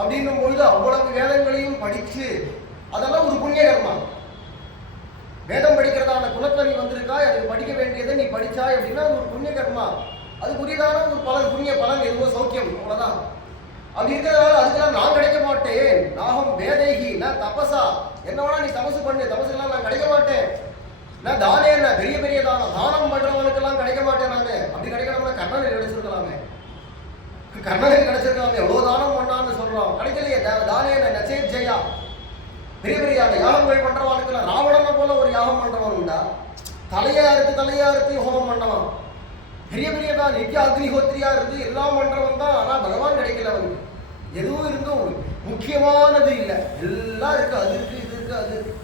அப்படின்னும் பொழுது அவ்வளவு வேதங்களையும் படிச்சு அதெல்லாம் ஒரு புண்ணிய கர்மா. வேதம் படிக்கிறதான குலத்துல நீ வந்திருக்காய், அதுக்கு படிக்க வேண்டியதை நீ படிச்சாய் அப்படின்னா அது ஒரு புண்ணிய கர்மா. அதுக்குரியதான ஒரு பலன், புண்ணிய பலன், எதுவோ சௌக்கியம், அவ்வளவுதான். அப்படி இருக்கிறதால அதுக்கெல்லாம் நான் கிடைக்க மாட்டேன். நாகம் வேதைகி நான் தபசா, என்ன வேணா நீ தபசு பண்ணு, தபசுக்கெல்லாம் நான் கிடைக்க மாட்டேன். நான் தானே என்ன பெரிய பெரிய தானம் பண்றவனுக்கெல்லாம் கிடைக்க மாட்டேன் நானு. அப்படி கிடைக்கணும்னா கர்ணனுக்கு கிடைச்சிருக்கலாமே, கர்ணனுக்கு கிடைச்சிருக்கலாமே, எவ்வளவு தானம் பண்ணான்னு சொல்றோம், கிடைக்கலையே. தானே என்ன நச்சே ஜெயா, பெரிய பெரிய யாகங்கள் பண்றவனுக்குலாம் ராவணனை போல ஒரு யாகம் பண்றவன் உண்டா? தலையா அறுத்து ஹோமம் பண்ணவன், பெரிய பெரிய தான் நித்திய அக்னிஹோத்திரியா இருந்து எல்லாம் பண்றவன் தான். ஆனா பகவான் கிடைக்கல அவனுக்கு. எதுவும் இருந்தும் முக்கியமானது இல்லை, எல்லாம் இருக்கு, அது இருக்கு, இது இருக்கு, அது இருக்கு.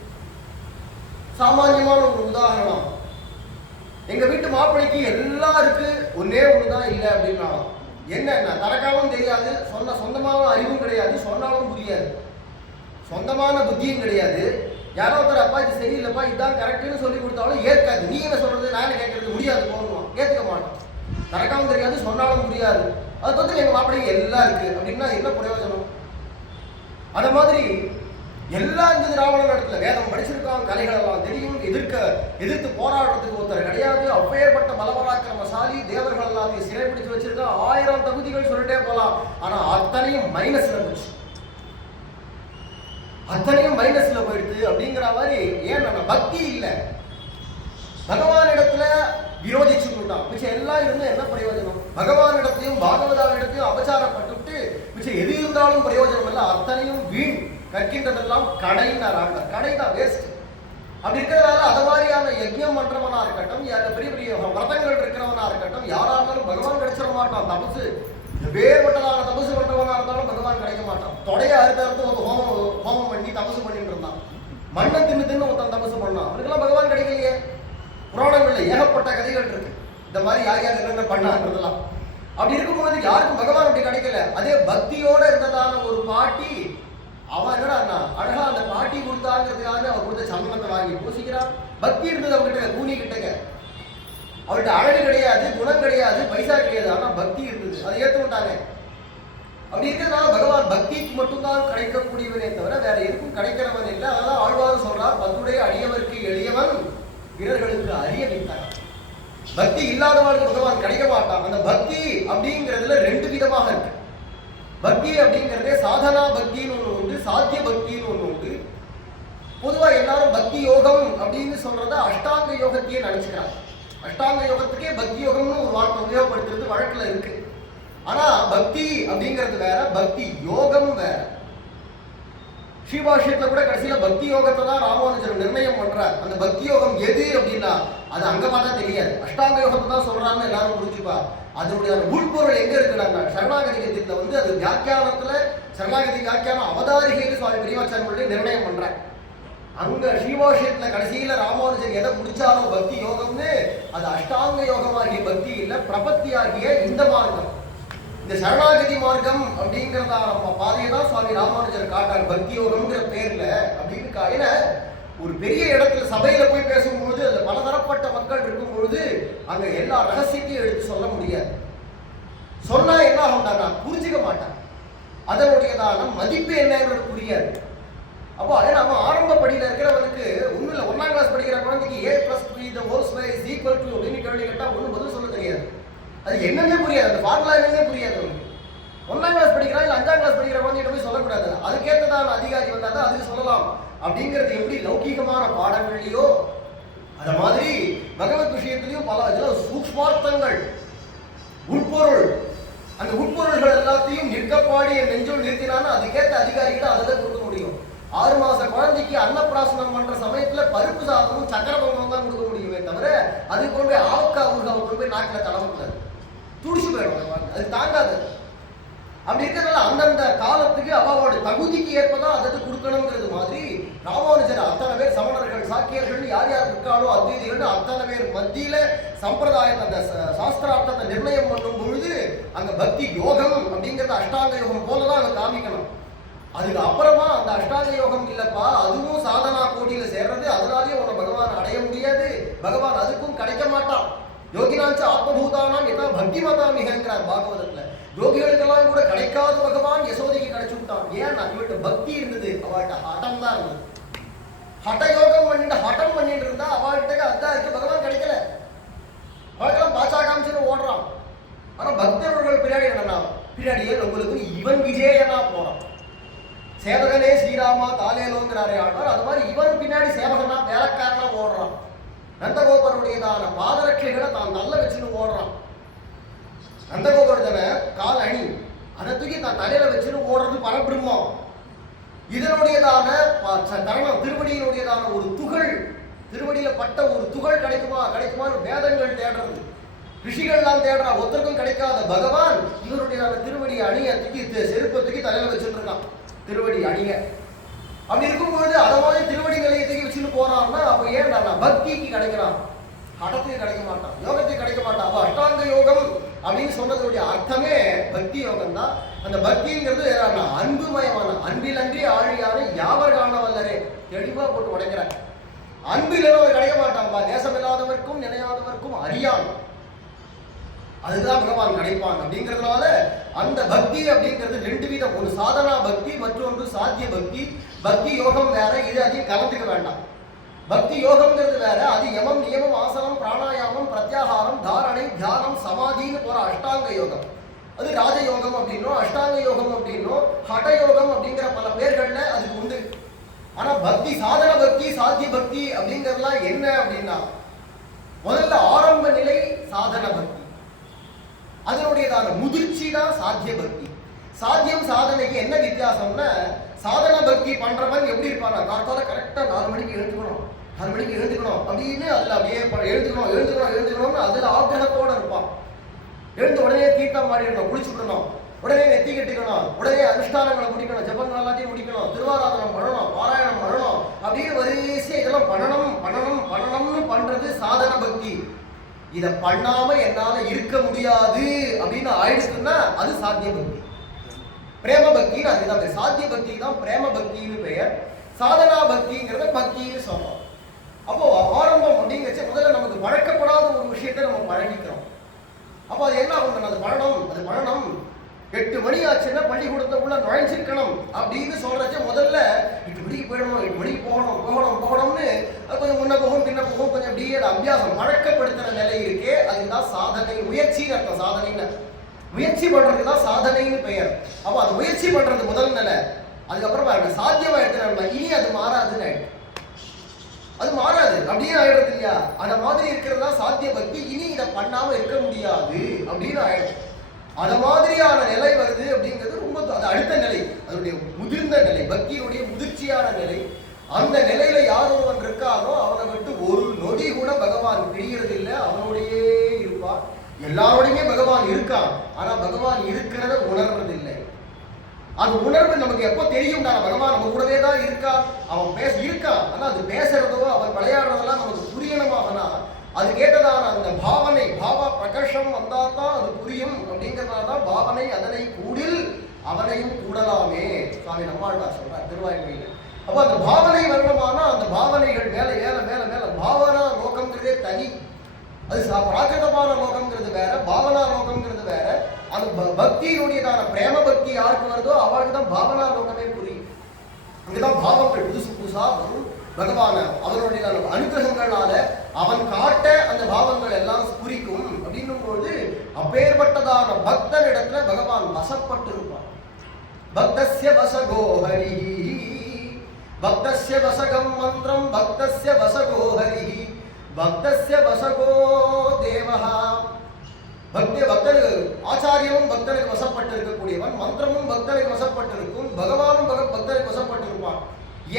சாமானியமான ஒரு உதாரணம், எங்க வீட்டு மாப்பிள்ளைக்கு எல்லாம் இருக்கு, ஒன்னே ஒண்ணுதான் இல்லை அப்படின்னா என்ன தரக்காவும் தெரியாது, சொந்தமான அறிவும் கிடையாது, சொன்னாலும் புரியாது, சொந்தமான புத்தியும் கிடையாது. யாரோ ஒருத்தர் அப்பா இது சரியில்லைப்பா இதுதான் கரெக்டுன்னு சொல்லி கொடுத்தாலும் ஏற்காது. நீ என்ன சொல்றது, நான் கேட்கறது முடியாது, போகணும், ஏற்றுக்க மாட்டோம். தரக்காவும் தெரியாது, சொன்னாலும் முடியாது. அதை பற்றி எங்கள் மாப்பிள்ளைக்கு எல்லாம் இருக்கு அப்படின்னா என்ன பிரயோஜனம்? அந்த மாதிரி எல்லாம் இருந்தது ராவணன் இடத்துல. வேதம் படிச்சிருக்கான், கலைகள் எல்லாம் தெரியும், எதிர்த்து போராடுறதுக்கு ஒருத்தர் கிடையாது. அப்பேற்பட்ட பலபராக்கிரமசாலி, தேவர்கள் எல்லாத்தையும் சிறைப்பிடிச்சு வச்சிருக்கான். 1000 தகுதிகள் சொல்லிட்டே போகலாம். ஆனா அத்தனையும் மைனஸ்ல இருந்துச்சு, அத்தனையும் மைனஸ்ல போயிடுது. அப்படிங்கிற மாதிரி ஏன் நம்ம பக்தி இல்லை, பகவான் இடத்துல விரோதிச்சு விட்டான். மிச்சம் எல்லாம் இருந்து என்ன பிரயோஜனம்? பகவான் இடத்தையும் பாகவதாவின் இடத்தையும் அபச்சாரப்பட்டுவிட்டு மிச்சம் எது இருந்தாலும் பிரயோஜனம் இல்லை, அத்தனையும் வீண். கற்கின்றதெல்லாம் கடைன்னாராங்க, கடை தான், வேஸ்ட். அப்படி இருக்கிறதால அது மாதிரியான யஜ்யம் பண்றவனா இருக்கட்டும், பெரிய பெரிய விரதங்கள் இருக்கிறவனா இருக்கட்டும், யாரா இருந்தாலும் பகவான் கிடைச்சிட மாட்டான். தபசு வேறுபட்டதான தபசு பண்றவனா இருந்தாலும் பகவான் கிடைக்க மாட்டான். தொடைய அறுத்து ஒரு ஹோமம் பண்ணி தபசு பண்ணிட்டு இருந்தான், மண்ணை தின்னு ஒருத்தன் தபசு பண்ணான், அவனுக்கெல்லாம் பகவான் கிடைக்கலையே. புராணங்கள்ல ஏகப்பட்ட கதைகள் இருக்கு இந்த மாதிரி யார் யார் என்னென்ன பண்ணான்றதெல்லாம். அப்படி இருக்கும்போது யாருக்கும் பகவான் அப்படி கிடைக்கல. அதே பக்தியோட இருந்ததான ஒரு பாட்டி, அவன் என்னடா அழகா அந்த பாட்டி கொடுத்தாங்கிறதுக்காக அவர் கொடுத்த சந்தனத்தை வாங்கி பூசிக்கிறான். பக்தி இருந்தது அவங்ககிட்ட, கூனி கிட்டங்க. அவர்கிட்ட அழகு கிடையாது, குணம் கிடையாது, பைசா கிடையாது, ஆனா பக்தி இருந்தது, அதை ஏற்றுக்கிட்டாங்க. அப்படி இருக்கிறதுனால பகவான் பக்திக்கு மட்டும்தான் கிடைக்கக்கூடியவனே தவிர வேற எதுக்கும் கிடைக்கிறவன் இல்லை. அதெல்லாம் ஆழ்வார் சொல்றார், பத்துடைய அடியவருக்கு எளியவன் பிறர்களுக்கு அறிய வைத்தார். பக்தி இல்லாதவர்களுக்கு பகவான் கிடைக்க மாட்டான். அந்த பக்தி அப்படிங்கிறதுல 2 விதமாக இருக்கு. பக்தி அப்படிங்கிறதே சாதனா பக்தின்னு ஒண்ணு உண்டு, சாத்திய பக்தின்னு ஒண்ணு உண்டு. பொதுவா எல்லாரும் பக்தி யோகம் அப்படின்னு சொல்றத அஷ்டாங்க யோகத்தையே நினைச்சுக்கிறாங்க. அஷ்டாங்க யோகத்துக்கே பக்தி யோகம்னு ஒரு வார்த்தை உபயோகப்படுத்துறது வழக்குல இருக்கு. ஆனா பக்தி அப்படிங்கிறது வேற, பக்தி யோகம் வேற. ஸ்ரீபாஷ்யத்துல கூட கடைசியில பக்தி யோகத்தை தான் ராமானுஜர் நிர்ணயம் பண்றார். அந்த பக்தி யோகம் எது அப்படின்னா அது அங்க பார்த்தா தெரியாது, அஷ்டாங்க யோகத்தை தான் சொல்றான்னு எல்லாரும் புரிஞ்சுப்பா. அதனுடைய உள்பொருள் எங்க இருக்குறாங்க, சரணாகதி கீதத்துல வந்து அது வியாக்கியானத்துல சரணாகதி வியாக்கியானம் அவதாரிகைன்னு சுவாமி பெரியவாச்சாரிய நிர்ணயம் பண்றாங்க. அங்க ஸ்ரீபாஷ்யத்துல கடைசியில ராமானுஜர் எதை முடிச்சாரோ பக்தி யோகம்னு, அது அஷ்டாங்க யோகமாகிய பக்தி இல்ல, பிரபத்தி ஆகிய இந்த மார்க்கம், இந்த சரணாகதி மார்க்கம் அப்படிங்கிறதான பாதையை தான் சுவாமி ராமானுஜர் காட்டார் பக்தி யோகம்ங்கிற பேர்ல. அப்படின்னு ஏன்னா ஒரு பெரிய இடத்துல சபையில போய் பேசும்பொழுது அதுல பலதரப்பட்ட மக்கள் இருக்கும் பொழுது அங்க எல்லா ரகசியத்தையும் எடுத்து சொல்ல முடியாது. சொன்னா என்ன ஆகும்னா புரிஞ்சுக்க மாட்டான், அதனுடையதான மதிப்பு என்னன்றது புரியாது. அப்போ அதே நம்ம ஆரம்ப படியில இருக்கிறவனுக்கு ஒன்றும் இல்லை, 1ஆம் கிளாஸ் படிக்கிற குழந்தைக்கு A+B² அப்படின்னு கேள்வி கேட்டா ஒன்றும் பதில் சொல்ல தெரியாது, அது என்னன்னே புரியாது, அந்த ஃபார்முலா என்னன்னே புரியாது அவனுக்கு. 1ஆம் கிளாஸ் படிக்கிறா இல்லை 5ஆம் கிளாஸ் படிக்கிற குழந்தைகிட்ட போய் சொல்லக்கூடாது, அதுக்கேற்றதான அதிகாரி வந்தால் தான் அதுக்கு சொல்லலாம். அப்படிங்கிறது எப்படி லௌகீகமான பாடங்கள்லையோ அந்த மாதிரி பகவத் விஷயத்திலையும் பல சூக்ஷ்மார்த்தங்கள், உட்பொருள், அந்த உட்பொருள்கள் எல்லாத்தையும் நிற்கப்பாடி என் நெஞ்சோடு நிறுத்தினான்னு அதுக்கேற்ற அதிகாரிகிட்ட அதை தான் கொடுக்க முடியும். 6 மாச குழந்தைக்கு அன்னப்பிராசனம் பண்ற சமயத்துல பருப்பு சாதமும் சக்கர பொங்கலும் தான் கொடுக்க முடியுமே தவிர அது கொண்டு போய் ஆவக்கா ஊர்காவை கொண்டு போய் நாக்கில் தடவக்கூடாது, துடிச்சு போயிடும், அது தாங்காது. அப்படி இருக்கிறதுனால அந்தந்த காலத்துக்கு அவாவோட தகுதிக்கு ஏற்பதான் அதை கொடுக்கணுங்கிறது மாதிரி ராமானுஜர் அத்தனை பேர் சமணர்கள் சாக்கியர்கள் யார் யார் இருக்காளோ அத்வைதிகள் அத்தனை பேர் மத்தியில சம்பிரதாயத்தை அந்த சாஸ்திரார்த்தத்தை நிர்ணயம் பண்ணும் பொழுது அங்க பக்தி யோகம் அப்படிங்கிறது அஷ்டாங்க யோகம் போலதான் அங்க காமிக்கணும். அதுக்கு அப்புறமா அந்த அஷ்டாங்க யோகம் இல்லப்பா, அதுவும் சாதனா கோடியில சேர்றது, அதனாலேயே உன்னை பகவான் அடைய முடியாது, பகவான் அதுக்கும் கிடைக்க மாட்டான் யோகினாச்ச ஆத்மபூதானாம் எதா பக்தி மதாமிகங்கிறார் பாகவதத்துல. யோகிகளுக்கெல்லாம் கூட கிடைக்காத பகவான் யசோதைக்கு கிடைச்சு விட்டான். ஏன்னா இவள்கிட்ட பக்தி இருந்தது, அவள்கிட்ட ஹடம் தான் இருந்தது. ஹட்டயோகம் ஹடம் பண்ணிட்டு இருந்தா அவள்கிட்ட அதான் இருக்கு, பகவான் கிடைக்கல. அவளுக்கெல்லாம் பாச்சா காமிச்சுன்னு ஓடுறான். ஆனா பக்தர்கள் பின்னாடி என்னன்னா பின்னாடியே உங்களுக்கு இவன் விஜயனா போறான். சேவகனே ஸ்ரீராமா தாலேலோங்கிறாரே ஆழ்வார், அது மாதிரி இவன் பின்னாடி சேவகனா வேலைக்காரனா ஓடுறான். நந்தகோபருடையதான பாதரட்சைகளை தான் நல்ல வச்சுன்னு ஓடுறான். நந்தகோபருடன கால் அணி அதை தூக்கி தான் தலையில வச்சுன்னு ஓடுறது பரபிரம்மம். இதனுடையதான தருணம் திருவடியினுடையதான ஒரு துகள், திருவடியில பட்ட ஒரு துகள் கிடைக்குமான்னு வேதங்கள் தேடுறது, ரிஷிகள்லாம் தேடுறா. ஒருத்தருக்கும் கிடைக்காத பகவான் இவருடையதான திருவடி அணிய தூக்கி செருப்பை தூக்கி தலையில வச்சுட்டு இருக்கான். திருவடி அணிய அப்படி இருக்கும்போது அதை மாதிரி திருவடி நிலையை தூக்கி வச்சுட்டு போறான்னா அப்ப ஏன் பக்திக்கு கிடைக்கிறான், ஹடத்துக்கு கிடைக்க மாட்டான், யோகத்துக்கு கிடைக்க மாட்டான். அப்ப அஷ்டாங்க யோகம் அப்படின்னு சொன்னதுடைய அர்த்தமே பக்தி யோகம் தான். அந்த பக்திங்கிறது அன்புமயமான, அன்பில் அன்றி ஆழியாரு யாவர் காண வல்லரே தெளிவா போட்டு உடைக்கிறார். அன்பில் அவர் கிடைக்க மாட்டான்பா, தேசம் இல்லாதவர்க்கும் நினையாதவர்க்கும் அறியான், அதுதான் பகவான் கிடைப்பான். அப்படிங்கிறதுனால அந்த பக்தி அப்படிங்கிறது ரெண்டு விதம், ஒரு சாதனா பக்தி மற்றொன்று சாத்திய பக்தி. பக்தி யோகம் வேற, இது அதையும் கலந்துக்க வேண்டாம். பக்தி யோகம்ங்கிறது வேற, அது யமம் நியமம் ஆசனம் பிராணாயாமம் பிரத்யாகாரம் தாரணை தியானம் சமாதின்னு போற அஷ்டாங்க யோகம். அது ராஜயோகம் அப்படின்னும் அஷ்டாங்க யோகம் அப்படின்னும் ஹடயோகம் அப்படிங்கிற பல பேர்கள்ல அதுக்கு உண்டு. ஆனா பக்தி சாதன பக்தி சாத்திய பக்தி அப்படிங்கிறதுலாம் என்ன அப்படின்னா முதல்ல ஆரம்ப நிலை சாதன பக்தி, அதனுடையதான முதிர்ச்சி தான் சாத்திய பக்தி. சாத்தியம் சாதனைக்கு என்ன வித்தியாசம்னா சாதன பக்தி பண்றவன் எப்படி இருப்பானா காத்தால கரெக்டா 4 மணிக்கு எழுந்துக்கணும் அப்படின்னு அதுல அப்படியே எழுந்துக்கணும்னு அதுல ஆக்கிரகத்தோட இருப்பான். எழுந்த உடனே தீர்த்தம் மாறிடணும், குளிச்சு விடணும், உடனே நெத்தி கட்டிக்கணும், உடனே அனுஷ்டானங்களை முடிக்கணும், ஜபங்கள் எல்லாத்தையும் முடிக்கணும், திருவாராதனம் பண்ணணும், பாராயணம் பண்ணணும், அப்படின்னு வரிசையா இதெல்லாம் பண்ணணும்னு பண்றது சாதன பக்தி. இதை பண்ணாம என்னால இருக்க முடியாது அப்படின்னு ஆயிடுச்சுன்னா அது சாத்திய பக்தி. பிரேம பக்தின்னு அதுதான் சாத்திய பக்தி தான் பிரேம பக்தின்னு பெயர். சாதனா பக்திங்கிறத பக்தின்னு சொல்றோம். அப்போ ஆரம்பம் அப்படிங்கிறச்ச முதல்ல நமக்கு பழக்கப்படாத ஒரு விஷயத்தை நம்ம பழகிக்கிறோம். அப்போ அது என்ன ஆகும், அது பண்ணணும் 8 மணி ஆச்சுன்னா பள்ளிக்கூடத்துக்குள்ள நுழைஞ்சிருக்கணும் அப்படின்னு சொல்றச்ச முதல்ல 8 மணிக்கு போயிடணும், 8 மணிக்கு போகணும்னு கொஞ்சம் முன்ன போகும் பின்ன போகும் கொஞ்சம் அப்படியே அபியாசம் பழக்கப்படுத்துற நிலை இருக்கே, அதுதான் சாதனை. முயற்சின்னு அர்த்தம் சாதனைன்னு, முயற்சி பண்றதுக்கு தான் சாதனைன்னு பெயர். அப்போ அது முயற்சி பண்றது முதல் நிலை. அதுக்கப்புறம் சாத்தியமா எடுத்துனா இனி அது மாறாதுன்னு ஆயிடுது, அது மாறாது அப்படியே ஆயிடுறது இல்லையா. அந்த மாதிரி இருக்கிறதா சாத்திய பக்தி. இனி இதை பண்ணாம இருக்க முடியாது அப்படின்னு ஆயிடுது. அந்த மாதிரியான நிலை வருது அப்படிங்கிறது ரொம்ப அது அடுத்த நிலை, அதனுடைய முதிர்ந்த நிலை, பக்தியினுடைய முதிர்ச்சியான நிலை. அந்த நிலையில யார் ஒருவன் இருக்கானோ அவனை விட்டு ஒரு நொடி கூட பகவான் பிரியறது இல்லை, அவனோடையே இருப்பான். எல்லாரோடையுமே பகவான் இருக்கான், ஆனா பகவான் இருக்கிறத உணர்றது இல்லை. அது உணர்வு நமக்கு எப்போ தெரியும், பகவான் நம்ம கூடவே தான் இருக்கான், அவன் இருக்கான். ஆனா அது பேசுறதோ அவன் விளையாடுறதெல்லாம் நமக்கு புரியணுமாகனா அது கேட்டதான அந்த பாவனை பாவா பிரகர்ஷம் வந்தாதான் அது புரியும். அப்படிங்கிறதுனாலதான் பாவனை அதனை கூடில் அவனையும் கூடலாமே சுவாமி நம்மாழ்வார் சொல்றார் திருவாய்மொழியில. அப்ப அந்த பாவனை வரணுமானா அந்த பாவனைகள் மேல மேல மேல மேல பாவனா லோகம்ங்கிறதே தனி, அது பிராகிருதமான லோகம்ங்கிறது வேற, பாவனா லோகம்ங்கிறது வேற. அது பக்தியினுடையதான பிரேம பக்தி யாருக்கு வருதோ அவளுக்கு தான் பாவனா லோகமே புரியும். அங்கதான் பாவங்கள் புதுசா வரும். பகவான அவனுடைய அனுகிரகங்களால அவன் காட்ட அந்த பாவங்கள் எல்லாம் குறிக்கும். அப்படின்னும் பொழுது அப்பேற்பட்டதான பக்தன் இடத்துல பகவான் வசப்பட்டு இருப்பான். பக்தஸ்ய வசகோ ஹரி, பக்தஸ்ய வசகம் மந்திரம், பக்தஸ்ய வசகோ ஹரி, பக்தஸ்ய வசகோ தேவஹா. பக்தனுக்கு ஆச்சாரியனும் பக்தனுக்கு வசப்பட்டு இருக்கக்கூடியவன், மந்திரமும் பக்தனுக்கு வசப்பட்டு இருக்கும், பகவானும் பக்தனுக்கு வசப்பட்டு இருப்பான்.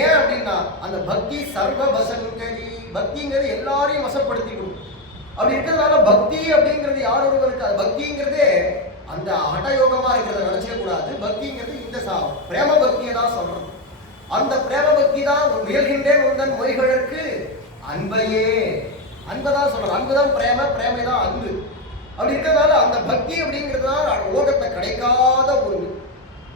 ஏன் அப்படின்னா அந்த பக்தி சர்வ வசங்கரி, பக்திங்கிறது எல்லாரையும் வசப்படுத்திடும். அப்படி இருக்கிறதுனால பக்தி அப்படிங்கிறது யார் ஒருவருக்கு பக்திங்கிறதே அந்த ஹடயோகமா இருக்கிறத நினைச்சிக்க கூடாது. பக்திங்கிறது இந்த பிரேம பக்தியை தான் சொல்றோம். அந்த பிரேம பக்தி தான் முயல்கின்றேன் உந்தன் மொழிகளுக்கு அன்பையே, அன்பதான் சொல்றோம். அன்புதான் பிரேமை தான் அன்பு. அப்படி இருக்கிறதுனால அந்த பக்தி அப்படிங்கிறதுனால லோகத்தை கிடைக்காத ஒன்று.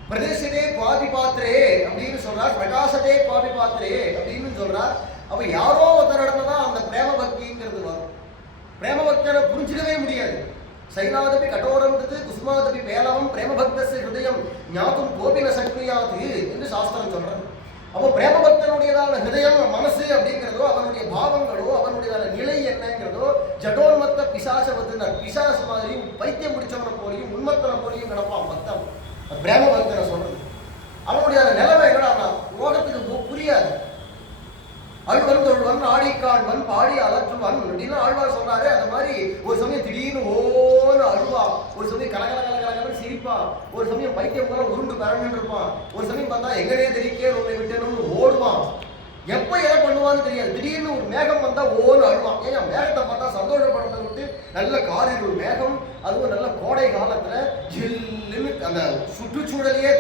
பிரதேசதே குவாபி பாத்திரே அப்படின்னு சொல்றார், பிரகாசதே குவாபி பாத்திரே அப்படின்னு சொல்றார். அப்ப யாரோ ஒருத்தர் இடத்துல தான் அந்த பிரேம பக்திங்கிறது வரும். பிரேம பக்தரை புரிஞ்சிக்கவே முடியாது. சைனாதபி கடோரம்ன்றது குசுமாதபி பேலவம் பிரேம பக்தஸ்ய ஹிருதயம் ஞாதும் கோபின சக்னியாது என்று சாஸ்திரம் சொல்றது. அப்போ பிரேம பக்தனுடையதான ஹிருதயம் மனசு அப்படிங்கிறதோ அவனுடைய பாவங்களோ அவனுடையதான நிலை என்னங்கிறதோ ஜடோன்மத்த பிசாசவத்தினர் பிசாசு மாதிரி பைத்தியம் முடிச்சவனை போலையும் உண்மத்தனை போலையும் கிடப்பான் பக்தன். பிரேம பக்தனை சொல்றது அவனுடைய நிலைமை என்னடா உலகத்துக்கு புரியாது. அழுவன் தொழுவன் ஆடிக்காண்வன் பாடி அலற்றுவன் அப்படின்னு ஆழ்வார் சொல்றாரு. அந்த மாதிரி ஒரு சமயம் திடீர்னு ஓன்னு அழுவா, ஒரு சமயம் கலகலகலகலகலன்னு சிரிப்பான், ஒரு சமயம் பைத்தியம் போல உருண்டு பரண்டு இருப்பான், ஒரு சமயம் பார்த்தா எங்கனே தெரிக்கே உன்னை விட்டணும்னு ஓடுவான். எப்ப எதை பண்ணுவான்னு தெரியாது. திடீர்னு ஒரு மேகம் வந்தா ஓன்னு அழுவான். ஏன்னா மேகத்தை பார்த்தா சந்தோஷப்படுறதை விட்டு நல்ல காரிருள் மேகம், அதுவும் நல்ல கோடை காலத்துல ஜில்லுன்னு அந்த சுற்றுச்சூழலையே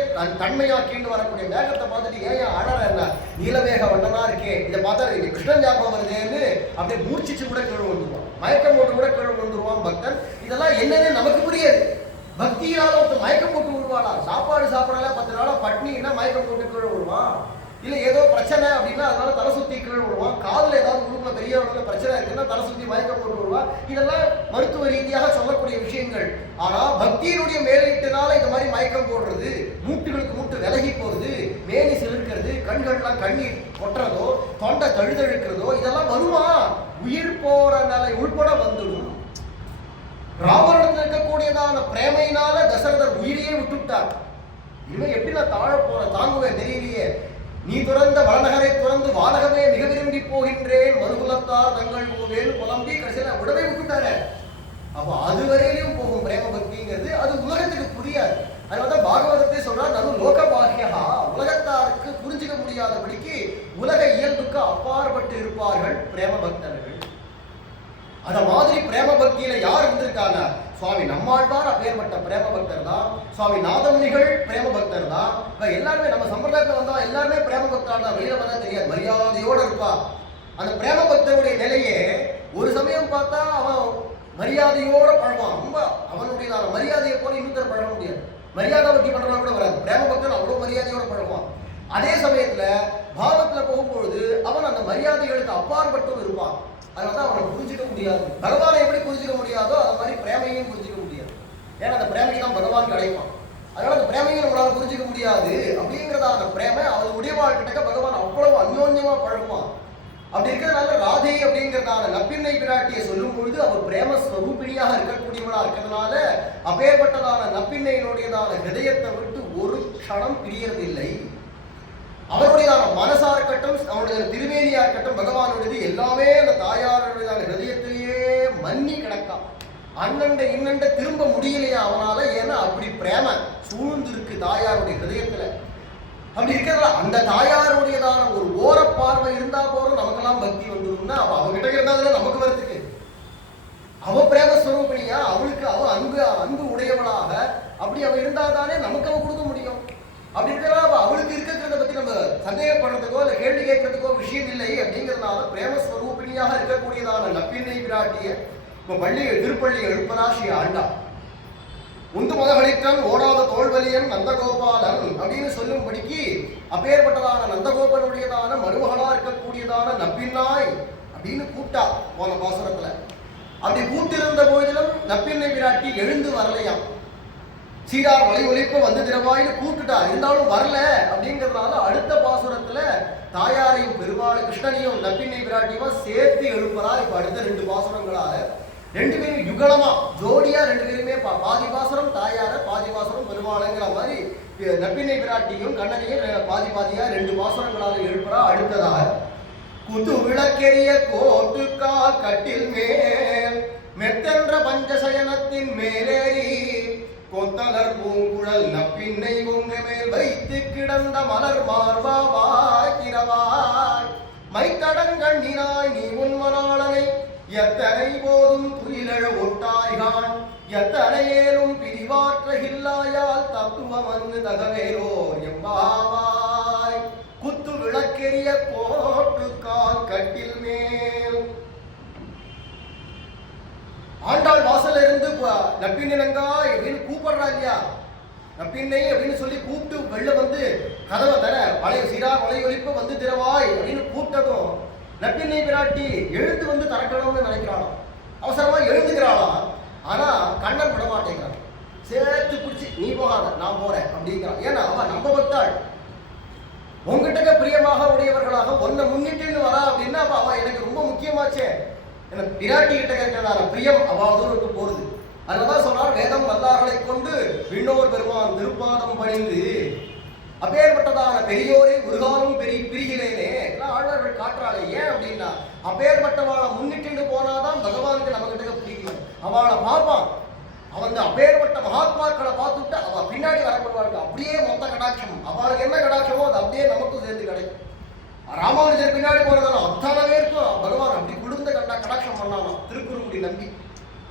தன்மையாக்கிட்டு வரக்கூடிய மேகத்தை பார்த்துட்டு ஏன் அழற என்ன நீலமேக வண்ணனா இருக்கே இதை பார்த்தா இங்க கிருஷ்ணன் ஞாபகம் வருதேன்னு அப்படியே மூர்ச்சிச்சு கூட கீழே வந்துருவான், மயக்கம் போட்டு கூட கீழே வந்துருவான் பக்தன். இதெல்லாம் என்னன்னு நமக்கு புரியாது. பக்தியால ஒருத்தர் மயக்கம் போட்டு விடுவானா? சாப்பாடு சாப்பிடல 10 நாளா பட்னின்னா மயக்கம் போட்டு கீழே விடுவான். இல்லை ஏதோ பிரச்சனை அப்படின்னா அதனால தலை சுற்றி கீழே விடுவான். காதில் ஏதாவது உள்ள பெரிய அளவில் பிரச்சனை இருக்குன்னா தலை சுற்றி மயக்கம் போட்டு விடுவான். இதெல்லாம் மருத்துவ ரீதியாக சொல்லக்கூடிய விஷயங்கள். ஆனால் பக்தியினுடைய மேலீட்டுனால இந்த மாதிரி மயக்கம் போடுறது, மூட்டுகளுக்கு மூட்டு விலகி போறது, மேனி சிலிர்க்கிறது, கண்கள்லாம் கண்ணீர் கொட்டுறதோ தொண்டை தழுதழுக்கிறதோ இதெல்லாம் வருமா? உயிர் போற நிலை உள்பட வந்துடும். ராவணத்தில் இருக்கக்கூடியதான பிரேமையினால தசரதர் உயிரையே விட்டுவிட்டார். இனிமே எப்படி நான் தாழ போற தாங்குவேன் தெரியலையே, நீ துறந்த வளநகரை துறந்து வானகமே மிக விரும்பி போகின்றேன், மறுகுலத்தார் தங்கள் போவேன் புலம்பி கடைசியில உடவே விட்டுட்டாரு. அப்போ அதுவரையிலும் போகும் பிரேம பக்திங்கிறது அது உலகத்துக்கு புரியாது. அதனால பாகவதத்தை சொல்றா நடு லோக பாக்கியா, உலகத்தாருக்கு புரிஞ்சுக்க முடியாதபடிக்கு உலக இயல்புக்கு அப்பாற்பட்டு இருப்பார்கள் பிரேம பக்தர்கள். அத மாதிரி பிரேம பக்தியில யார் இருந்திருக்காங்க? சுவாமி நம்மாழ்வார் அப்பேற்பட்ட பிரேம பக்தர் தான். சுவாமி நாதமுனிகள் பிரேம பக்தர் தான். எல்லாருமே நம்ம சம்பிரதாயத்தில் வந்தா எல்லாருமே பிரேம பக்தர் தான். வெளியில வந்தா தெரியாது, மரியாதையோட இருப்பா. அந்த பிரேம பக்தருடைய நிலையே ஒரு சமயம் பார்த்தா அவன் மரியாதையோட பழகுவான். ரொம்ப அவனுடைய மரியாதையை போல இன்னொருத்தர் பழக முடியாது. மரியாதை வட்டி பண்றவங்க கூட வராது. பிரேம பக்தன் அவ்வளவு மரியாதையோட பழகுவான். அதே சமயத்துல பாவத்துல போகும்பொழுது அவன் அந்த மரியாதைகளுக்கு அப்பாற்பட்டும் இருப்பான். அதனால அவனை புரிஞ்சிக்க முடியாது. பகவானை எப்படி புரிஞ்சிக்க முடியாதோ அது மாதிரி பிரேமையும் புரிஞ்சிக்க முடியாது. ஏன்னா அந்த பிரேமைக்கு தான் பகவான் கிடைப்பான். அதனால அந்த பிரேமையை நம்மளால புரிஞ்சிக்க முடியாது. அப்படிங்கிறதான பிரேமை அவர் உடையவாள் கிட்ட பகவான் அவ்வளவு அந்யோன்யமா பழகுவான். அப்படி இருக்கிறதுனால ராதை அப்படிங்கிறதான நப்பின்னை பிராட்டியை சொல்லும் பொழுது அவர் பிரேம ஸ்வரூபிணியாக இருக்கக்கூடியவளா இருக்கிறதுனால அப்பேற்பட்டதான நப்பின்னையினுடையதான ஹிருதயத்தை விட்டு ஒரு க்ஷணம் பிரியறதில்லை. அவருடையதான மனசா இருக்கட்டும், அவனுடைய திருமேனியா இருக்கட்டும், பகவானுடையது எல்லாமே அந்த தாயாருடையதான ஹிருதயத்திலேயே மன்னி கிடக்கான். அண்ணண்ட இன்னண்ட திரும்ப முடியலையா அவனால. ஏன்னா அப்படி பிரேம சூழ்ந்து இருக்கு தாயாருடைய ஹிருதயத்துல. அப்படி இருக்கிறதுல அந்த தாயாருடையதான ஒரு ஓர பார்வை இருந்தா போறோம் நமக்கெல்லாம் பக்தி வந்துடும்னா அவ அவகிட்ட இருந்தா நமக்கு வரதுக்கு. அவ பிரேமஸ்வரூபிணியா, அவளுக்கு அவ அன்பு உடையவளாக அப்படி அவ இருந்தாதானே நமக்கு அவ கொடுக்க முடியும். அப்படி இருக்கிறதா அவளுக்கு இருக்கிறத பத்தி நம்ம சந்தேகப்படுறதுக்கோ இல்லை கேள்வி கேட்கறதுக்கோ விஷயம் இல்லை. அப்படிங்கிறதுனால பிரேமஸ்வரூபிணியாக இருக்கக்கூடியதான நப்பின்னை பிராட்டிய பள்ளி திருப்பள்ளி எழுப்பராசி ஆண்டா உந்து மதகளித்தன் ஓடாத தோல்வலியன் நந்தகோபாலன் அப்படின்னு சொல்லும்படிக்கு அப்பேற்பட்டதான நந்தகோபனுடையதான மருமகளா இருக்கக்கூடியதான நப்பின்னாய் அப்படின்னு கூப்பிட்டா போன பாசுரத்துல. அப்படி கூட்டிருந்த போதிலும் நப்பின்னை பிராட்டி எழுந்து வரலையாம். சீரார் வலை ஒலிப்ப வந்து திரவாயின்னு கூப்பிட்டுட்டா, இருந்தாலும் வரல. அப்படிங்கிறதுனால அடுத்த பாசுரத்துல தாயாரையும் பெருமாள் கிருஷ்ணனையும் நப்பின்னை பிராட்டியுமா சேர்த்து எழுப்பறா. இப்ப அடுத்த 2 பாசுரங்களாக 2 பேரும் யுகலமா ஜோடியா 2 பேருமே பாதி பாசுரம் தாயார பாதி பாசுரம் பெருமாளுங்கிற மாதிரி நப்பின்னை பிராட்டியும் கண்ணனையும் பாதி பாதியா 2 பாசுரங்களாக எழுப்புறா. அடுத்ததாக குத்து விளக்கெரிய கோட்டுக்கால் கட்டில் மேல் மெத்தென்ற பஞ்சசயனத்தின் மேலேறி கொத்தலர் பூங்குழல் நப்பின்னை பொங்க மேல் வைத்து கிடந்த மலர் மார்பாவாய் திரவாய் மைத்தடங்கண்ணினாய் நீ உன்மனாளனை எத்தனை போதும் துயிலழ ஒட்டாய்கான் எத்தனையேனும் பிரிவாற்றகில்லாயால் தத்துவம் வந்து தகவேரோர் எம்பாவாய் குத்து விளக்கெரிய கோட்டுக்கால் கட்டில் மேல். ஆண்டாள் வாசல்ல இருந்து நப்பின்னங்கா அப்படின்னு கூப்பிடுறா இல்லையா, நப்பின்னை அப்படின்னு சொல்லி கூப்பிட்டு வெளில வந்து கதவை தர வளைய சீரா வலை ஒலிப்ப வந்து திரவாய் அப்படின்னு கூப்பிட்டதும் நப்பின்னை பிராட்டி எழுந்து வந்து திறக்கணும்னு நினைக்கிறானோ. அவசரமா எழுந்துக்கிறாளாம். ஆனா கண்ணன் விட மாட்டேங்கிறான். சேர்த்து பிடிச்சி நீ போகாத நான் போறேன் அப்படிங்கிறான். ஏன்னா அவன் நம்ப பக்தாள். உங்ககிட்ட பிரியமாக உடையவர்களாக ஒன்னை முன்னிட்டு வரா அப்படின்னா அப்ப அவன் எனக்கு ரொம்ப முக்கியமாச்சே. எனக்கு பிராட்டி கிட்ட இருக்கிறதான பிரியம் அவாதூருக்கு போறது. அதனாலதான் சொன்னார், வேதம் வல்லார்களை கொண்டு விண்ணோர் பெருமான் திருப்பாதம் பணிந்து அப்பேற்பட்டதான பெரியோரை ஒருகாலும் பிரிகிறேனே எல்லாம் ஆழ்வார்கள் காட்டுறாளே. ஏன் அப்படின்னா அப்பேற்பட்டவாளை முன்னிட்டு போனாதான் பகவானுக்கு நம்ம கிட்ட பிடிக்கும். அவளை பார்ப்பான். அவன் அப்பேற்பட்ட மகாத்மாக்களை பார்த்துட்டு அவ பின்னாடி வரப்படுவாளுக்கு அப்படியே மொத்த கடாட்சம். அவளுக்கு என்ன கடாட்சமோ அது அப்படியே நமக்கும் சேர்ந்து கிடைக்கும். ராமானுஜர் பின்னாடி போறதான அத்தனை பேருக்கும் பகவான் அப்படி குளிர்ந்த கடாட்சம் பண்ணானா. திருக்குறுங்குடி நம்பி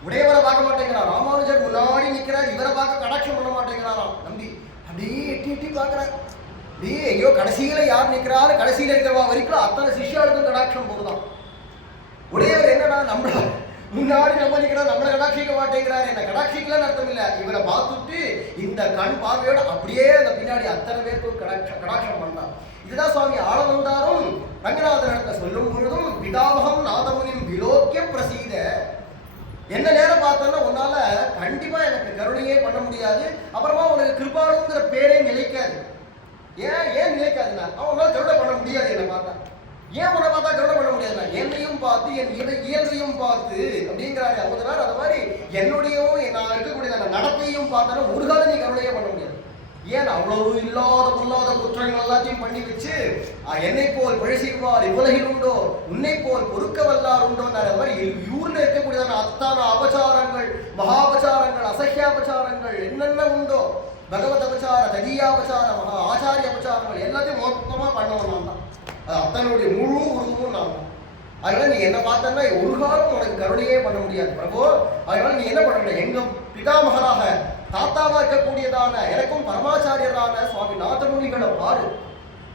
உடையவரை பார்க்க மாட்டேங்கிறார். ராமானுஜர் முன்னாடி நிற்கிறார், இவரை பார்க்க கடாட்சம் பண்ண மாட்டேங்கிறாராம் நம்பி. அப்படியே எட்டி எட்டி பார்க்கிறார். அப்படியே எங்கேயோ கடைசியில யார் நிற்கிறாரு, கடைசியில இருக்கிறவா வரைக்கும் அத்தனை சிஷ்யாளுக்கும் கடாட்சம் போகுதான். உடையவர் என்னடா நம்மள முன்னாடி நம்ம நிற்கிறார், நம்மளை கடாட்சிக்க மாட்டேங்கிறாரு. என்ன கடாட்சிக்கலான்னு அர்த்தம் இல்லை, இவரை பார்த்துட்டு இந்த கண் பார்வையோட அப்படியே அந்த பின்னாடி அத்தனை பேருக்கும் கடாட்சம் பண்ணார். இதுதான் சுவாமி ஆளவந்தாரும் ரங்கநாதன் சொல்லும் பொழுதும் பிதாவகம் நாதமுனின் விலோக்கிய பிரசீத. என்ன நேரம் பார்த்தோன்னா உன்னால கண்டிப்பா எனக்கு கருணையே பண்ண முடியாது. அப்புறமா உனக்கு கிருபாளுங்கிற பேரே நிலைக்காது. ஏன் நிலைக்காதுன்னா அவனால கருணை பண்ண முடியாது. என்ன பார்த்தா ஏன் உன்னை பார்த்தா கருணை பண்ண முடியாதுன்னா என்னையும் பார்த்து என் இயல்பையும் பார்த்து அப்படிங்கிறாரு அமுதனார். அது மாதிரி என்னுடையும் நான் இருக்கக்கூடிய நடத்தையும் பார்த்தோன்னா ஒரு காலம் நீ கருணையே பண்ண முடியாது. ஏன் அவ்வளவு இல்லாத பொல்லாத குற்றங்கள் எல்லாத்தையும் பண்ணி வச்சு என்னை போல் பழிசெய்வார் இவ்வுலகில் உண்டோ, உன்னை போல் பொறுக்க வல்லார் உண்டோ. அது மாதிரி ஊர்ல இருக்கக்கூடியதான அத்தான அபச்சாரங்கள், மகாபச்சாரங்கள், அசஹ்யாபச்சாரங்கள் என்னென்ன உண்டோ, பகவத் அபச்சார, ததீயாபச்சார, மகா ஆச்சாரிய அபச்சாரங்கள் எல்லாத்தையும் மொத்தமா பண்ணவன் நான் தான். அது அத்தனுடைய முழு உருவமும் நான் தான். அதனால நீ என்ன பார்த்தன்னா ஒரு காலம் உனக்கு கருணையே பண்ண முடியாது பிரபு. அதனால நீ என்ன பண்ண, எங்க பிதாமகராக தாத்தாவா இருக்கக்கூடியதான எனக்கும் பரமாச்சாரியரான சுவாமி நாதமுனிகளை பாரு.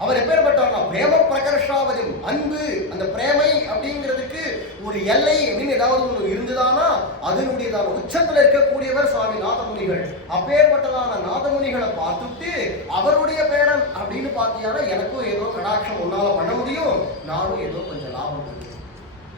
அவர் எப்பேற்பட்டவர்னா பிரேம பிரகர்ஷாவதும் அன்பு, அந்த பிரேமை அப்படிங்கிறதுக்கு ஒரு எல்லை அப்படின்னு ஏதாவது ஒன்று இருந்துதானா அதனுடையதான உச்சத்துல இருக்கக்கூடியவர் சுவாமி நாதமுனிகள். அப்பேற்பட்டதான நாதமுனிகளை பார்த்துட்டு அவருடைய பேரன் அப்படின்னு பார்த்தியானா எனக்கும் ஏதோ கடாட்சம் உன்னால பண்ண முடியும், நானும் ஏதோ கொஞ்சம் லாபம் இருக்கு,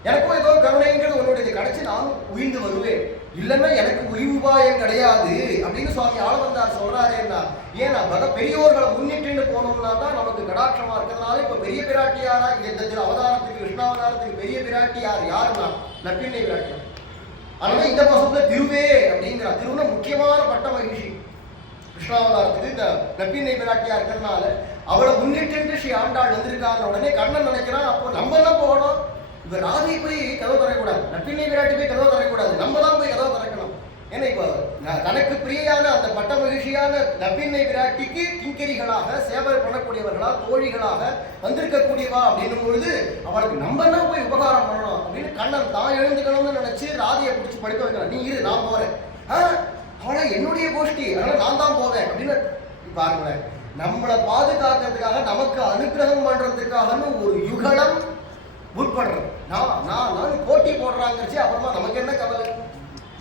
எனக்கும் ஏதோ கருணைங்கிறது உன்னுடைய கிடைச்சி நானும் உயிர்ந்து வருவேன். இல்லைன்னா எனக்கு உயிர்வாயம் கிடையாது அப்படின்னு சுவாமி ஆளவந்தார் சொல்றாருன்னா. ஏன்னா பெரியோர்களை முன்னிட்டு போனோம்னா தான் நமக்கு கடாட்சமா இருக்கிறதுனால இப்ப பெரிய பிராட்டியாரா இந்த அவதாரத்துக்கு கிருஷ்ணாவதாரத்துக்கு பெரிய பிராட்டியார் யாருன்னா நப்பிண்ணை பிராட்டியார். அதனால இந்த மாசத்துல திருவே அப்படிங்கிற திருவுன முக்கியமான பட்ட மகிழ்ச்சி கிருஷ்ணாவதாரத்துக்கு இந்த நப்பிண்ணை பிராட்டியா இருக்கிறதுனால அவளை முன்னிட்டு ஸ்ரீ ஆண்டாள் வந்திருக்காங்க. உடனே கண்ணன் நினைக்கிறான், அப்போ நம்ம எல்லாம் போகணும், இப்ப ராதை போய் கதவு தரக்கூடாது, நப்பிண்ணை விராட்டி போய் கதவு தரக்கூடாது, நம்ம தான் போய் கதவு திறக்கணும். ஏன்னா இப்ப தனக்கு பிரியான அந்த பட்ட மகிழ்ச்சியான நப்பிண்ணை விராட்டிக்கு கிங்கரிகளாக சேவை பண்ணக்கூடியவர்களா தோழிகளாக வந்திருக்கக்கூடியவா அப்படின்னும் பொழுது அவளுக்கு நம்ம தான் போய் உபகாரம் பண்ணணும் அப்படின்னு கண்ணன் தான் எழுந்துக்கணும்னு நினைச்சு ராதையை பிடிச்சி படுக்க வைக்கிறான். நீ இரு நான் போறேன், அவளை என்னுடைய கோஷ்டி அதனால நான் தான் போவேன் அப்படின்னு பாருங்களேன். நம்மளை பாதுகாக்கிறதுக்காக நமக்கு அனுகிரகம் பண்றதுக்காகன்னு ஒரு யுகலம் முற்படுறது. நான் போட்டி போடுறாங்கச்சு. அப்புறமா நமக்கு என்ன கவலை,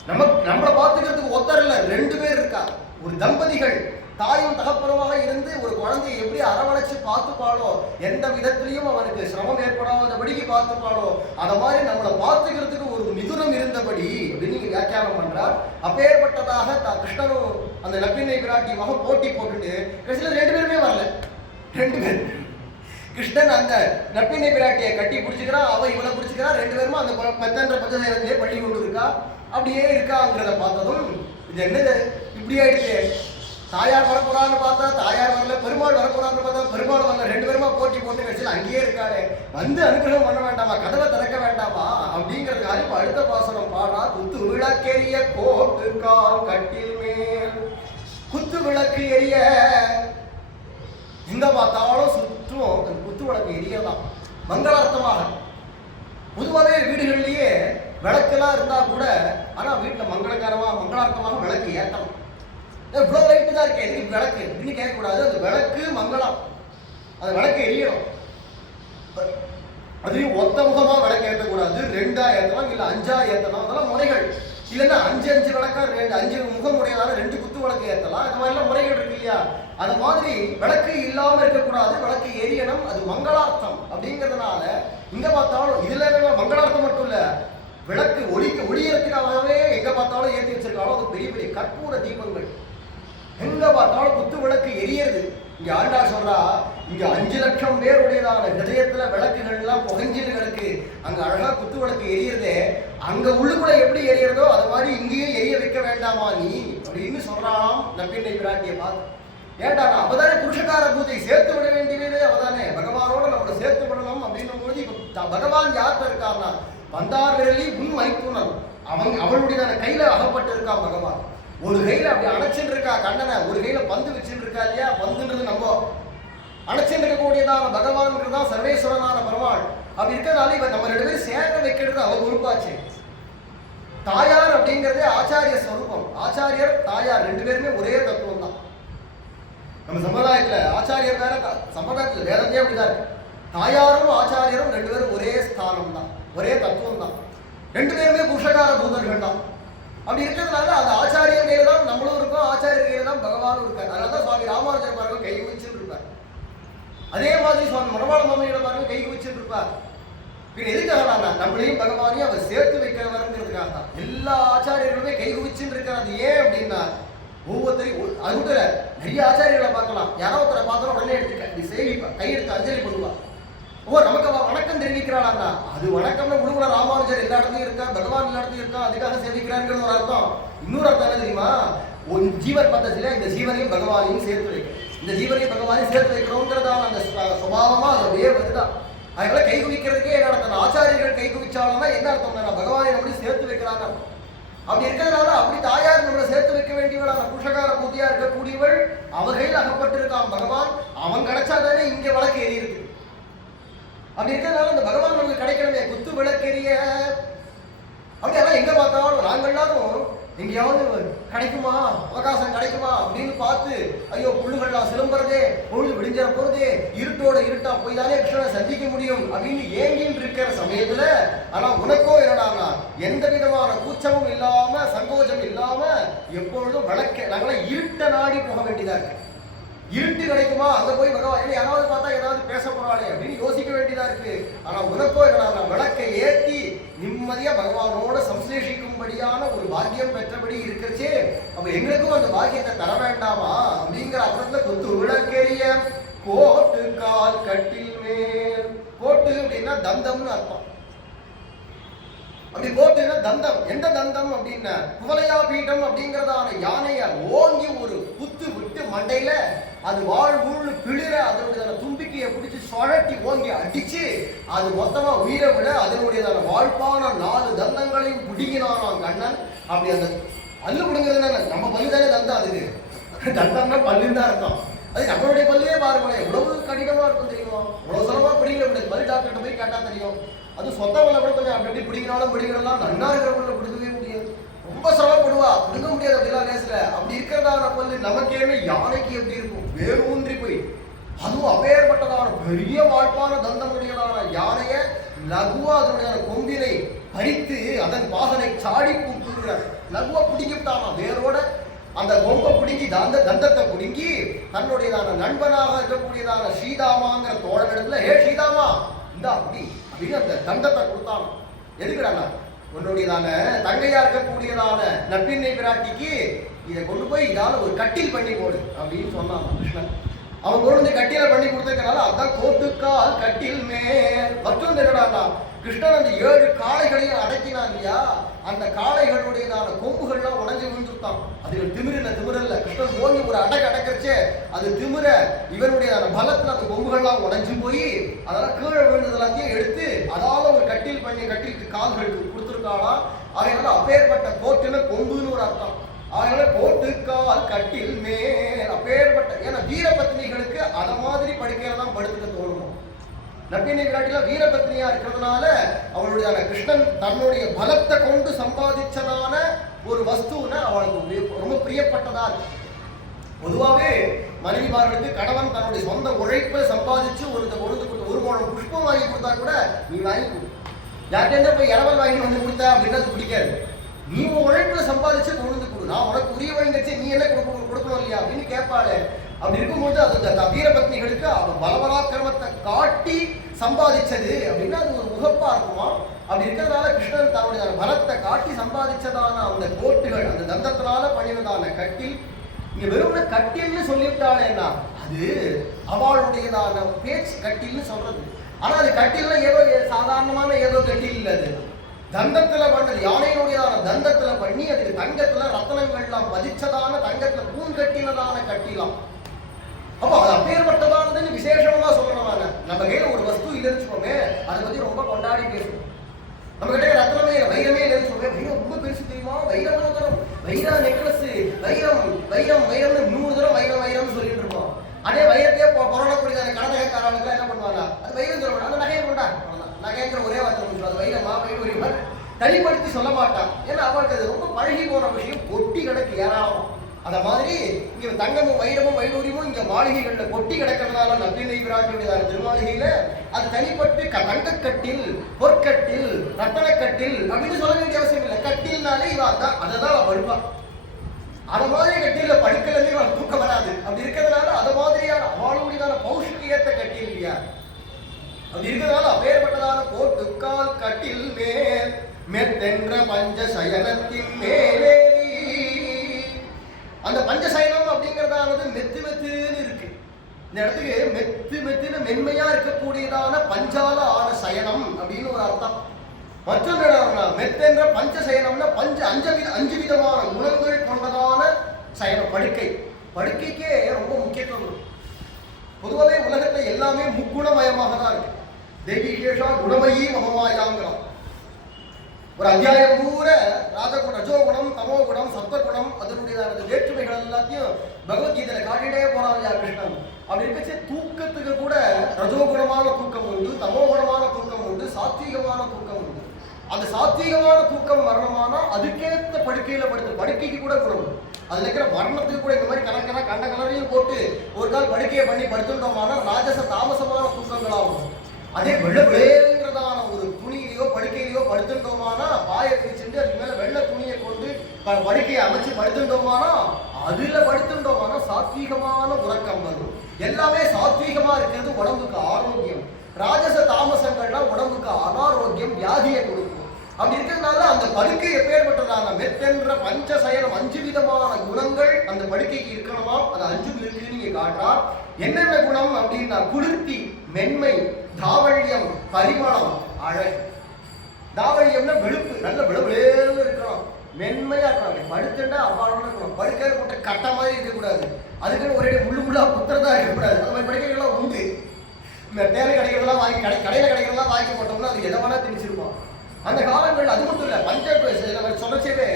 நம்மளை பார்த்துக்கிறதுக்கு ஒருத்தர் இல்லை 2 பேர் இருக்கா. ஒரு தம்பதிகள் தாயும் தகப்பனமாக இருந்து ஒரு குழந்தையை எப்படி அரவணைச்சு பார்த்துப்பாளோ, எந்த விதத்திலையும் அவனுக்கு சிரமம் ஏற்படாதபடிக்கு பார்த்துப்பாளோ, அதை மாதிரி நம்மளை பார்த்துக்கிறதுக்கு ஒரு மிதுனம் இருந்தபடி அப்படின்னு நீங்க வியாக்கியானம் பண்றார். அப்பேற்பட்டதாக கிருஷ்ணனும் அந்த நப்பிண்ணை பிராட்டியமாக போட்டி போட்டுட்டு கடைசியில் 2 பேருமே வரல. 2 பேர் கிருஷ்ணன் அந்த நப்பிண்ணை பிராட்டியை கட்டி பிடிச்சிக்கிறான், அவன் இவனை பிடிச்சிக்கிறான். 2 பேருமா அந்த மெத்தன்ற பஞ்சசேரத்திலே பள்ளி கொண்டு இருக்கா. அப்படியே இருக்காங்கிறத பார்த்ததும் இது என்னது இப்படி ஆயிடுச்சு. தாயார் வரப்போறான்னு பார்த்தா தாயார் வரல, பெருமாள் வரப்போறான்னு பார்த்தா பெருமாள் வரல. 2 பேருமா போட்டி போட்டு கட்சியில் அங்கேயே இருக்காளே, வந்து அனுகிரகம் பண்ண வேண்டாமா, கதவை திறக்க வேண்டாமா அப்படிங்கிறதுக்காக இப்ப அடுத்த பாசனம் பாடா. குத்து விளக்கெரிய கோட்டு கால் கட்டில் மேல், குத்து விளக்கு எரிய எங்க பார்த்தாலும் சுற்றும் அந்த குத்து விளக்கு எரியதான் மங்களார்த்தமாக. பொதுவாகவே வீடுகள்லயே விளக்கெல்லாம் இருந்தா கூட ஆனா வீட்டுல மங்களார்த்தமாக விளக்கு ஏற்றணும். இவ்வளவு லைட்டு தான் இருக்கேன், எதுக்கு விளக்கு அப்படின்னு கேட்கக்கூடாது. அந்த விளக்கு மங்களம், அந்த விளக்கு எரியணும். அதுலயும் ஒத்த முகமா விளக்கு ஏற்றக்கூடாது, 2ஆ ஏற்றலாம் இல்ல 5ஆ ஏற்றலாம். அதெல்லாம் முறைகள். இல்லைன்னா 5 விளக்கா 5 முகம் உடையதால 2 குத்து விளக்கு ஏற்றலாம். அது மாதிரிலாம் முறைகள் இருக்கு இல்லையா. அது மாதிரி விளக்கு இல்லாம இருக்கக்கூடாது, விளக்கு எரியணும். அது மங்களார்த்தம் அப்படிங்கிறதுனால இங்க பார்த்தாலும் இதுல மங்களார்த்தம் மட்டும் இல்ல, விளக்கு ஒளியறதுக்காகவே எங்க பார்த்தாலும் ஏற்றி வச்சிருக்காலும் அது பெரிய பெரிய கற்பூர தீபங்கள். எங்க பார்த்தாலும் குத்து விளக்கு எரியறது. இங்க ஆண்டாள் சொல்றா, இங்க 5 லட்சம் பேருடையதான ஹிருதயத்துல விளக்குகள் எல்லாம் புகைஞ்சிட்டு கிடக்கு. அங்க அழகா குத்து விளக்கு எரியறதே, அங்க உள்ளுக்குள்ள எப்படி எரியறதோ அது மாதிரி இங்கேயும் எரிய வைக்க வேண்டாமா நீ அப்படின்னு சொல்றாளாம் நப்பிண்ணை பிராட்டியை பார்த்து. ஏண்டா அவதானே புருஷகார பூஜை சேர்த்து விட வேண்டியதே அவதானே, பகவானோட நம்மளை சேர்த்து விடணும் அப்படின்னும் போது இப்ப பகவான் யார்கிட்ட இருக்கான்னா வந்தார் விரலி உன் மைத்துனன், அவளுடைய கையில அகப்பட்டு இருக்கான் பகவான். ஒரு கையில அப்படி அணைச்சுட்டு இருக்கா கண்ணனை, ஒரு கையில பந்து வச்சுட்டு இருக்கா இல்லையா. பந்துன்றது நம்ம அணைச்சுட்டு இருக்கக்கூடியதான பகவான்தான் சர்வேஸ்வரனான பெருமாள். அப்படி இருக்கிறதால இவன் நம்ம 2 பேரும் சேர வைக்கிறது அவர் உறுப்பாச்சு. தாயார் அப்படிங்கிறதே ஆச்சாரிய ஸ்வரூபம். ஆச்சாரியர் தாயார் 2 பேருமே ஒரே தத்துவம் தான். நம்ம சம்பிரதாயத்துல ஆச்சாரியர் வேற, சம்பிரதாயத்துல வேறதே அப்படிதான் இருக்கு. தாயாரும் ஆச்சாரியரும் 2 பேரும் ஒரே ஸ்தானம் தான், ஒரே தத்துவம் தான். 2 பேருமே புருஷகார பூதர்கள் தான். அப்படி இருக்கிறதுனால அந்த ஆச்சாரியர் கையில தான் நம்மளும் இருக்கோம், ஆச்சாரியர் கையில தான் பகவானும் இருக்காரு. அதனாலதான் சுவாமி ராமானுஜர் பாருங்க கை குவிச்சுட்டு இருப்பார். அதே மாதிரி சுவாமி மணவாள மாமையோட பாருங்க கை குவிச்சுட்டு இருப்பார். பின் எதுக்காக நம்மளையும் பகவானையும் அவர் சேர்த்து வைக்கிறவருங்கிறதுக்காக தான் எல்லா ஆச்சாரியர்களுமே கை குவிச்சுட்டு இருக்கிறது. ஏன் அப்படின்னா ஒவ்வொருத்தரையும் அது கூட நிறைய ஆச்சாரியர்களை பார்க்கலாம். யாரோ ஒருத்தரை பார்த்தாலும் உடனே எடுத்துக்க சேவிப்பா, கையெடுத்து அஞ்சலி பண்ணுவா. நமக்கு வணக்கம் தெரிவிக்கிறாளா, அது வணக்கம்னு உடுகுல ராமானுஜர் எல்லா இடத்துலையும் இருக்கா, பகவான் எல்லா இடத்துலையும் இருக்கா, அதுக்காக சேவிக்கிறாங்கிறது ஒரு அர்த்தம். இன்னொரு அர்த்தம் என்ன தெரியுமா, ஒரு ஜீவன் பந்தத்துல இந்த ஜீவனையும் பகவானையும் சேர்த்து வைக்கும், இந்த ஜீவனையும் பகவானையும் சேர்த்து வைக்கிறோங்கிறதான அந்த சுபாவமா அது அப்படியே வருதான். அதனால கை குவிக்கிறதுக்கே என்ன அர்த்தம், ஆச்சாரியர்கள் கை குவிச்சாலும்னா என்ன அர்த்தம், பகவானை எப்படி சேர்த்து வைக்கிறாங்க. அப்படி இருக்கிறதுனால அப்படி தாயார் நம்மளை சேர்த்து வைக்க வேண்டியவளான புருஷகார பூத்தியா இருக்கக்கூடியவள் அவகையில் அகப்பட்டிருக்கான் பகவான். அவன் கிடைச்சாதானே இங்க விளக்கு எரி இருக்கு. அப்படி இருக்கிறதுனால இந்த பகவான் நமக்கு கிடைக்கணுமே, குத்து விளக்கெரிய. அப்படி எல்லாம் எங்க பார்த்தாலும் நாங்கள் எல்லாரும் எங்கேயாவது கிடைக்குமா, அவகாசம் கிடைக்குமா அப்படின்னு பார்த்து ஐயோ புல்லுகள்லாம் சிலம்புறதே, பொழுது விடிஞ்சிட போறதே, இருட்டோட இருட்டா போய் தானே கிருஷ்ணனை சந்திக்க முடியும் அப்படின்னு ஏங்கின்னு இருக்கிற சமயத்துல, ஆனா உனக்கோ என்னடானா எந்த விதமான கூச்சமும் இல்லாம சங்கோஜம் இல்லாம எப்பொழுதும் விளக்க நாங்களாம் இருட்ட நாடி போக வேண்டியதா இருக்கு. இருட்டு கிடைக்குமா, அங்க போய் பகவான் யாராவது பார்த்தா ஏதாவது பேச போறாளே அப்படின்னு யோசிக்க வேண்டியதா இருக்கு. ஆனா உனக்கோ என்னடா விளக்கை ஏற்றி நிம்மதியா பகவானோட சம்சேஷிக்கும்படியான ஒரு பாக்கியம் பெற்றபடி இருக்கிறச்சு. அப்ப எங்களுக்கும் அந்த பாக்கியத்தை தர வேண்டாமா அப்படிங்கிற அர்த்தத்துல குத்து விளக்கெரிய கோட்டு கால் கட்டில் மேல். கோட்டு அப்படின்னா தந்தம்னு அர்த்தம். அப்படி கோட்டுன்னா தந்தம். எந்த தந்தம் அப்படின்னா குவலையா பீடம் அப்படிங்கிறதான யானைய ஓங்கி ஒரு குத்து விட்டு மண்டையில அது வாழ் ஊழு பிளிர அதனுடைய தும்பிக்கையை பிடிச்சி சுழட்டி ஓங்கி அடிச்சு அது மொத்தமா உயிரை விட அதனுடையதான வாழ்ப்பான 4 தந்தங்களையும் பிடிங்கினான் கண்ணன். அப்படி அந்த பல்லு பிடுங்கிறது நம்ம பல்லு தானே தந்தம், அதுக்கு தந்தம்னா பல்லுன்னு தான் அர்த்தம். அது நம்மளுடைய பல்லே பாருங்களேன் எவ்வளவு கடினமா இருக்கும் தெரியுமா, இவ்வளவு சுலமா பிடிக்க முடியாது. பல் டாக்டர்கிட்ட போய் கேட்டா தெரியும். அது சொந்த பல்ல கூட கொஞ்சம் அப்படி அப்படி பிடிக்கிறாலும் பிடிக்கிறலாம் நன்னா இருக்கிறவங்கள பிடிக்கவே முடியாது, ரொம்ப சிரமப்படுவா, பிடிக்க முடியாது அப்படிலாம் நேசல. அப்படி இருக்கிறதான பல்லு நமக்கேமே யானைக்கு எப்படி இருக்கும், வேறு ஊன்றி போய் அதுவும் அப்பேற்பட்டதான பெரிய வாழ்ப்பான தந்தம் உடையதான யானைய லகுவா அதனுடைய கொம்பினை பறித்து அதன் பாதனை சாடி கூப்பிடுற லகுவா பிடிக்கிட்டானா வேரோட அந்த கொம்பை பிடுங்கி அந்த தந்தத்தை பிடுங்கி தன்னுடையதான நண்பனாக இருக்கக்கூடியதான ஸ்ரீதாமாங்கிற தோழனிடத்துல ஏ ஸ்ரீதாமா இந்த அப்படி அப்படின்னு அந்த தந்தத்தை கொடுத்தானோ. எதுக்குறாங்க, உன்னுடையதான தங்கையா இருக்கக்கூடியதான நப்பிண்ணை பிராட்டிக்கு இதை கொண்டு போய் இதால ஒரு கட்டில் பண்ணி போடு அப்படின்னு சொன்னான் கிருஷ்ணன். அவன் கொண்டு வந்து கட்டில பண்ணி கொடுத்ததுனால அதான் கோட்டுக்கால் கட்டில் மேல். மற்றும் என்னடா கிருஷ்ணன் அந்த 7 காளைகளையும் அடக்கினான் இல்லையா, அந்த காளைகளுடையதான கொம்புகள்லாம் உடஞ்சி விழுந்துட்டான். அது திமிரல்ல கிருஷ்ணன் ஓங்கி ஒரு அடக்கிறச்சே அது திமிர இவனுடையதான பலத்துல அந்த கொம்புகள்லாம் உடஞ்சி போய் அதெல்லாம் கீழே விழுந்தது எல்லாத்தையும் எடுத்து அதால ஒரு கட்டில் பண்ணி கட்டிலுக்கு கால்களுக்கு கொடுத்துருக்காளா. அதனால அப்பேற்பட்ட கோட்டுன்னு கொம்புன்னு ஒரு அர்த்தம். அதனால கோட்டுக்கால் கட்டில் மேல் அப்பேற்பட்ட, ஏன்னா வீரபத்னிகளுக்கு அத மாதிரி படுக்கையில்தான் படுத்துக்க தோணும். நப்பிண்ணை விராட்டில வீரபத்னியா இருக்கிறதுனால அவளுடைய கிருஷ்ணன் தன்னுடைய பலத்தை கொண்டு சம்பாதிச்சதான ஒரு வஸ்துன்னு அவளுக்கு ரொம்ப பிரியப்பட்டதா இருக்கு. பொதுவாகவே மனைவிமார்களுக்கு கணவன் தன்னுடைய சொந்த உழைப்பை சம்பாதிச்சு ஒரு முழம் புஷ்பம் வாங்கி கொடுத்தா கூட நீ வாங்கி கொடு, யார்கிட்ட போய் இரவல் வாங்கி வந்து கொடுத்தா அப்படின்றது பிடிக்காது. நீ உன் உழைப்புல சம்பாதிச்சு கொண்டு கொடு, நான் உனக்கு உரிய வாங்கிச்சு நீ என்ன கொடுக்கணும் இல்லையா அப்படின்னு கேட்பாளே. அப்படி இருக்கும்போது அது வீரபத்னிகளுக்கு அவ பலபராக்கிரமத்தை காட்டி சம்பாதிச்சது அப்படின்னா அது ஒரு உகப்பா இருக்குமா. அப்படி இருக்கிறதுனால கிருஷ்ணன் தன்னுடைய பலத்தை காட்டி சம்பாதிச்சதான அந்த கோட்டுகள், அந்த தந்தத்தினால பண்ணினதான கட்டில், இங்க வெறும் கட்டில்னு சொல்லிவிட்டாளேன்னா அது அவளுடையதான பேச்சு கட்டில்னு சொல்றது. ஆனா அது கட்டில்னா ஏதோ சாதாரணமான ஏதோ கட்டில் இல்லை, அது தந்தத்துல பண்ணது, யானையினுடையதான தந்தத்துல பண்ணி அதுக்கு தங்கத்துல ரத்தனங்கள்லாம் பதிச்சதான தங்கத்துல பூங்கட்டினதான கட்டிலாம். அப்போ அது அப்பேற்பட்டதானதுன்னு விசேஷமா சொல்லணும். நம்ம கையில ஒரு வஸ்து இல்லைன்னு வச்சுக்கோமே, அதை பத்தி ரொம்ப கொண்டாடி பேசுவோம். நம்ம கிட்ட ரத்னமே வைரமே இல்லைன்னு சொல்லுவேன், வைரம் ரொம்ப பெருசு தெரியுமா, வைரம் தரம், வைர நெக்லஸ், வைரம் வைரம் வைரம்னு 100 தடவை வைரம் வைரம்னு சொல்லிட்டு இருப்போம். அதே வைரத்தையே புறணக்கூடியதான கடநகைக்காரர்களுக்கு என்ன பண்ணுவாங்க, அது வைரம் சொல்லுவாங்க, அந்த நகையை கொண்டா, நகைங்கிற ஒரே வார்த்தை முடிச்சு அது வைரமா வைரமா தனிப்படுத்தி சொல்ல மாட்டான். ஏன்னா அவளுக்கு அது ரொம்ப பழகி போன விஷயம், கொட்டி கிடக்கு ஏராளம். அத மாதிரி இங்க தங்கமும் வைரமும் வைடூரியமும் இங்க மாளிகைகள்ல கொட்டி கிடக்கிறதுனால நப்பினை விராட்டியுடையதான திருமாளிகையில அது தனிப்பட்டு தங்கக்கட்டில், பொற்கட்டில், ரத்தனக்கட்டில் அப்படின்னு சொல்ல வேண்டிய அவசியம் இல்லை. கட்டில்னாலே இவன் தான் அதை தான் படுப்பான். அத மாதிரி கட்டில படுக்கலன்னு இவன் தூக்கம் வராது. அப்படி இருக்கிறதுனால அத மாதிரியான அவளுடையதான பௌஷ்டியத்தை கட்டில் இல்லையா, அப்படி இருக்கிறதுனால அப்பேற்பட்டதான போட்டுக்கால் கட்டில் மேல் மெத்தென்ற பஞ்ச சயனத்தின் மேலேறி, அந்த பஞ்சசயனம் அப்படிங்கிறதானது மெத்து மெத்துன்னு இருக்கு. இந்த இடத்துக்கு மெத்து மெத்துன்னு மென்மையா இருக்கக்கூடியதான பஞ்சால ஆன சயனம் அப்படின்னு ஒரு அர்த்தம். மற்றொன்று மெத்தென்ற பஞ்சசயனம்னா அஞ்சு விதமான குணங்கள் கொண்டதான சயனம், படுக்கை. படுக்கைக்கே ரொம்ப முக்கியத்துவம். பொதுவாகவே உலகத்துல எல்லாமே முக்குணமயமாக தான் இருக்கு. தேவி விசேஷா குணமயி மகமாயாங்கிறோம். ஒரு அத்தியாயம் பூர ராஜகுணம், ரஜோகுணம், தமோகுணம், சப்தகுணம், அதனுடையதான வேற்றுமைகள் எல்லாத்தையும் பகவத்கீதையில காட்டிட்டே போறான் இல்லையா கிருஷ்ணன். அப்படி இருக்கச்சு தூக்கத்துக்கு கூட ரஜோகுணமான தூக்கம் உண்டு, தமோகுணமான தூக்கம் உண்டு, சாத்வீகமான தூக்கம் உண்டு. அந்த சாத்வீகமான தூக்கம் மரணமானா அதுக்கேற்ற படுக்கையில படுக்கைக்கு கூட குணம். அதுல இருக்கிற மரணத்துக்கு கூட இந்த மாதிரி கணக்கெல்லாம் கண்ட கலரையும் போட்டு ஒரு கால் படுக்கையை பண்ணி படுத்துட்டோம்னா ராஜச தாமசமான தூக்கங்களாகும். அதே வெள்ளவேங்கிறதான ஒரு துணியிலையோ படுக்கையிலையோ படுத்துட்டோமானா பாயை விரிச்சுட்டு அதுக்கு மேல வெள்ளை துணியை கொண்டு படுக்கையை அமைச்சு படுத்துட்டோமானா அதுல படுத்துட்டோமானா சாத்வீகமான உறக்கம் வரும். எல்லாமே சாத்வீகமா இருக்கிறது உடம்புக்கு ஆரோக்கியம். ராஜச தாமசங்கள்லாம் உடம்புக்கு அனாரோக்கியம், வியாதியை கொடுக்கும். அப்படி இருக்கிறதுனால அந்த படுக்கை எப்பேற்பட்டதான மெத்தென்ற பஞ்சசயனம் 5 விதமான குணங்கள் அந்த படுக்கைக்கு இருக்கணுமா, அது 5 இருக்குன்னு நீங்க காட்டுறா. என்னென்ன குணம் அப்படின்னா குளிர்த்தி, மென்மை, தாவல்யம், பரிமளம், அழகு. தாவல்யம்னா வெளுப்பு, நல்ல விளவிலேன்னு இருக்கணும், மென்மையா இருக்கணும், படுத்துட்டா அவ்வாறு இருக்கணும். படுக்கையில போட்ட கட்ட மாதிரி இருக்கக்கூடாது, அதுக்குன்னு ஒரே முள்ளா புத்திரதா இருக்கக்கூடாது. அந்த மாதிரி படுக்கைகள்லாம் உண்டு. இந்த தேவை கிடைக்கிறதெல்லாம் வாங்கி கடையில கிடைக்கிறதெல்லாம் வாங்கி போட்டோம்னா அது எதை வேணா திணிச்சிருப்பான். அந்த காலங்கள் அது மட்டும் இல்லை, பஞ்ச சொல்லச்சேவே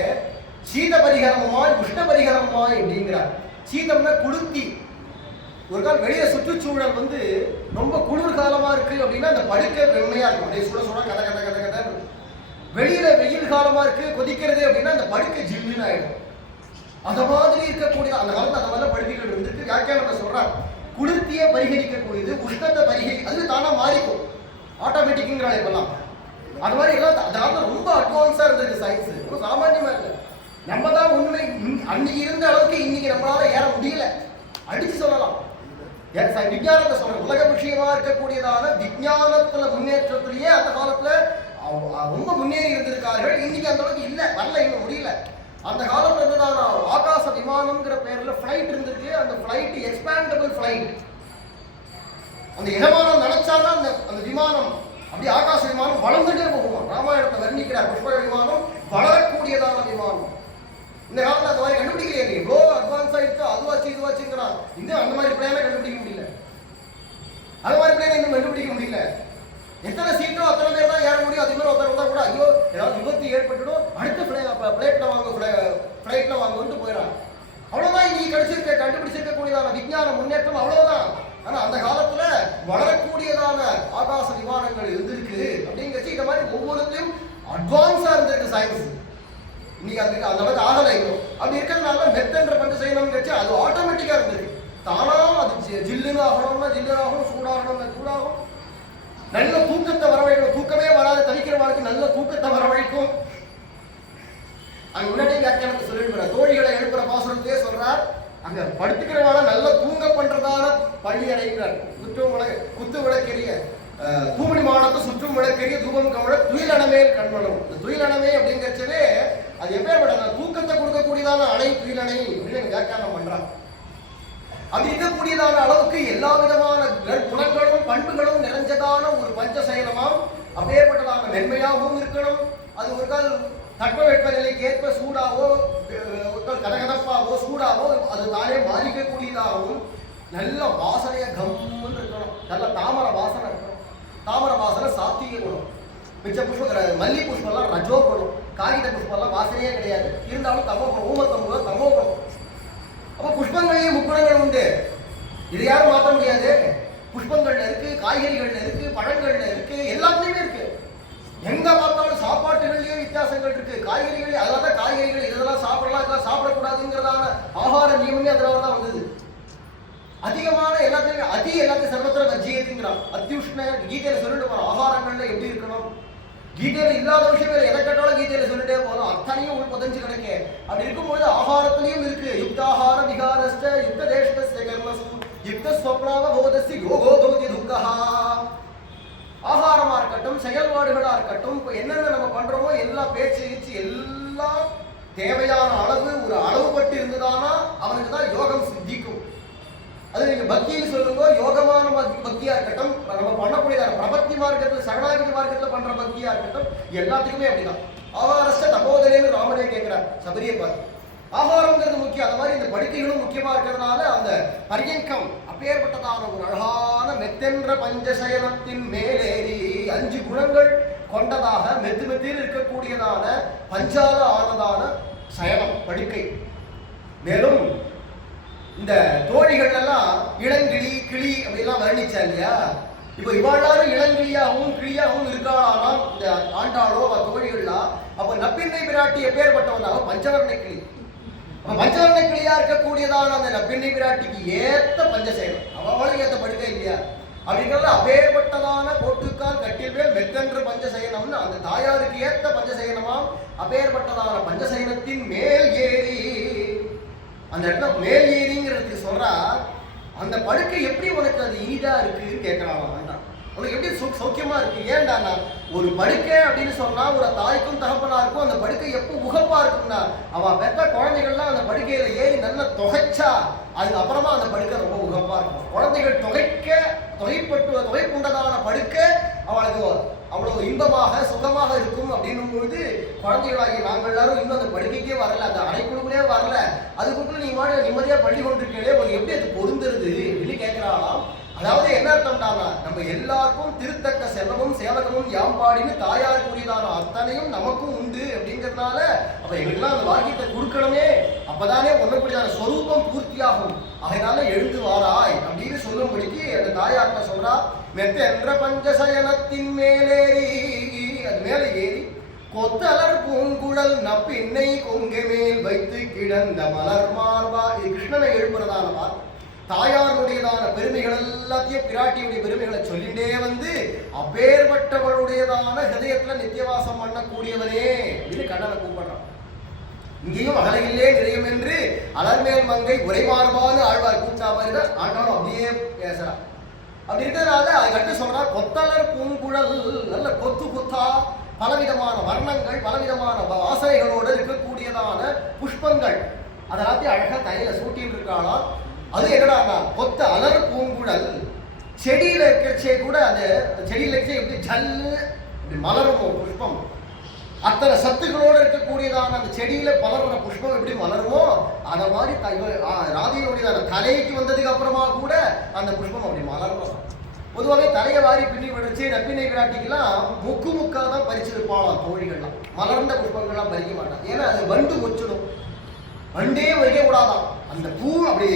சீத பரிகரமாய் உஷ்ண பரிகரமாய் அப்படிங்கிறார். சீதம்னா குளிர்த்தி. ஒரு கால் வெளியே சுற்றுச்சூழல் ரொம்ப குளிர் காலமா இருக்கு அப்படின்னா அந்த படுக்கை வெண்மையா இருக்கும், அப்படியே சுட சுட கதை கதை கதை கதை. வெளியில வெயில் காலமா இருக்கு கொதிக்கிறது அப்படின்னா அந்த படுக்கை ஜில்லுன்னு ஆயிடும். அந்த மாதிரி இருக்கக்கூடிய அந்த காலத்துல அந்த மாதிரி படுக்கைகள் இருந்துருக்கு. வியாக்கியானத்தை சொல்றார், குளிர்த்தியை பரிகரிக்கக்கூடியது, உஷ்ணத்தை அது தானா மாறிக்கும், ஆட்டோமேட்டிக்குங்கிறாள் இப்பெல்லாம். அது மாதிரி எல்லாம் அதனால ரொம்ப அட்வான்ஸா இருந்திருக்கு சயின்ஸ், ரொம்ப சாமானியமா இல்லை. நம்ம தான் உண்மை அன்னைக்கு இருந்த அளவுக்கு இன்னைக்கு நம்மளால ஏற முடியல, அடிச்சு சொல்லலாம். விஞ்ஞானத்தை சொல்ற உலக விஷயமா இருக்கக்கூடியதான விஞ்ஞானத்துல முன்னேற்றத்திலேயே அந்த காலத்துல ரொம்ப முன்னேறி இருந்திருக்கார்கள். இன்னைக்கு அந்த அளவுக்கு இல்லை, வரல, இன்னும் முடியல. அந்த காலத்துல இருந்ததான ஆகாச விமானம்ங்கிற பேர்ல பிளைட் இருந்திருக்கு. அந்த பிளைட் எக்ஸ்பேண்டபிள் பிளைட். அந்த இடமானம் நினைச்சாதான் அந்த விமானம் அப்படி ஆகாச விமானம் வளர்ந்துட்டே போகுமா. ராமாயணத்தை வர்ணிக்கிறார், புஷ்ப விமானம் வளரக்கூடியதான விமானம். இந்த காலத்துல அந்த மாதிரி கண்டுபிடிக்கலையே, எவ்வளோ அட்வான்ஸ் ஆயிடுச்சு, அதுவாச்சு இதுவாச்சுங்கிறான். இன்னும் அந்த மாதிரி பிளேனை கண்டுபிடிக்க முடியல, அது மாதிரி பிளேனை இன்னும் கண்டுபிடிக்க முடியல. எத்தனை சீட்டோ அத்தனை பேர் தான் ஏற முடியும். அது மாதிரி ஒருத்தர் வந்தா கூட ஐயோ ஏதாவது விபத்து ஏற்பட்டுடும், அடுத்த ஃபிளைட்ல வாங்க போயிடறான். அவ்வளவுதான் இன்னைக்கு கண்டுபிடிச்சிருக்கக்கூடியதான விஞ்ஞான முன்னேற்றம், அவ்வளவுதான். ஆனா அந்த காலத்துல வளரக்கூடியதான ஆகாச விமானங்கள் இருந்திருக்கு அப்படிங்கிறச்சு. இந்த மாதிரி ஒவ்வொருத்தையும் அட்வான்ஸா இருந்திருக்கு சயின்ஸ். இன்னைக்கு அந்த அளவுக்கு ஆகலை. அப்படி இருக்கிறதுனால மெத்தென்ற பஞ்ச செய்யணும்னு அது ஆட்டோமேட்டிக்கா இருந்திருக்கு. தானா அது ஜில்லுன்னு ஆகணும்னா ஜில்லுன்னு ஆகும், சூடாகணும்னா சூடாகும். நல்ல தூக்கத்தை வரவழைக்கும், தூக்கமே வராது தவிக்கிற வாழ்க்கை நல்ல தூக்கத்தை வரவழைக்கும். அங்க முன்னாடி வியாக்கியானத்தை சொல்லிட்டு தோழிகளை எழுப்புற பாசுரத்தையே சொல்றார். அங்க படுத்துக்கிறவான நல்ல தூங்க பண்றதான பள்ளி அடைகிறார். குத்து விளக்கெரிய தூமணி மாடத்தை சுற்றும் விளக்கரிய தூபம் கமழ துயிலணமேல் கண்மணம். இந்த துயிலணமே அப்படிங்கிறச்சவே அது எப்பேற்பட்ட தூக்கத்தை கொடுக்கக்கூடியதான அணை துயிலணை அப்படின்னு வியாக்கியானம் பண்றான். அப்படி இருக்கக்கூடியதான அளவுக்கு எல்லா விதமான குணங்களும் பண்புகளும் நிறைஞ்சதான ஒரு பஞ்சசயனமாம். அப்பேற்பட்டதான மென்மையாகவும் இருக்கணும். அது ஒரு கால் தட்பவெட்ப நிலைக்கு ஏற்ப சூடாவோ கதகதப்பாவோ சூடாவோ அது தானே மாறிக்கக்கூடியதாகவும் நல்ல வாசனைய கம்முன்னு இருக்கணும். நல்ல தாமரை வாசனை இருக்கணும். தாமரை வாசனை சாத்திய குணம். மிச்ச புஷ்பம் மல்லி புஷ்பம்லாம் ரஜோ குணம். காகித புஷ்பம்லாம் வாசனையே கிடையாது. இருந்தாலும் தமோ குணம். ஊமத்தம்பு தமோ குணம். அப்போ புஷ்பங்கள்லயே முக்குணங்கள் உண்டு. இது யாரும் மாற்ற முடியாது. புஷ்பங்கள்ல இருக்கு, காய்கறிகள்ல இருக்கு, பழங்கள்ல இருக்கு, எல்லாத்துலயுமே இருக்கு. எங்க பார்த்தாலும் சாப்பாட்டுகள்லயே வித்தியாசங்கள் இருக்கு. காய்கறிகள் அதனாலதான் காய்கறிகள் இதெல்லாம் சாப்பிடலாம் இதெல்லாம் சாப்பிடக்கூடாதுங்கிறதான ஆகார நியமமே அதனாலதான் வந்தது. அதிகமான எல்லாத்தையும் எல்லாத்தையும் சர்வத்திர வஜ்ஜியத்துங்கிறான். அத்தியுஷ்ண கீதையில சொல்லிட்டு போறோம் ஆகாரங்கள்ல எப்படி இருக்கணும். கீதையில இல்லாத விஷயம் எதை கேட்டாலும் கீதையில சொல்லிட்டே போறோம். அத்தனையும் உள் புதஞ்சு கிடைக்க. அப்படி இருக்கும்போது ஆகாரத்திலையும் இருக்கு. யுக்தாகார விகாரஸ்ட யுக்த தேஷ்டஸ்ய கர்மசு யுக்த ஸ்வப்னாவ போதஸ்ய யோகோ தோதி துக்கஹா. ஆகாரமா இருக்கட்டும், செயல்பாடுகளா இருக்கட்டும், என்னென்ன நம்ம பண்றோமோ எல்லா பேச்சு எல்லாம் தேவையான அளவு ஒரு அளவுபட்டு இருந்ததானா அவனுக்கு தான் யோகம் சித்திக்கும். அது நீங்க பக்தின்னு சொல்லுங்க. யோகமான பக்தியா இருக்கட்டும், நம்ம பண்ணக்கூடியதான பிரபத்தி மார்க்கத்துல சரணாகதி மார்க்கத்துல பண்ற பக்தியா இருக்கட்டும், எல்லாத்துக்குமே அப்படிதான். ஆகாரஸ்ட தபோதரேன்னு ராமனே கேட்கிறார் சபரியை பார்த்து. ஆகாரங்கிறது முக்கியம். அந்த மாதிரி இந்த படுக்கைகளும் முக்கியமா இருக்கிறதுனால அந்த பரியங்கம் அப்பேற்பட்டதான ஒரு அழகான மெத்தென்ற பஞ்சசயனத்தின் மேலேறி 5 குணங்கள் கொண்டதாக மெத்தில் இருக்கக்கூடியதான பஞ்சால ஆனதான சயனம் படுக்கை. மேலும் இந்த தோழிகள் எல்லாம் இளங்கிளி கிளி அப்படிலாம் வர்ணிச்சா இல்லையா. இப்போ இவாளாரும் இளங்கிளியாகவும் கிளியாகவும் இருக்காளாம் இந்த ஆண்டாளோ தோழிகள்லாம். அப்போ நப்பின்னை பிராட்டி எப்பேற்பட்டவனாக பஞ்சவர்ண கிளி. பஞ்சவர்ண கிளியா இருக்கக்கூடியதான அந்த நப்பின்னை பிராட்டிக்கு ஏத்த பஞ்சசேனம் அவளுக்கு ஏத்த படுக்கை இல்லையா. அப்படிங்கிறத அப்பேற்பட்டதான கோட்டுக்கால் கட்டில் மேல் மெத்தென்ற பஞ்சசயனம்னு அந்த தாயாருக்கு ஏத்த பஞ்சசயனமாம். அப்பேற்பட்டதான பஞ்சசயனத்தின் மேல் ஏறி அந்த இடத்துல மேல் ஏறிங்கிறதுக்கு சொல்றா. அந்த படுக்கை எப்படி உனக்கு அது ஈடா இருக்குன்னு கேட்கறான். உனக்கு எப்படி சௌக்கியமா இருக்கு. ஏன்டாண்ணா ஒரு படுக்கை அப்படின்னு சொன்னா ஒரு தாய்க்கும் தகப்பனாருக்கும் அந்த படுக்கை எப்போ உகப்பா இருக்கும்னா அவன் பெற்ற குழந்தைகள்லாம் அந்த படுக்கையில ஏறி நல்லா தொகைச்சா அதுக்கப்புறமா அந்த படுக்கை ரொம்ப உகப்பா இருக்கும். குழந்தைகள் தொகைப்புண்டதான படுக்கை அவளுக்கு அவ்வளவு இன்பமாக சுகமாக இருக்கும். அப்படின்னும் பொழுது குழந்தைகளாகி நாங்கள் எல்லாரும் இன்னும் அந்த படுக்கைக்கே வரல, அந்த அறைக்குழுவே வரல, அதுக்குள்ள நீ நிம்மதியா பள்ளி கொண்டிருக்கே உங்களுக்கு எப்படி அது பொருந்துருது அப்படின்னு கேட்கிறாளாம். அதாவது என்ன அர்த்தம்டானா நம்ம எல்லாருக்கும் திருத்தக்க செல்வமும் சேவகமும் யாம்பாடின்னு தாயாருக்குரியதான அத்தனையும் நமக்கும் உண்டு அப்படிங்கிறதுனால அப்ப எங்களுக்குலாம் அந்த வாக்கியத்தை கொடுக்கணுமே. அப்பதானே ஒன்னக்கூடியதான ஸ்வரூபம் பூர்த்தியாகும். அதனால எழுந்து வாராய் அப்படின்னு சொல்லும்படிக்கு அந்த தாயார்கிட்ட சொல்றா. மெத்த என்ற பஞ்சசயனத்தின் மேலேறி அது மேலே ஏறி கொத்தலர் பூங்குழல் நப்பின்னை கொங்கை மேல் வைத்து கிடந்த மலர் மார்பா. இது கிருஷ்ணனை எழுப்புறதான வார்த்தை. தாயாருடையதான பெருமைகள் எல்லாத்தையும் பிராட்டியுடைய பெருமைகளை சொல்லிண்டே வந்து அப்பேற்பட்டவளுடையதான ஹிருதயத்துல நித்தியவாசம் பண்ணக்கூடியவனே அப்படின்னு கண்ணனை கூப்பிடுறான். இங்கேயும் அகலையிலே நிறையும் என்று அலர்மேல் மங்கை உரைமார்பான்னு ஆழ்வார் கூப்பிட்டா மாதிரி தான் ஆண்டாலும் அப்படியே பேசுறான். அப்படி இருக்கிறதுனால அதுக்கடுத்து சொல்றா கொத்தலர் பூங்குழல் நல்ல கொத்து குத்தா பலவிதமான வர்ணங்கள் பலவிதமான வாசனைகளோடு இருக்கக்கூடியதான புஷ்பங்கள் அதெல்லாத்தையும் அழகா தையில சூட்டின்னு இருக்காளாம். அது என்னடா கொத்த அலர் பூங்குழல் செடியில இருக்கிறச்சே கூட அந்த செடியில இருக்க எப்படி ஜல்லு இப்படி மலருமோ புஷ்பம் அத்தனை சத்துக்களோடு இருக்கக்கூடியதான அந்த செடியில பலர்ற புஷ்பம் எப்படி மலருமோ அந்த மாதிரி ராதியினுடையதான தலைக்கு வந்ததுக்கு அப்புறமா கூட அந்த புஷ்பம் அப்படி மலரும். பொதுவாகவே தலையை வாரி பின்னி விடுச்சு நப்பினை விராட்டிக்கெல்லாம் முக்காக தான் பறிச்சிருப்பாளாம் தோழிகள்லாம். மலர்ந்த புஷ்பங்கள்லாம் பறிக்க மாட்டான். ஏன்னா அது வண்டு முச்சிடும். வண்டே வைக்க கூடாதான். அந்த பூ அப்படி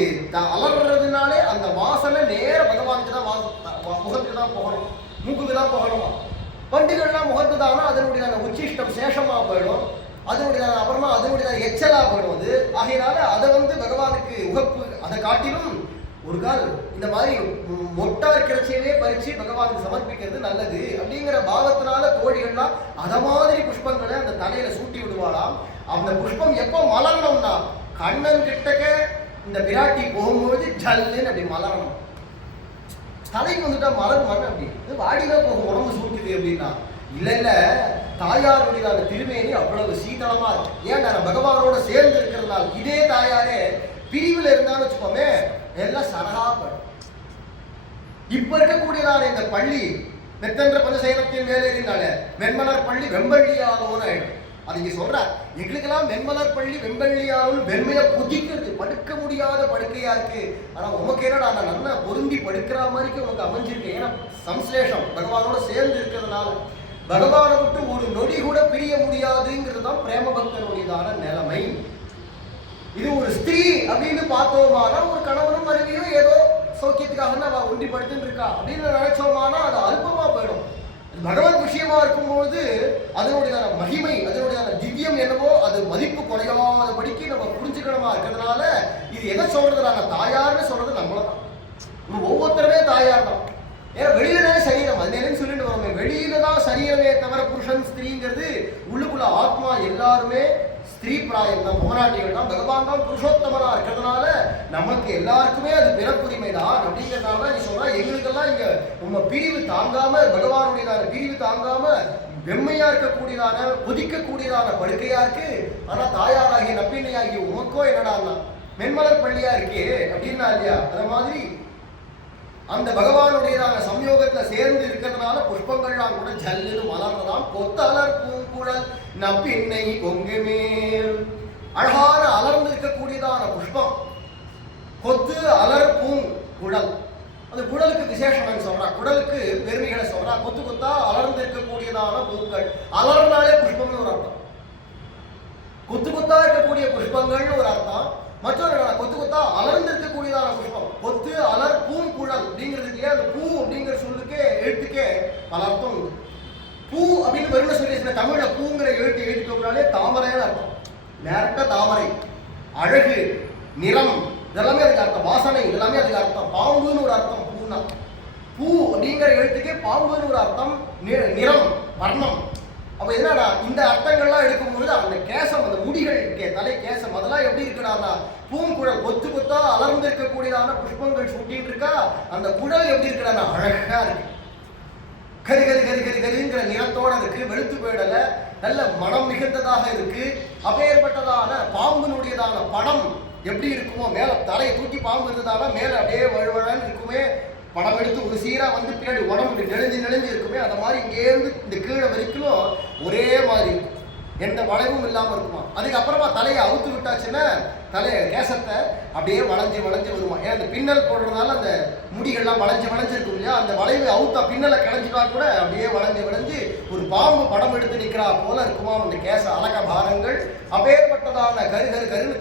அலர்றதுனாலே அந்த வாசனை நேர பகவானுக்கு தான் முகத்துக்கு தான் போகணும், மூக்குக்கு தான் போகணுமா. வண்டுகள்லாம் முகத்து தானா அதனுடைய உச்சிஷ்டம் சேஷமா போயிடும். அதனுடைய அப்புறமா அதனுடைய எச்சலா போயிடும். அது ஆகையினால அதை பகவானுக்கு உகப்பு. அதை காட்டிலும் ஒரு கால் இந்த மாதிரி மொட்டா இருக்கிறச்சையே பறிச்சு பகவானுக்கு சமர்ப்பிக்கிறது நல்லது அப்படிங்கிற பாவத்தினால தோழிகள்லாம் அத மாதிரி புஷ்பங்களை அந்த தலையில சூட்டி விடுவாளாம். அந்த புஷ்பம் எப்போ மலரணும்னா கண்ணன் கிட்டக்க இந்த பிராட்டி போகும்போது ஜல்லுன்னு அப்படி மலரணும். தலைக்கு வந்துட்டா மலர் மண் அப்படி வாடிதான் போகும் உடம்பு சூட்டுது அப்படின்னா இல்ல தாயாருடைய திருமேனி அவ்வளவு சீதளமா இருக்கு. ஏன்டா பகவானோட சேர்ந்து இருக்கிறதுனால. இதே தாயாரே பிரிவுல இருந்தான்னு வச்சுக்கோமே எல்லாம் சரகாப்படும். இப்ப இருக்கக்கூடியதான இந்த பள்ளி நெத்தென்ற பஞ்சசேனத்தின் மேலேறினால வெண்மலர் பள்ளி வெம்பள்ளியாலோன்னு ஆயிடும். அது இங்க சொல்ற எங்களுக்கெல்லாம் வெண்மலர் பள்ளி வெம்பள்ளியாலும் வெண்மையை புதிக்கிறது படுக்க முடியாத படுக்கையா இருக்கு. ஆனா உமக்கு என்னடா நான் நல்லா பொருந்தி படுக்கிற மாதிரிக்கு உனக்கு அமைஞ்சிருக்கு. ஏன்னா சம்ஸ்லேஷம் பகவானோட சேர்ந்து இருக்கிறதுனால பகவானை விட்டு ஒரு நொடி கூட பிரிய முடியாதுங்கிறது தான் பிரேம பக்தனுடையதான நிலைமை. இது ஒரு ஸ்திரீ அப்படின்னு பார்த்தோமானா ஒரு கணவனும் மனைவியும் ஏதோ சௌக்கியத்துக்காக அவ ஒண்டி படுத்துட்டு இருக்கா அப்படின்னு நினைச்சோமானா அது அல்பமா போயிடும். பகவத் விஷயமா இருக்கும்போது அதனுடைய மகிமை அதனுடைய திவ்யம் என்னவோ அது மதிப்பு குறையாதபடிக்கு நம்ம புரிஞ்சுக்கணுமா இருக்கிறதுனால இது எதை சொல்றது நாங்க தாயார்னு சொல்றது நம்மளதான். நம்ம ஒவ்வொருத்தருமே தாயார் தான். ஏன்னா வெளியில சரீரம் அது சொல்லிட்டு வரோமே வெளியில தான் சரீரமே தவிர புருஷன் ஸ்திரீங்கிறது உள்ளுக்குள்ள ஆத்மா எல்லாருமே ஸ்திரீ பிராயம் தான் போராட்டிகள் தான். பகவான் தான் புருஷோத்தமனா இருக்கிறதுனால நமக்கு எல்லாருக்குமே அது பிறப்புரிமை தான். அப்படிங்கிறதுனால தான் நீ சொல்ற எங்களுக்கெல்லாம் இங்க உங்க பிரிவு தாங்காம பகவானுடையதான பிரிவு தாங்காம வெம்மையா இருக்கக்கூடியதான கொதிக்கக்கூடியதான படுக்கையா இருக்கு. ஆனா தாயாராகிய நப்பிண்ணையாகிய உமக்கோ என்னடா மென்மலர் பள்ளியா இருக்கே அப்படின்னா இல்லையா. அத மாதிரி அந்த பகவானுடையதான சம்யோகத்துல சேர்ந்து இருக்கிறதுனால புஷ்பங்கள்லாம் கூட ஜல்லுன்னு மலர்றதாம். கொத்தலர் பூங்குழல் நப்பின்னை கொங்குமேல் அழகான அலர்ந்து இருக்கக்கூடியதான புஷ்பம் கொத்து அலர் பூங்குழல். அந்த குடலுக்கு விசேஷம் சொல்றா, குடலுக்கு பெருமைகளை சொல்றா. கொத்து கொத்தா அலர்ந்து இருக்கக்கூடியதான பூக்கள் அலர்னாலே புஷ்பம்னு ஒரு அர்த்தம். கொத்து கொத்தா இருக்கக்கூடிய புஷ்பங்கள்னு ஒரு அர்த்தம். மற்றொரு கொத்து கொத்தா அலர்ந்து இருக்கக்கூடியதான புஷ்பம் கொத்து அலர் பூங்குழல் அப்படிங்கிறதுக்கு அந்த பூ அப்படிங்கிற சொல்லுக்கே எழுத்துக்கே பல அர்த்தம் உண்டு. பூ அப்படின்னு வெறும் சொல்லி தமிழ்ல பூங்கிற எழுத்து எழுதிக்கோம்னாலே தாமரைன்னு அர்த்தம். நேரட்ட தாமரை அழகு நிறம் இதெல்லாமே அதுக்கு அர்த்தம். வாசனை இதெல்லாமே அதுக்கு அர்த்தம். பாம்புன்னு ஒரு அர்த்தம் பூனா. பூ அப்படிங்கிற எழுத்துக்கே பாம்புன்னு ஒரு அர்த்தம். நிறம் வர்ணம். அப்ப என்னடா இந்த அர்த்தங்கள்லாம் எடுக்கும்போது அந்த கேசம் அந்த முடிகள் தலை கேசம் அதெல்லாம் எப்படி இருக்குடானா பூங்குழல் கொத்து கொத்தா அலர்ந்து இருக்கக்கூடியதான புஷ்பங்கள் சுட்டின்னு இருக்கா. அந்த குழல் எப்படி இருக்குடானா அழகா இருக்கு. கரி கரி கரி கரி கரிங்கிற நிறத்தோட இருக்கு. வெளுத்து போயிடல நல்ல மனம் மிகுந்ததாக இருக்கு. அப்பேற்பட்டதான பாம்பினுடையதான படம் எப்படி இருக்குமோ மேல தலையை தூக்கி பாம்பு இருந்ததால மேல அப்படியே வழுவழன்னு இருக்குமே. படம் எடுத்து ஒரு சீரா வந்து பின்னாடி உடம்பு நெளிஞ்சு இருக்குமே. அந்த மாதிரி இங்கேருந்து இந்த கீழே வரைக்கும் ஒரே மாதிரி எந்த வளைவும் இல்லாமல் இருக்குமா. அதுக்கப்புறமா தலையை அவுத்து விட்டாச்சுன்னா தலையை கேசத்தை அப்படியே வளைஞ்சு வருமா. ஏன்னா அந்த பின்னல் போடுறதுனால அந்த முடிகள்லாம் வளைஞ்சு இருக்கும் இல்லையா. அந்த வளைவு அவுத்தா பின்னலை கிளஞ்சிட்டா கூட அப்படியே வளைஞ்சு ஒரு பாம்பு படம் எடுத்து நிற்கிறா போல இருக்குமா அந்த கேச அலக பாரங்கள். அப்பேற்பட்டதான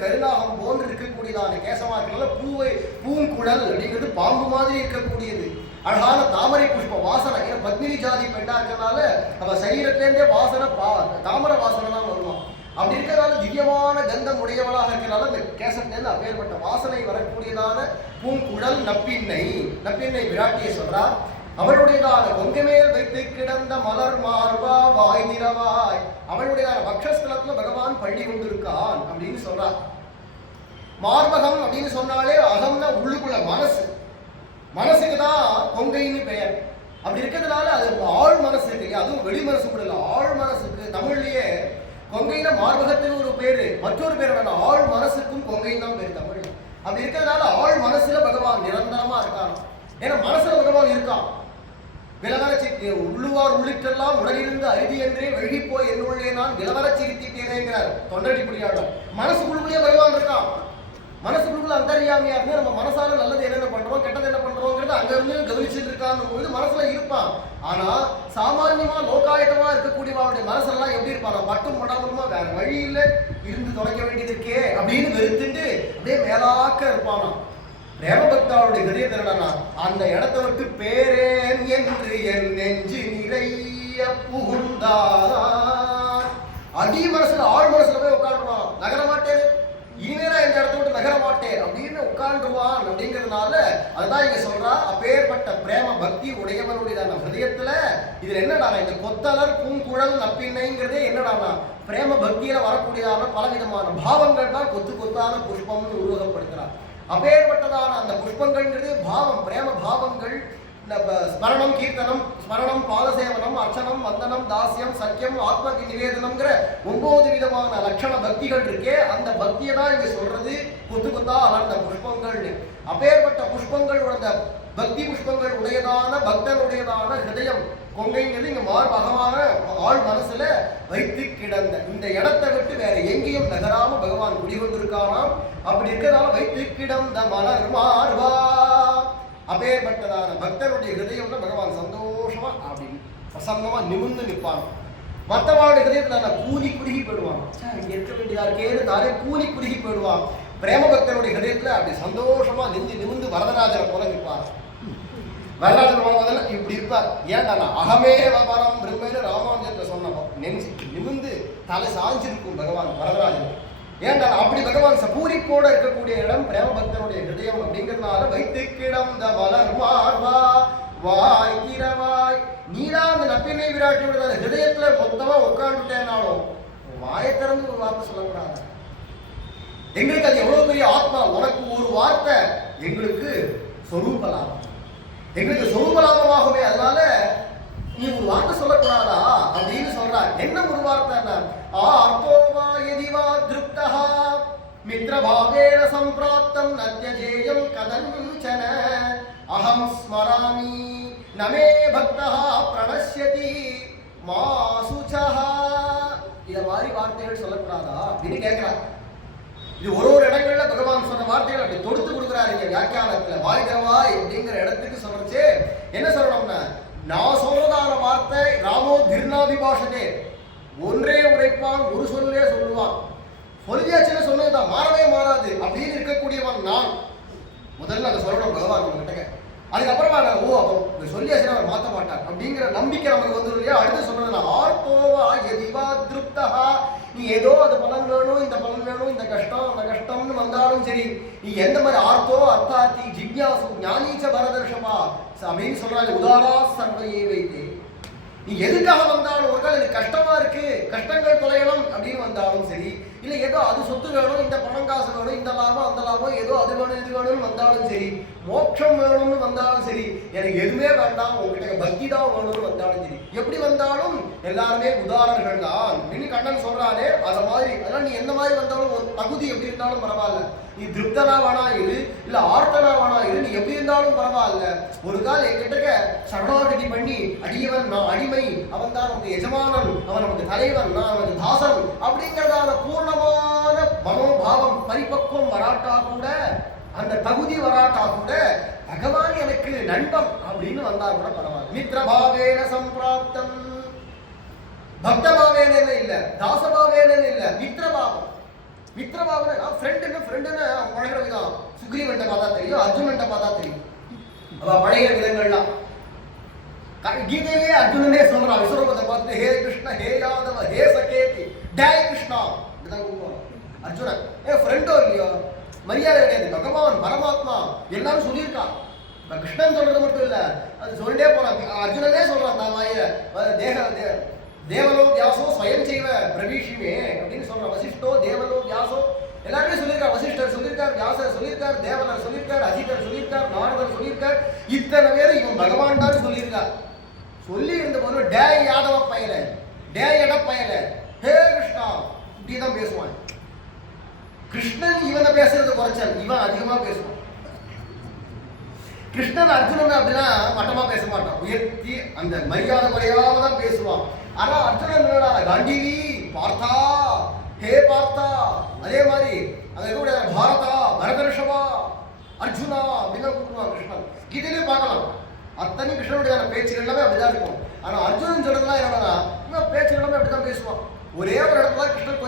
கருநாகம் போன்று இருக்கக்கூடியதான கேசமா இருக்கிறதுனால பூங்குழல் அப்படிங்கிறது பாம்பு மாதிரி இருக்கக்கூடியது. அழகான தாமரை புஷ்ப வாசனை. ஏன்னா பத்மினி ஜாதி பெண்ணா இருக்கிறதுனால அவ சரீரத்திலேருந்தே வாசனை தாமரை வாசனை தான் வருவான். அப்படி இருக்கிறதால திவ்யமான கந்தம் உடையவளாக இருக்கிறதால இந்த கேசத்திலேருந்து அப்பேற்பட்ட வாசனை வரக்கூடியதான பூங்குழல் நப்பின்னை விராட்டியை சொல்றா. அவளுடையதான கொங்கமேல் வைத்து கிடந்த மலர் மார்பா வாய் நிறவாய். அவளுடையதான பக்ஷஸ்தலத்துல பகவான் பள்ளி கொண்டிருக்கான் அப்படின்னு சொல்றா. மார்பகம் அப்படின்னு சொன்னாலே அகம்னா உள்ளுக்குள்ள மனசுக்கு தான் கொங்கைன்னு பெயர். அப்படி இருக்கிறதுனால அது ஆழ் மனசு இருக்கு. அதுவும் வெளி மனசு கூட இல்லை, ஆழ் மனசுக்கு தமிழ்லயே கொங்கைனா மார்பகத்துக்கு ஒரு பேரு, மற்றொரு பேர் வேண்டாம் ஆழ் மனசுக்கும் கொங்கைன்னு தான் பேர் தமிழ். அப்படி இருக்கிறதுனால ஆழ் மனசுல பகவான் நிரந்தரமா இருக்கான். ஏன்னா மனசுல பகவான் இருக்கான். விலவர உள்ளுவார் உள்ளிட்டெல்லாம் உடலிருந்து அருதி என்றே வெழுகி போய் என்னுள்ளே நான் விலவர சிரித்திட்டேனேங்கிறார் தொண்டடி புரியாளர். மனசுக்குள்ளுக்குள்ளேயே பகவான் இருக்கான். மனசுக்குள்ள அந்தரியாமையா இருந்து நம்ம மனசால நல்லது என்னென்ன பண்றோம் கெட்டது என்ன பண்றோங்கிறது அங்க இருந்து கவனிச்சுட்டு இருக்கான்னு போது மனசுல இருப்பான். ஆனா சாமான்யமா லோகாயத்தமா இருக்கக்கூடியவனுடைய மனசெல்லாம் எப்படி இருப்பான், மட்டும் மடாமமா வேற வழியில இருந்து தொலைக்க வேண்டியது இருக்கே அப்படின்னு வெறுத்துட்டு அப்படியே மேலாக்க இருப்பானா. பிரேமபக்தாவுடைய ஹிருதயம் என்னன்னா அந்த இடத்தை விட்டு பேரேன் என்று என் நெஞ்சு நிறைய புகுந்தார். அடி மனசுல ஆழ் மனசுல போய் உட்காந்துருவான். நகர மாட்டேன் இனிமேல இந்த இடத்த விட்டு நகர மாட்டேன் அப்படின்னு உட்காந்துருவான். அப்படிங்கிறதுனால அதுதான் இங்க சொல்றா அப்பேற்பட்ட பிரேம பக்தி உடையவனுடையதான ஹிருதயத்துல இதுல என்னடா இந்த கொத்தலர் பூங்குழல் நப்பின்னைங்கிறதே என்னடானா பிரேம பக்தியில வரக்கூடியதான பலவிதமான பாவங்கள் தான் கொத்தான புஷ்பம்னு உருவகப்படுத்துறார். அப்பேற்பட்டதான அந்த புஷ்பங்கள்ங்கிறது பாவம், பிரேம பாவங்கள் ஸ்மரணம் கீர்த்தனம், ஸ்மரணம் பாதசேவனம், அர்ச்சனம், வந்தனம், தாசியம், சக்கியம், ஆத்ம நிவேதனம்ங்கிற 9 விதமான லட்சண பக்திகள் இருக்கே, அந்த பக்தியை தான் இங்க சொல்றது கொத்து கொத்தா அலர்ந்த புஷ்பங்கள்னு. அப்பேற்பட்ட புஷ்பங்கள் உடைய பக்தி புஷ்பங்கள் உடையதான பக்தனுடையதான ஹிருதயம் கொங்கைங்கிறது இங்க மார்பகமான ஆள் மனசுல வைத்து கிடந்த இந்த இடத்தை விட்டு வேற எங்கேயும் நகராம பகவான் குடிகொண்டிருக்கானாம். அப்படி இருக்கிறதால வைத்து கிடந்த மலர் மார்பா, அப்பேற்பட்டதான பக்தனுடைய ஹிருதயம்ல பகவான் சந்தோஷமா அப்படி பிரசன்னமா நிமிர்ந்து நிற்பான். மற்றவாளுடைய ஹிருதயத்துல கூலி குறுகி போயிடுவான், இங்க இருக்க வேண்டியதா இருக்கேன்னு தானே கூலி குறுகி போயிடுவான். பிரேம பக்தனுடைய ஹிருதயத்துல அப்படி சந்தோஷமா நிமிர்ந்து வரதராஜரை போல நிற்பார். வரதராஜர் முதல்ல இப்படி இருப்பார். ஏன்டா அகமே பரம் பிரம்மேன்னு ராமானுஜத்தை சொன்னப்போ நெஞ்சு நிமிர்ந்து தலை சாஞ்சிருக்கும் பகவான் வரதராஜன். ஏன்டா அப்படி பகவான் பூரிப்போட இருக்கக்கூடிய இடம் பிரேம பக்தனுடைய ஹிருதயம். அப்படிங்கிறதுனால வைத்து கிடந்த மலர் மார்பா வாய் திறவாய், நீதான் அந்த நப்பினை விராட்டியோட ஹிருதயத்துல மொத்தமா உட்காந்துட்டேனாலும் வாயை திறந்து ஒரு வார்த்தை சொல்லக்கூடாது. எங்களுக்கு அது எவ்வளவு பெரிய ஆத்மா, உனக்கு ஒரு வார்த்தை எங்களுக்கு சொரூபலாபம், எங்களுக்கு சொரூபலாபமாகவே. அதனால நீ ஒரு வார்த்தை சொல்லக்கூடாதா அப்படின்னு சொல்றார். என்ன ஒரு வார்த்தை? ஆர்த்தோவா யதிவா திருப்தஹ மித்ரபாவேன சம்பிராப்தம் நத்யஜேயம் கதஞ்சன அஹம் ஸ்மராமி நமே பக்தஹ பிரணஷ்யதி மாசுசஹ. இத மாதிரி வார்த்தைகள் சொல்லக்கூடாதா அப்படின்னு கேட்கிறார். இது ஒரு இடங்கள்ல பகவான் சொன்ன வார்த்தைகள் அப்படி தொடுத்து கொடுக்குறாரு. இங்க வியாக்கியானத்துல வாய்கரவாய் அப்படிங்கிற இடத்துக்கு சொல்றச்சு என்ன சொல்லணும்னா, நான் சொல்றதான வார்த்தை ராமோ தீர்ணாபிபாஷதே, ஒன்றே உரைப்பான் ஒரு சொல்லே சொல்லுவான், சொல்லியாச்சுன்னு சொன்னதுதான் மாறவே மாறாது அப்படின்னு இருக்கக்கூடியவன் நான். முதல்ல அதை சொல்லணும் பகவான் கிட்ட. அதுக்கப்புறமா அப்போ சொல்லியாச்சுன்னா அவர் மாற்ற மாட்டார் அப்படிங்கிற நம்பிக்கை நமக்கு வந்துடும் இல்லையா. அடுத்து சொல்றது ஆர்த்தோவா யதிவா திருப்தஹா, நீ ஏதோ அது பலன் வேணும், இந்த பலன் வேணும், இந்த கஷ்டம் அந்த கஷ்டம்னு வந்தாலும் சரி, நீ எந்த மாதிரி ஆர்த்தோ அர்த்தாத்தி ஜிக்யாசு ஞானீச்ச பரதர்ஷபா அப்படின்னு சொல்றாங்க. உதாரா சர்வையே வைத்தே, நீ எதுக்காக வந்தாலும் ஒரு கால் எனக்கு கஷ்டமா இருக்கு, கஷ்டங்கள் தொலையணும் அப்படின்னு வந்தாலும் சரி, இல்ல ஏதோ அது சொத்து வேணும், இந்த பணம் காசு வேணும், இந்த லாபம் அந்த லாபம், ஏதோ அது வேணும் இது வேணும்னு வந்தாலும் சரி, மோட்சம் வேணும்னு வந்தாலும் சரி, எனக்கு எதுவுமே வேண்டாம் உங்ககிட்ட பக்தி தான் வேணும்னு வந்தாலும் சரி, எப்படி வந்தாலும் எல்லாருமே உதாரணர்கள் தான் அப்படின்னு கண்ணன் சொல்றானே. அத மாதிரி அதெல்லாம் நீ எந்த மாதிரி வந்தாலும் ஒரு தகுதி எப்படி இருந்தாலும் பரவாயில்ல, நீ திருப்தனா வேணா இரு, இல்ல ஆர்த்தனா வேணா இரு, நீ எப்படி இருந்தாலும் பரவாயில்ல. ஒரு கால் என்கிட்ட சரணாகதி பண்ணி அடியவன் நான் அடிமை, அவன் தான் நமக்கு எஜமானன், அவன் நமக்கு தலைவன், நான் அவனுக்கு தாசன் அப்படிங்கிறதான பூர்ணமான மனோபாவம் பரிபக்குவம் வராட்டா கூட, அந்த தகுதி வராட்டா கூட பகவான் எனக்கு நண்பன் அப்படின்னு வந்தா கூட பரவாயில்ல. மித்ரபாவேன சம்பிராப்தம், பக்தபாவேன இல்ல, தாசபாவேன இல்ல, மித்ரபாவம். மித்ரபாவன ஃப்ரெண்டுன்னு பழகிற விதம் சுக்ரீவன்ட்ட பார்த்தா தெரியும், அர்ஜுனன்ட்ட பார்த்தா தெரியும். அவ பழகிற விதங்கள்லாம் கீதையிலே அர்ஜுனனே சொல்றான் விஸ்வரூபத்தை பார்த்து, ஹே கிருஷ்ண ஹே யாதவ ஹே சகேதி டேய் கிருஷ்ணா இப்படிதான் கூப்பிடுவான் அர்ஜுனன். ஃப்ரெண்டோ இல்லையோ மரியாதை கிடையாது. பகவான் பரமாத்மா எல்லாரும் சொல்லியிருக்கான். கிருஷ்ணன் சொல்றது மட்டும் இல்ல, அது சொல்லிட்டே போறான். அர்ஜுனனே சொல்றான் தான் வாயில, தேவலோ வியாசோ ஸ்வயம் செய்வ பிரவீஷிமே அப்படின்னு சொல்றான். வசிஷ்டோ தேவலோ வியாசோ எல்லாருமே சொல்லியிருக்கார். வசிஷ்டர் சொல்லியிருக்கார், வியாசர் சொல்லியிருக்கார், தேவலர் சொல்லியிருக்கார், அஜிதர் சொல்லியிருக்கார், நாரதர் சொல்லியிருக்கார். இத்தனை பேர் இவன் பகவான் தான் சொல்லியிருக்கார். சொல்லி இருந்த போது டே யாதவ பயல, டே எட பயல, ஹே கிருஷ்ணா இப்படிதான் பேசுவான். கிருஷ்ணன் இவனை பேசுறது குறைச்சல், இவன் அதிகமா பேசுவான். கிருஷ்ணன் அர்ஜுனன் அப்படின்னா மட்டமா பேச மாட்டான், உயர்த்தி அந்த மரியாதை குறையாம தான் பேசுவான். ஆனா அர்ஜுனன் காண்டீவி பார்த்தா ஹே பார்த்தா, அதே மாதிரி அங்க கூட பாரதா பரதர்ஷவா அர்ஜுனா அப்படின்னு கூப்பிடுவான் கிருஷ்ணன். கீதையிலே பார்க்கலாம் அத்தனை கிருஷ்ணனுடைய பேச்சுகள் எல்லாமே அப்படிதான் இருக்கும். ஆனா அர்ஜுனன் சொல்றதுலாம் என்னன்னா பேச்சு எல்லாமே அப்படிதான் பேசுவான். ஒரே ஒரு இடத்துல கிருஷ்ணன்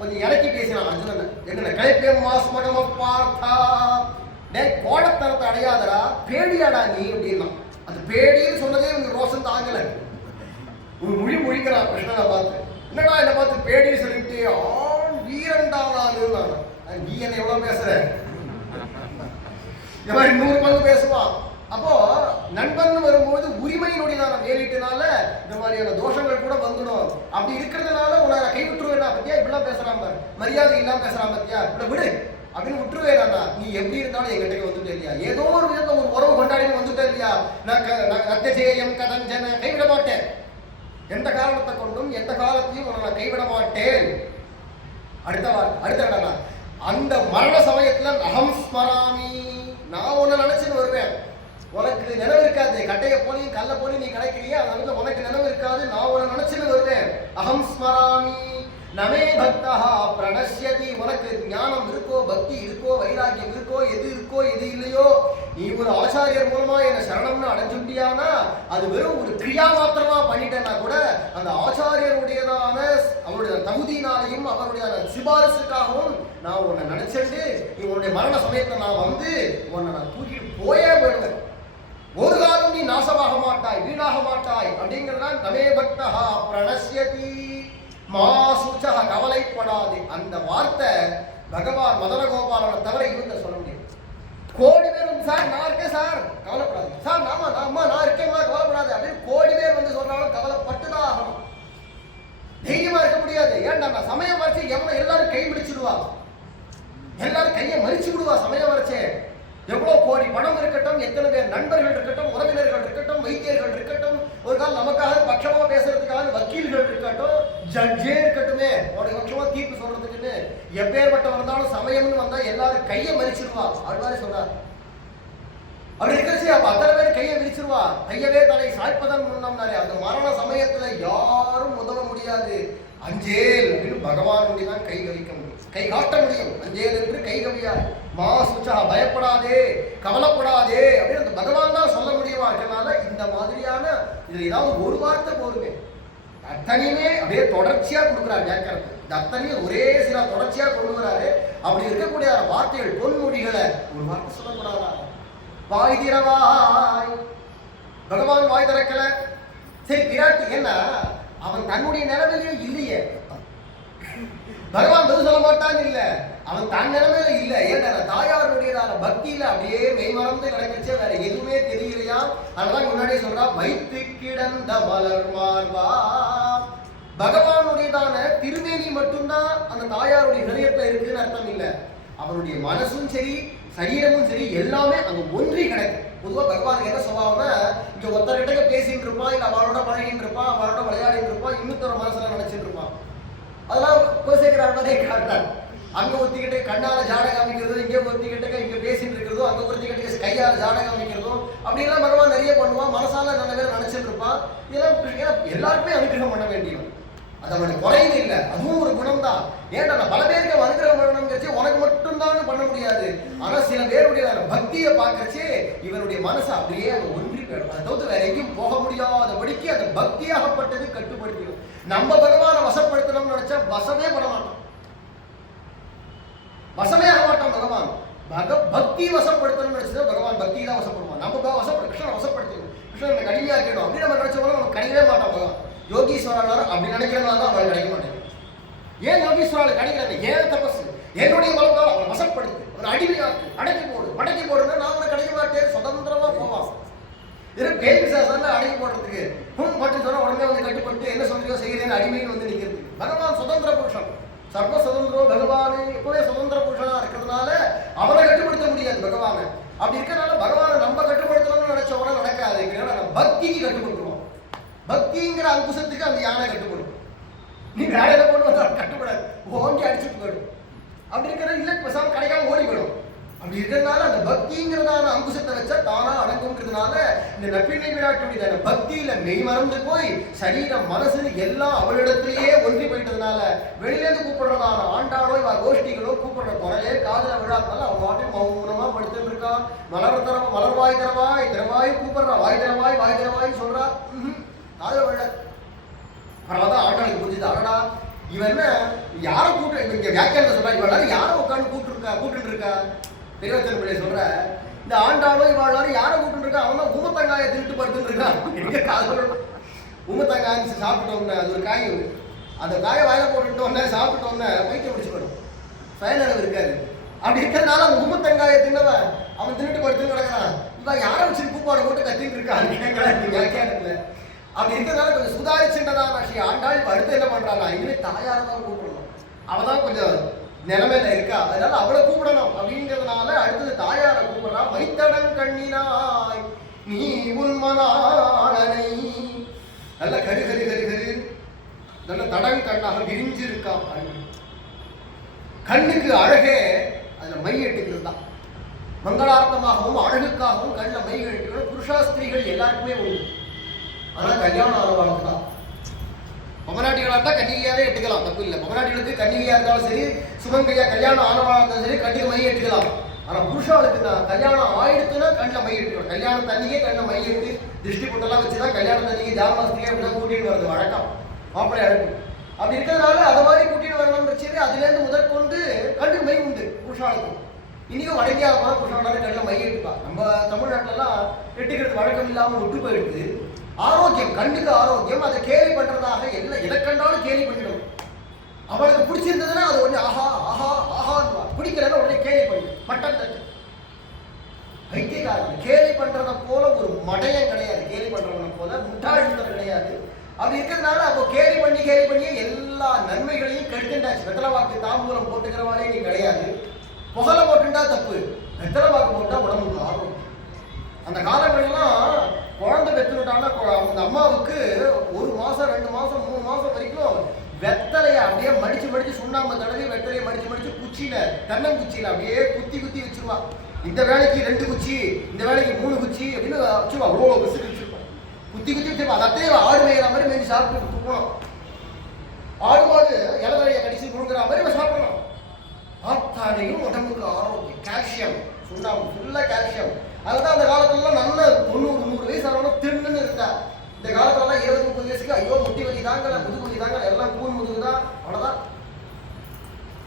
கொஞ்சம் இறக்கி பேசினான் அர்ஜுனன். என்ன கலைப்பேம் மாஸ்மகம பார்த்தா, டே கோடத்தனத்தை அடையாதரா பேடியாடா நீ அப்படின்னா. அந்த பேடின்னு சொன்னதே உங்க ரோஷம் தாங்கல. ஒரு மொழிக்கிறான் கிருஷ்ணனை பார்த்து, என்னடா என்னை பார்த்து பேடின்னு சொல்லிட்டு ஆண் வீரண்டானான்னு. நீ என்ன எவ்வளவு பேசுற, இந்த மாதிரி 100 பங்கு பேசுவான். அப்போ நண்பன் வரும்போது உரிமையினுடையதான வேலிட்டுனால இந்த மாதிரியான தோஷங்கள் கூட வந்துடும். அப்படி இருக்கிறதுனால உன்னை கைவிட்டுருவேன் பத்தியா, இப்படிலாம் பேசுறான், மரியாதை இல்லாம பேசுறான் பத்தியா, இப்படி விடு அப்படின்னு விட்டுருவேன் அண்ணா. நீ எப்படி இருந்தாலும் எங்கிட்ட வந்துட்டே இல்லையா, ஏதோ ஒரு விதத்துல ஒரு உறவு கொண்டாடி வந்துட்டே இல்லையா, நத்தஜேயம் கதஞ்சன கைவிட மாட்டேன். எந்த காரணத்தை கொண்டும் எந்த காலத்தையும் உன்னை நான் கைவிட மாட்டேன். அடுத்த அந்த மரண சமயத்துல அகம் ஸ்மராமி, நான் உன்னை நினைச்சுன்னு வருவேன். உனக்கு நினைவு இருக்காது, கட்டைய போலையும் கல்ல போலையும் நீ கிடைக்கிறிய, அதனால உனக்கு நினைவு இருக்காது, நான் உன்னை நினைச்சுன்னு வருவேன். அகம் ஸ்மராமி நமே பக்தா பிரணஷ்யதி, உனக்கு ஞானம் இருக்கோ, பக்தி இருக்கோ, வைராக்கியம் இருக்கோ, எது இருக்கோ எது இல்லையோ, நீ ஒரு ஆச்சாரியர் மூலமா என்ன சரணம்னு அடைஞ்சுட்டியானா அது வெறும் ஒரு கிரியா மாத்திரமா பண்ணிட்டேன்னா கூட அந்த ஆச்சாரியருடையதான அவருடைய தகுதியினாலையும் அவருடைய சிபாரிசுக்காகவும் நான் உன்னை நினைச்சிட்டு உன்னுடைய மரண சமயத்தை நான் வந்து உன்னை நான் தூக்கிட்டு போயே போயிடுவேன். ஒரு காலம் நீ நாசமாக மாட்டாய், வீணாக மாட்டாய் அப்படிங்கிறதான் நமே பக்தா பிரணஷ்யதி மாசுச்ச, கவலைப்படாது. அந்த வார்த்தை பகவான் மதன கோபாலனை தவிர இவங்க சொல்ல முடியும். கோடி பேர் வந்து சார் நான் இருக்கேன் சார் கவலைப்படாது, சார் நான் இருக்கேன் கவலைப்படாது அப்படின்னு கோடி பேர் வந்து சொன்னாலும் கவலைப்பட்டுதான் ஆகணும். தைரியமா இருக்க முடியாது. ஏன்டா சமயம் வரைச்சு எவனை எல்லாரும் கை பிடிச்சிடுவா, எல்லாரும் கையை மறிச்சு விடுவா. சமயம் வரைச்சே எவ்வளவு கோடி பணம் இருக்கட்டும், எத்தனை பேர் நண்பர்கள் இருக்கட்டும், உறவினர்கள் இருக்கட்டும், வைத்தியர்கள் இருக்கட்டும், ஒரு காலம் நமக்காக பட்சமா பேசுறதுக்காக வக்கீல்கள் இருக்கட்டும், ஜட்ஜே இருக்கட்டுமே உடைய பட்சமா தீர்ப்பு சொல்றதுக்குன்னு எப்பேற்பட்ட வந்தாலும் சமயம்னு வந்தா எல்லாரும் கையை மறிச்சிருவா. அது மாதிரி சொல்றாரு. அப்படி இருக்கிறச்சு அப்ப அத்தனை பேர் கையை விரிச்சிருவா. கையவே தலை சாய்ப்பதன் முன்னம்னாலே அந்த மரண சமயத்துல யாரும் உதவ முடியாது. அஞ்சேல் அப்படின்னு பகவானுடைய தான் கை கவிக்க முடியும், கை காட்ட முடியும். அஞ்சேல் என்று கை கவியார் மா சுச்சா, பயப்படாதே கவலைப்படாதே அப்படின்னு அந்த பகவான் தான் சொல்ல முடியுமா இருக்கனால இந்த மாதிரியான இதுல ஏதாவது ஒரு வார்த்தை போருங்க. அத்தனையுமே அப்படியே தொடர்ச்சியா கொடுக்குறாரு வியாக்கரத்தை. இந்த அத்தனையும் ஒரே சில தொடர்ச்சியா கொண்டு வராரு. அப்படி இருக்கக்கூடிய வார்த்தைகள் பொன்மொழிகளை ஒரு வார்த்தை சொல்லக்கூடாதா? வாய் திறவாய், பகவான் வாய் திறக்கல. சரி பிராட்டி என்ன அவன் தன்னுடைய நிலைமையிலே இல்லையே, பகவான் பதில் சொல்ல மாட்டான்னு இல்ல, அவன் தன் நிலைமையில இல்ல. ஏன்னா தாயாருடையதான பக்தியில அப்படியே மெய்மறந்து கிடக்குச்சு, வேற எதுவுமே தெரியலையா. அதனால முன்னாடியே சொல்றா வைத்து கிடந்த மலர் மார்பா. பகவானுடையதான திருமேனி மட்டும்தான் அந்த தாயாருடைய ஹிருதயத்துல இருக்குன்னு அர்த்தம் இல்ல, அவனுடைய மனசும் சரி சரீரமும் சரி எல்லாமே அங்க ஒன்றி கிடக்கு. பொதுவா பகவான் என்ன சொல்லுவாங்கன்னா, இங்க ஒருத்தர்கிட்ட பேசிட்டு இருப்பான், இல்ல அவளோட பழகிட்டு இருப்பான், அவளோட விளையாடிட்டு இருப்பான், இன்னொருத்தர மனசுல நினைச்சிட்டு இருப்பான். அதெல்லாம் கோசேகரானே காட்டுறாரு. அங்க ஒத்திக்கிட்டு கண்ணால ஜாட காமிக்கிறதும், இங்க ஒத்திக்கிட்டு இங்க பேசிட்டு இருக்கிறதும், அங்க ஒத்திக்கிட்டு கையால ஜாட காமிக்கிறதும், அப்படிலாம் பகவான் நிறைய பண்ணுவான். மனசால நல்ல பேர் நினைச்சிட்டு இருப்பான். இதெல்லாம் எல்லாருக்குமே அனுகிரகம் பண்ண வேண்டியவன், அது அவனுக்கு குறையுது இல்லை, அதுவும் ஒரு குணம் தான். ஏன்டா பல பேருக்கு அனுகிரகம் பண்ணணும்னு உனக்கு மட்டும்தான் பண்ண முடியாது. ஆனா சில பேருடைய பக்தியை பார்க்கறச்சு இவருடைய மனசு அப்படியே அங்க ஒன்றி போயிடும். அதை தவிர்த்து வேற எங்கேயும் போக முடியாதபடிக்கு அந்த பக்தியாகப்பட்டது கட்டுப்படுத்திடும். நம்ம பகவானை வசப்படுத்தணும்னு நினைச்சா வசமே பட மாட்டோம், வசமே ஆக மாட்டோம். பகவான் பக்தி வசப்படுத்தணும்னு நினைச்சா பகவான் பக்தி தான் வசப்படுவான். நம்ம கிருஷ்ணனை வசப்படுத்தணும், கிருஷ்ணனை கடுமையாக்கிடும் அப்படின்னு நம்ம நினைச்சவங்க நம்ம கிடைக்கவே மாட்டோம். பகவான் யோகீஸ்வரர் அப்படி நினைக்கிறதுனால தான் அவள் கிடைக்க மாட்டேங்குது. ஏன் யோகீஸ்வரர் கிடைக்கிறது? ஏன் தபஸ் என்னுடைய பலத்தால் அவனை வசப்படுத்து, அவனை அடிமையாக்கு, அடக்கி போடுன்னா நான் அவனை கிடைக்க மாட்டேன், சுதந்திரமா போவான். இதற்கு பேபிசாசான அடக்கி போடுறதுக்கு மட்டும் சொன்னா உடனே வந்து கட்டுப்பட்டு என்ன சொல்றியோ செய்கிறேன்னு அடிமைன்னு வந்து நிற்கிறது. பகவான் சுதந்திர புருஷன், சர்வ சுதந்திரோ பகவான் எப்பவே சுதந்திர புருஷனா இருக்கிறதுனால அவனை கட்டுப்படுத்த முடியாது பகவானை. அப்படி இருக்கிறதுனால பகவானை நம்ம கட்டுப்படுத்தணும்னு நினைச்ச உடனே நடக்காது. பக்திக்கு கட்டுப்படுத்துவோம். பக்திங்கிற அங்குசத்துக்கு அந்த யானை கட்டுப்படும். நீ வேற எதை கொண்டு வந்தாலும் கட்டுப்படாது, ஓங்கி அடிச்சுட்டு போயிடும். அப்படி இருக்கிறது இல்லை, பேசாம கிடைக்காம ஓடி போயிடும். அப்படி இருக்கிறதுனால அந்த பக்திங்கிறதான அங்குசத்தை வச்சா தானா அடங்குங்கிறதுனால இந்த நப்பினை விராட்டுடைய பக்தியில மெய் மறந்து போய் சரீரம் மனசு எல்லாம் அவளிடத்திலேயே ஒன்றி போயிட்டதுனால வெளியிலேருந்து கூப்பிடுறதான ஆண்டாளோ இவ கோஷ்டிகளோ கூப்பிடுற குரலே காதல விழாத்தால அவன் வாட்டி மௌனமா படுத்துட்டு இருக்கான். மலர்வாய் திறவாய் கூப்பிடுறா, வாய் திறவாய் சொல்றா, காதல விழா. அப்புறம்தான் ஆண்டாளுக்கு புரிஞ்சுது, அடடா இவன் என்ன யாரை கூட்டு இங்க வியாக்கியானத்தை சொல்றா, இவளாரும் யாரை உட்காந்து கூப்பிட்டு இருக்கா. பெரியவச்சன் பிள்ளை சொல்ற, இந்த ஆண்டாளும் இவாளும் யாரை கூப்பிட்டு இருக்கா, அவன் தான் உமத்தங்காயை திருட்டு படுத்துட்டு இருக்கான். எங்க காதல் உமத்தங்காய் சாப்பிட்டோம்னா அது ஒரு காய், அந்த காயை வாயில போட்டுட்டு வந்தா சாப்பிட்டோம்னா பைத்தியம் பிடிச்சு போயிடும், பயனளவு இருக்காது. அப்படி இருக்கிறதுனால அந்த உமத்தங்காயை தின்னவன் அவன் திருட்டு படுத்துன்னு கிடக்கிறான். இவன் யாரை வச்சு கூப்பாடு போட்டு கத்திட்டு இருக்கான் வியாக்கியானத்துல. அப்படி இருக்கிறதுனால கொஞ்சம் சுதாரிச்சுட்டதான் ஸ்ரீ ஆண்டாள். அடுத்து என்ன பண்றாங்க, இனிமே தாயார தான் கூப்பிடணும், அவதான் கொஞ்சம் நிலைமையில இருக்கா. அதனால அவளை கூப்பிடணும் அப்படிங்கிறதுனால அடுத்தது தாயாரை கூப்பிடுறா. மைத்தடன் கண்ணினாய் நீ உன்மனாளனை. நல்ல கரு கரு கரு கரு நல்ல தடன் கண்ணாக விரிஞ்சு இருக்கா. கண்ணுக்கு அழகே அதுல மை எட்டுக்கிறது தான். மங்களார்த்தமாகவும் அழகுக்காகவும் கண்ணில் மை எட்டுக்கிறது புருஷா ஸ்திரீகள் எல்லாருக்குமே உண்டு. ஆனா கல்யாணம் ஆனவாளுக்கு தான். பொம்மநாட்டிகளா இருந்தா கன்னிகையாவே எட்டுக்கலாம், தப்பு இல்லை. பொம்மநாட்டிகளுக்கு கன்னிகையா இருந்தாலும் சரி, சுமங்கையா கல்யாணம் ஆனவா இருந்தாலும் சரி, கண்ணுக்கு மை எட்டுக்கலாம். ஆனா புருஷாளுக்கு தான் கல்யாணம் ஆயிடுச்சுன்னா கண்ணில் மை எட்டுக்கணும். கல்யாணம் தண்ணியே கண்ணில் மை எட்டு திருஷ்டி பொட்டெல்லாம் வச்சுதான் கல்யாணம் தண்ணிக்கு ஜாமாஸ்திரியா அப்படிதான் கூட்டிட்டு வருது வழக்கம். மாப்பிள்ளை அழகு அப்படி இருக்கிறதுனால அதை மாதிரி கூட்டிட்டு வரணும்னு சரி. அதுல இருந்து முதற்கொண்டு கண்ணுக்கு மை உண்டு புருஷாளுக்கும். இன்னைக்கும் வட இந்தியாவை போல புருஷாளால கண்ணில் மை எட்டுப்பா. நம்ம தமிழ்நாட்டிலலாம் எட்டுக்கிறது வழக்கம் இல்லாம விட்டு போயிடுது. ஆரோக்கியம், கண்ணுக்கு ஆரோக்கியம். அதை கேலி பண்றதாக எல்லாம் எதை கண்டாலும் கேலி பண்ணிடும். அவளுக்கு பிடிச்சிருந்ததுன்னா அது உடனே ஆஹா ஆஹா ஆஹான்வா. பிடிக்கலன்னா உடனே கேலி பண்ணு, மட்டன் தட்டு. வைத்தியக்காரன் கேலி பண்றத போல ஒரு மடையம் கிடையாது. கேலி பண்றவனை போல முட்டாள்கள் கிடையாது. அப்படி இருக்கிறதுனால அப்போ கேலி பண்ணி எல்லா நன்மைகளையும் கெடுத்துட்டாச்சு. வெத்தலை வாக்கு தாம்பூலம் போட்டுக்கிறவாளே நீ கிடையாது. புகழை போட்டுட்டா தப்பு, வெத்தலை வாக்கு போட்டா உடம்புக்கு ஆரோக்கியம். அந்த காலங்களெல்லாம் குழந்தை பெற்றுட்டான்னா அந்த அம்மாவுக்கு 1 மாசம் 2 மாசம் 3 மாசம் வரைக்கும் வெத்தலையை அப்படியே மடிச்சு சுண்ணாம்பு தடவி வெத்தலையை மடிச்சு குச்சியில தென்னங்குச்சியில அப்படியே குத்தி வச்சிருவா. இந்த வேலைக்கு 2 குச்சி, இந்த வேலைக்கு 3 குச்சி அப்படின்னு வச்சுருவா. அவ்வளோ வச்சிருப்பா. குத்தி வச்சிருப்பா. அதத்தையே ஆடு மேய்கிற மாதிரி மேய்ச்சி சாப்பிட்டு போகணும். ஆடு மாடு இலவரையை கடிச்சு முழுங்குற மாதிரி சாப்பிடணும். ஆத்தாடையும் உடம்புக்கு ஆரோக்கியம். கால்சியம், சுண்ணாம்பு ஃபுல்லா கால்சியம். அதுதான் அந்த காலத்துல நல்ல 90-100 வயசு ஆனவங்க தின்னுன்னு இருந்தா. இந்த காலத்துல 20-30 வயசுக்கு ஐயோ முட்டி வலி தாங்கல, முதுகு வலி தாங்கல, எல்லாம் கூன் முதுகுதான், அவ்வளவுதான்.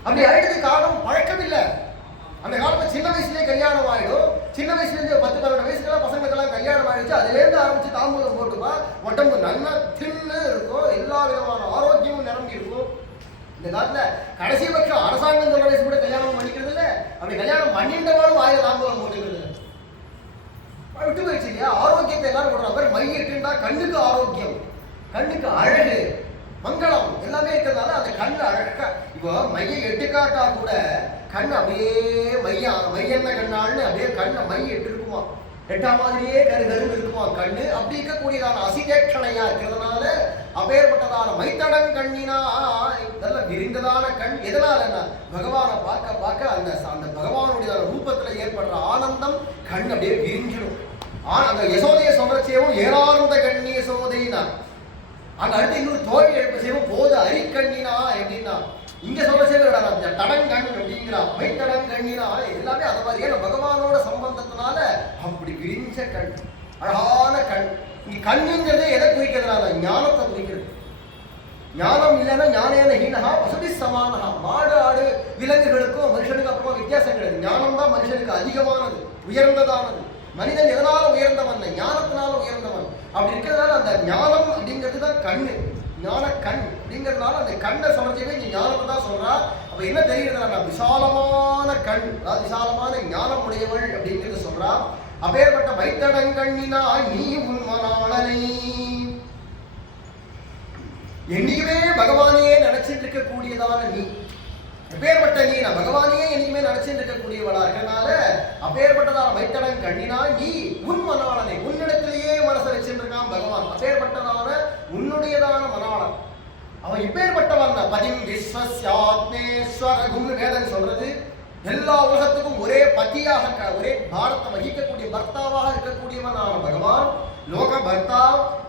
அப்படி ஆயிட்டது காரணம் பழக்கம் இல்லை. அந்த காலத்துல சின்ன வயசுலயே கல்யாணம் ஆயிடும். சின்ன வயசுல இருந்து 10-12 வயசுக்கெல்லாம் பசங்களுக்கெல்லாம் கல்யாணம் ஆயிடுச்சு. அதுல இருந்து ஆரம்பிச்சு தாம்பூலம் போட்டுப்பா. உடம்பு நல்லா தின்னு இருக்கும், எல்லா விதமான ஆரோக்கியமும் நிரம்பி இருக்கும். இந்த காலத்துல கடைசி பட்சம் அரசாங்கம் சொல்ற வயசு கூட கல்யாணம் பண்ணிக்கிறது இல்லை. அப்படி கல்யாணம் பண்ணிட்டவாலும் வாயில தாம்பூலம் போட்டுக்கிறது இல்லை. விட்டு போயிடுச்சு இல்லையா? ஆரோக்கியத்தை எல்லாரும் போடுறாங்க. மை எட்டுண்டா கண்ணுக்கு ஆரோக்கியம், கண்ணுக்கு அழகு, மங்களம் எல்லாமே இருக்கிறதுனால அந்த கண்ணு அழகா. இப்போ மையை எட்டுக்காட்டா கூட கண் அப்படியே மையென்ன கண்ணாள்னு அப்படியே கண்ணை மை எட்டு இருக்குமா, எட்டா மாதிரியே கருகருன்னு இருக்குமா கண்ணு. அப்படி இருக்கக்கூடியதான அசிதேட்சணையா இருக்கிறதுனால அப்பேற்பட்டதான மைத்தடன் கண்ணினா நல்ல விரிந்ததான கண். எதனால பகவானை பார்க்க அந்த பகவானுடைய ரூபத்துல ஏற்படுற ஆனந்தம் கண் அப்படியே விரிஞ்சிடும். அந்த யசோதைய சொல்றச்சேவும் ஏறார்ந்த கண்ணி யசோதைனா, அங்க அடுத்து இன்னொரு தோழி எழுப்ப செய்வோம் போது அரிக்கண்ணினா எப்படின்னா, இங்க சொல்றச்சேவும் தடங்கண் அப்படிங்கிறா. மைத்தடங்கண்ணினா எல்லாமே அது மாதிரியே பகவானோட சம்பந்தத்தினால அப்படி விரிஞ்ச கண், அழகான கண். இங்க கண்ணுங்கிறது எதை குறிக்கிறதுனால ஞானத்தை குறிக்கிறது. ஞானம் இல்லைன்னா ஞானேன ஹீனஹா வசதி சமானஹா. மாடு ஆடு விலங்குகளுக்கும் மனுஷனுக்கு அப்புறமா வித்தியாசம் கிடையாது. ஞானம் தான் மனுஷனுக்கு அதிகமானது, உயர்ந்ததானது. மனிதன் எதனால உயர்ந்தவன்? ஞானத்தினால உயர்ந்தவன். அப்படி இருக்கிறதுனால அந்த ஞானம் அப்படிங்கிறது தான் கண்ணு, ஞான கண் அப்படிங்கிறதுனால அந்த கண்ணை சொல்றதுமே நீ ஞானத்தை தான் சொல்றா. அப்ப என்ன தெரியுதுன்னா விசாலமான கண், அதாவது விசாலமான ஞானம் உடையவள் அப்படிங்கிறது சொல்றா. அப்பேற்பட்ட மைத்தடங்கண்ணினா நீ உன்மனாளனை. என்னைக்குமே பகவானையே நினைச்சிட்டு இருக்கக்கூடியதான நீ, அப்பேற்பட்ட நீ நான் பகவானையே என்னைக்குமே நினைச்சிட்டு இருக்கக்கூடியவளா இருக்கனால அப்பேற்பட்டதான மைத்தடன் கண்ணினா நீ உன்மனாளனை. உன்னிடத்திலேயே மனசை வச்சுட்டு இருக்கான் பகவான். அப்பேற்பட்டதான உன்னுடையதான மனாளன். அவன் இப்பேற்பட்டவன் பதிம் விஸ்வஸ்யாத்மேஸ்வரகும்னு வேதம் சொல்றது. எல்லா உலகத்துக்கும் ஒரே பதியாக, ஒரே பாரத்தை வகிக்கக்கூடிய பர்த்தாவாக இருக்கக்கூடியவனான பகவான் லோக பர்த்தா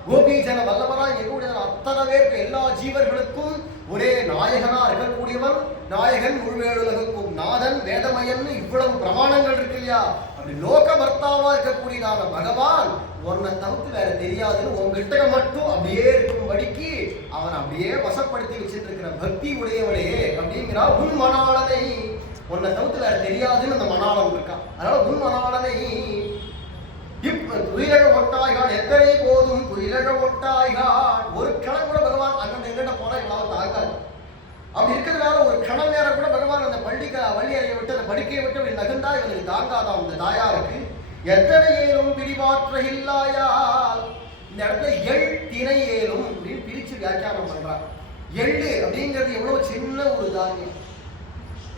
கோபீஜன வல்லவனா இருக்கக்கூடிய அத்தனை பேருக்கு எல்லா ஜீவர்களுக்கும் ஒரே நாயகனா இருக்கக்கூடியவன். நாயகன் முழுவேழுலகுக்கும் நாதன் வேதமயன் இவ்வளவு பிரமாணங்கள் இருக்கு இல்லையா? அப்படி லோக பர்த்தாவா இருக்கக்கூடியதான பகவான் உன்னை தவிர்த்து வேற தெரியாதுன்னு உங்ககிட்ட மட்டும் அப்படியே இருக்கும்படிக்கு அவன் அப்படியே வசப்படுத்தி வச்சுட்டு இருக்கிற பக்தி உடையவளே அப்படிங்கிறா. உன் மனாளனை, உன்னை தவிர்த்து வேற தெரியாதுன்னு அந்த மனாளன் இருக்கான். அதனால உன் மனாளனை துயிலழ ஒட்டாய்கான் எத்தனை போதும் துயிலழ ஒட்டாய்கான். ஒரு கணம் கூட பகவான் அண்ணன் எங்கிட்ட போனா இவ்வளவு தாங்காது. அப்படி இருக்கிறதுனால ஒரு கணம் நேரம் கூட பகவான் அந்த வள்ளி அறையை விட்டு அந்த படுக்கையை விட்டு அப்படி நகர்ந்தா இவனுக்கு தாங்காதான் அந்த தாயாருக்கு. எத்தனை ஏலும் பிரிவாற்ற இல்லாயால். இந்த இடத்துல எள் திணை ஏலும் அப்படின்னு பிரிச்சு வியாக்கியானம் பண்றான். எள்ளு அப்படிங்கிறது எவ்வளவு சின்ன ஒரு தானியம்.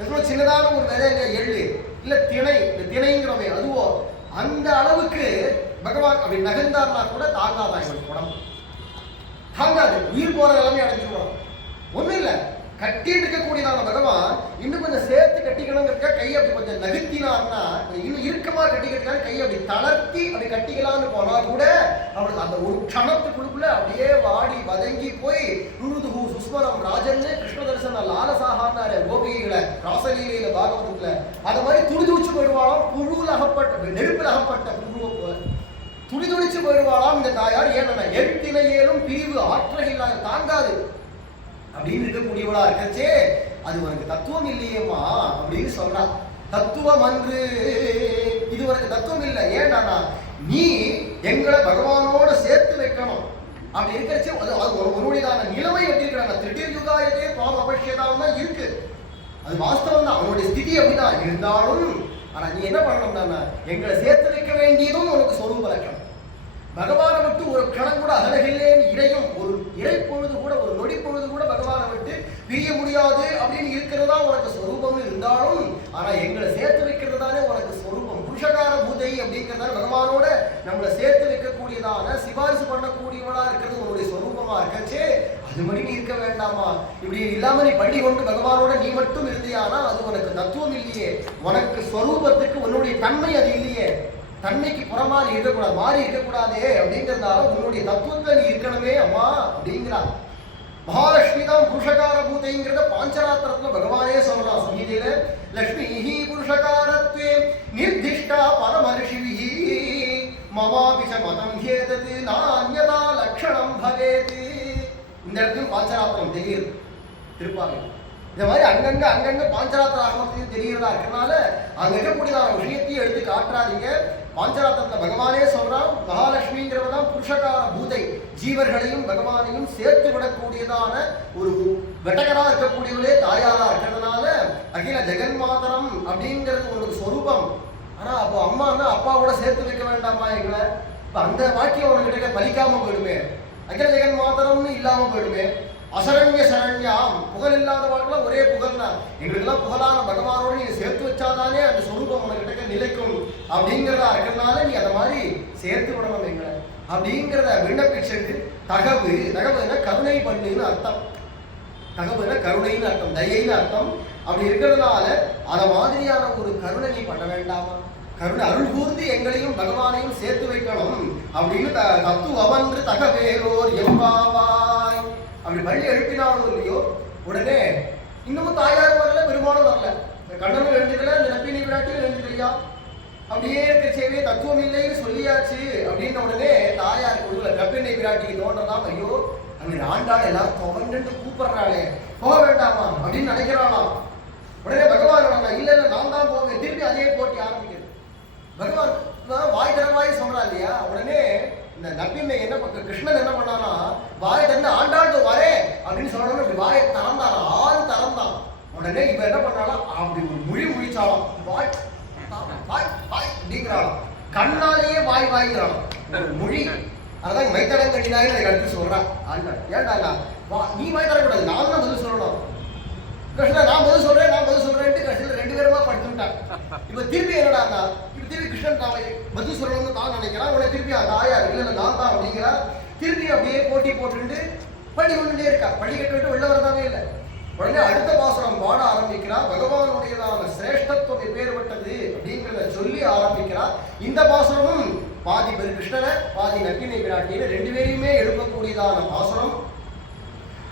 எவ்வளோ சின்னதான ஒரு விதை இல்லையா, எள்ளு இல்லை திணை, இந்த திணைங்கிறவே அதுவோ அந்த அளவுக்கு பகவான் அப்படி நகர்ந்தார்னா கூட தாங்காதான் இவனுக்கு உடம்பு, தாங்காது, உயிர் போற எல்லாமே அடைஞ்சிருவோம். ஒன்றும் இல்லை, கட்டிட்டு இருக்கக்கூடியதான பகவான் இன்னும் கொஞ்சம் சேர்த்து கட்டிக்கணுங்கிறக்க கையை அப்படி கொஞ்சம் நகர்த்தினார்னா இன்னும் இறுக்கமா கட்டிக்கிறதுக்காக கையை அப்படி தளர்த்தி அப்படி கட்டிக்கலாம்னு போனா கூட அவளுக்கு அந்த ஒரு க்ஷணத்துக்குள்ள அப்படியே வாடி வதங்கி போய் ருருதுகு சுஸ்மரம் ராஜன்னு கிருஷ்ண தரிசன லாலசாகான்னாரு கோபிகைகளை ராசலீலையில பாகவதத்துல அது மாதிரி துடிதுடிச்சு போயிடுவாளாம், புழுவில் அகப்பட்ட நெருப்பில் அகப்பட்ட புழுவை போல துடிதுடிச்சு போயிடுவாளாம் இந்த தாயார். ஏன்னா எழுத்தினையேலும் பிரிவு ஆற்றல் இல்லாத தாங்காது அப்படின்னு இருக்கக்கூடியவளா இருக்கச்சே அது உனக்கு தத்துவம் இல்லையேம்மா அப்படின்னு சொல்றா. தத்துவம் அன்று, இது உனக்கு தத்துவம் இல்லை. ஏன்னா நீ எங்களை பகவானோட சேர்த்து வைக்கணும் அப்படி இருக்கிறச்சே அது உன்னுடையதான நிலைமை வச்சிருக்கிறாங்க. திருட்டிர் யுகாயத்தே பாவம் அபட்சியதாவும் தான் இருக்கு, அது வாஸ்தவம் தான், அவனுடைய ஸ்திதி அப்படிதான் இருந்தாலும். ஆனா நீ என்ன பண்ணணும்னா எங்களை சேர்த்து வைக்க வேண்டியதும் உனக்கு சொரூப லட்சணம். பகவானை விட்டு ஒரு கணம் கூட அகலகில்லேன்னு இறையும் ஒரு இறைப்பொழுது கூட ஒரு நொடி பொழுது கூட பகவானை விட்டு பிரிய முடியாது அப்படின்னு இருக்கிறதா உனக்கு சொரூபம் இருந்தாலும், ஆனா எங்களை சேர்த்து வைக்கிறது தானே உனக்கு சொரூபம். புருஷகார பூதை அப்படிங்கிறதால பகவானோட நம்மளை சேர்த்து வைக்கக்கூடியதான சிபாரிசு பண்ணக்கூடியவளா இருக்கிறது உன்னுடைய சொரூபமா இருக்கச்சே அது மாதிரி நீ இருக்க வேண்டாமா? இப்படி இல்லாம நீ பள்ளி கொண்டு பகவானோட நீ மட்டும் இருந்தியானா அது உனக்கு தத்துவம் இல்லையே, உனக்கு ஸ்வரூபத்துக்கு உன்னுடைய தன்மை அது இல்லையே, தன்மைக்கு புறமாறி இருக்கக்கூடாது, மாறி இருக்கக்கூடாதே அப்படிங்கிறதால உன்னுடைய தத்துவத்தை நீ இருக்கணுமே அம்மா அப்படிங்கிறார். மகாலட்சுமி தான் புருஷகார பூதைங்கிறத பாஞ்சராத்திரத்துல பகவானே சொல்லலாம் சங்கீதையில. லட்சுமி புருஷகாரத்வே நிர்திஷ்டா பரமர்ஷிவிஹி மமாபிஷ மதம் ஹேதது நான்யதா லக்ஷணம் பவேத். இந்த இடத்துல பாஞ்சராத்திரம் தெரியுது திருப்பாவை. இந்த மாதிரி அங்கங்க பாஞ்சராத்திர ஆகமத்தையும் தெரிகிறதா இருக்கிறதுனால அங்க இருக்கக்கூடியதான விஷயத்தையும் எடுத்து காட்டுறாதீங்க. பாஞ்சராத்திரத்துல பகவானே சொல்றான், மகாலட்சுமிங்கிறவதான் புருஷகார பூதை, ஜீவர்களையும் பகவானையும் சேர்த்து விடக்கூடியதான ஒரு வெட்டகரா இருக்கக்கூடியவளே தாயாரா இருக்கிறதுனால அகில ஜெகன்மாதரம் அப்படிங்கிறது உங்களுக்கு சொரூபம். ஆனா அப்போ அம்மானா அப்பாவோட சேர்த்து வைக்க வேண்டாமா எங்களை? இப்ப அந்த வாக்கியம் உனக்கிட்ட பலிக்காம போயிடுமே, அகில ஜெகன்மாதரம்னு இல்லாம போயிடுமே. அசரண்ய சரண்யாம், புகழ் இல்லாதவர்கள் ஒரே புகழ்னா எங்களுக்கெல்லாம் புகழான பகவானோடு நீ சேர்த்து வச்சாதானே அந்த சொரூபம் உனக்கிட்ட நிலைக்கும் அப்படிங்கிறதா இருக்கிறதுனால நீ அதை மாதிரி சேர்த்து விடணும் எங்களை அப்படிங்கிறத விண்ணப்பிச்சு. தகவுன்னா கருணை பண்ணுன்னு அர்த்தம், தகவுன்னா கருணைன்னு அர்த்தம், தயைன்னு அர்த்தம். அப்படி இருக்கிறதுனால அத மாதிரியான ஒரு கருணை நீ பண்ண வேண்டாமா? கருணை அருள் கூர்ந்து எங்களையும் பகவானையும் சேர்த்து வைக்கணும் அப்படின்னு தத்துவவன்று தகவேலோர் எம்பாவாய் அப்படி பள்ளி எழுப்பினாலும் இல்லையோ உடனே இன்னமும் தாயார் வரல, பெருமானும் வரல, கண்ணனும் எழுந்துக்கல, இந்த நப்பினி விராட்டியும் எழுந்துக்கலையா, அப்படியே இருக்க சேவையே தத்துவம் இல்லைன்னு சொல்லியாச்சு அப்படின்ன உடனே தாயார் கொடுக்கல. நப்பினை விராட்டிக்கு தோன்றதாம், ஐயோ அங்க ஆண்டாள் எல்லாரும் துவண்டு கூப்பிடுறாளே போக வேண்டாமா அப்படின்னு நினைக்கிறாளாம். உடனே பகவான் இல்ல இல்ல நான் தான் போவேன், திருப்பி அதே போட்டி ஆரம்பிக்கிறது. பகவான் வாய் தரவாய் சொல்றா இல்லையா, உடனே இந்த நப்பின்னை என்ன கிருஷ்ணன் என்ன பண்ணானா வாயை தந்து ஆண்டாண்டு வரே அப்படின்னு சொல்லணும், இப்படி வாயை திறந்தானா, ஆள் திறந்தான். உடனே இவ என்ன பண்ணாலும் அப்படி ஒரு முழிச்சாலும் வாய் வாய் வாய் அப்படிங்கிறாளாம், கண்ணாலேயே வாய் வாய்ங்கிறாளாம் மொழி. அதான் மைத்தடங்கடினாய் எனக்கு அடுத்து சொல்றான் ஆண்டாள். ஏன்டா நீ வாய் தரக்கூடாது, நான் தான் பதில் சொல்லணும். கிருஷ்ணன் நான் பதில் சொல்றேன்ட்டு கடைசியில் ரெண்டு பேருமா படுத்துட்டான். இப்ப திருப்பி என்னடா இப்ப திருப்பி கிருஷ்ணன் பதில் சொல்லணும்னு தான் நினைக்கிறான். உடனே திருப்பி தாயார் இல்ல நான் தான் அப்படிங்கிறா. திருப்பி அப்படியே போட்டி போட்டுட்டு பள்ளி கொண்டுட்டே இருக்கா, பள்ளி கட்டு விட்டு வெளில வரதாவே இல்லை. உடனே அடுத்த பாசுரம் பாட ஆரம்பிக்கிறா, பகவானுடையதான சிரேஷ்டத்துவம் எப்பேற்பட்டது அப்படிங்கிறத சொல்லி ஆரம்பிக்கிறா. இந்த பாசுரமும் பாதி பேர் கிருஷ்ணனை பாதி நப்பினை விராட்டின்னு ரெண்டு பேரையுமே எழுப்பக்கூடியதான பாசுரம்.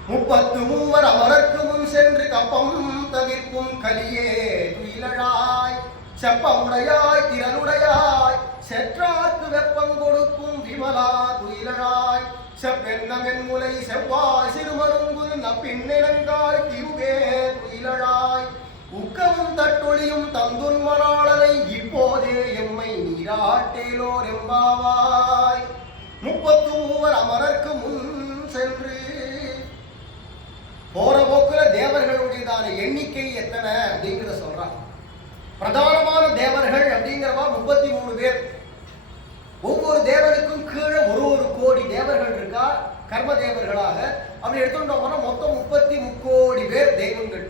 33 அமரர்க்கு முன் சென்று கப்பம் தவிர்க்கும் கலியே துயிலழாய் செப்பமுடையாய் திறனுடையாய் செற்றார்க்கு வெப்பம் கொடுக்கும் விமலா துயிலழாய் செப்பென்னமென் முலை செவ்வாய் சிறுமருங்கு நப்பின்னெனங்காய் தியுகே துயிலழாய் உக்கமும் தட்டொழியும் தந்துன் மணாளனை இப்போதே எம்மை நீராட்டேலோர் எம்பாவாய். 33 அமரர்க்கு முன் சென்று போற போக்குல தேவர்களுடையதான எண்ணிக்கை எத்தனை அப்படிங்கிறத சொல்றான். பிரதானமான தேவர்கள் அப்படிங்கிறவா 33 பேர். ஒவ்வொரு தேவனுக்கும் கீழே ஒரு கோடி தேவர்கள் இருக்கா கர்ம தேவர்களாக. அப்படி எடுத்துட்டோம்னா மொத்தம் 33 கோடி பேர் தெய்வங்கள்.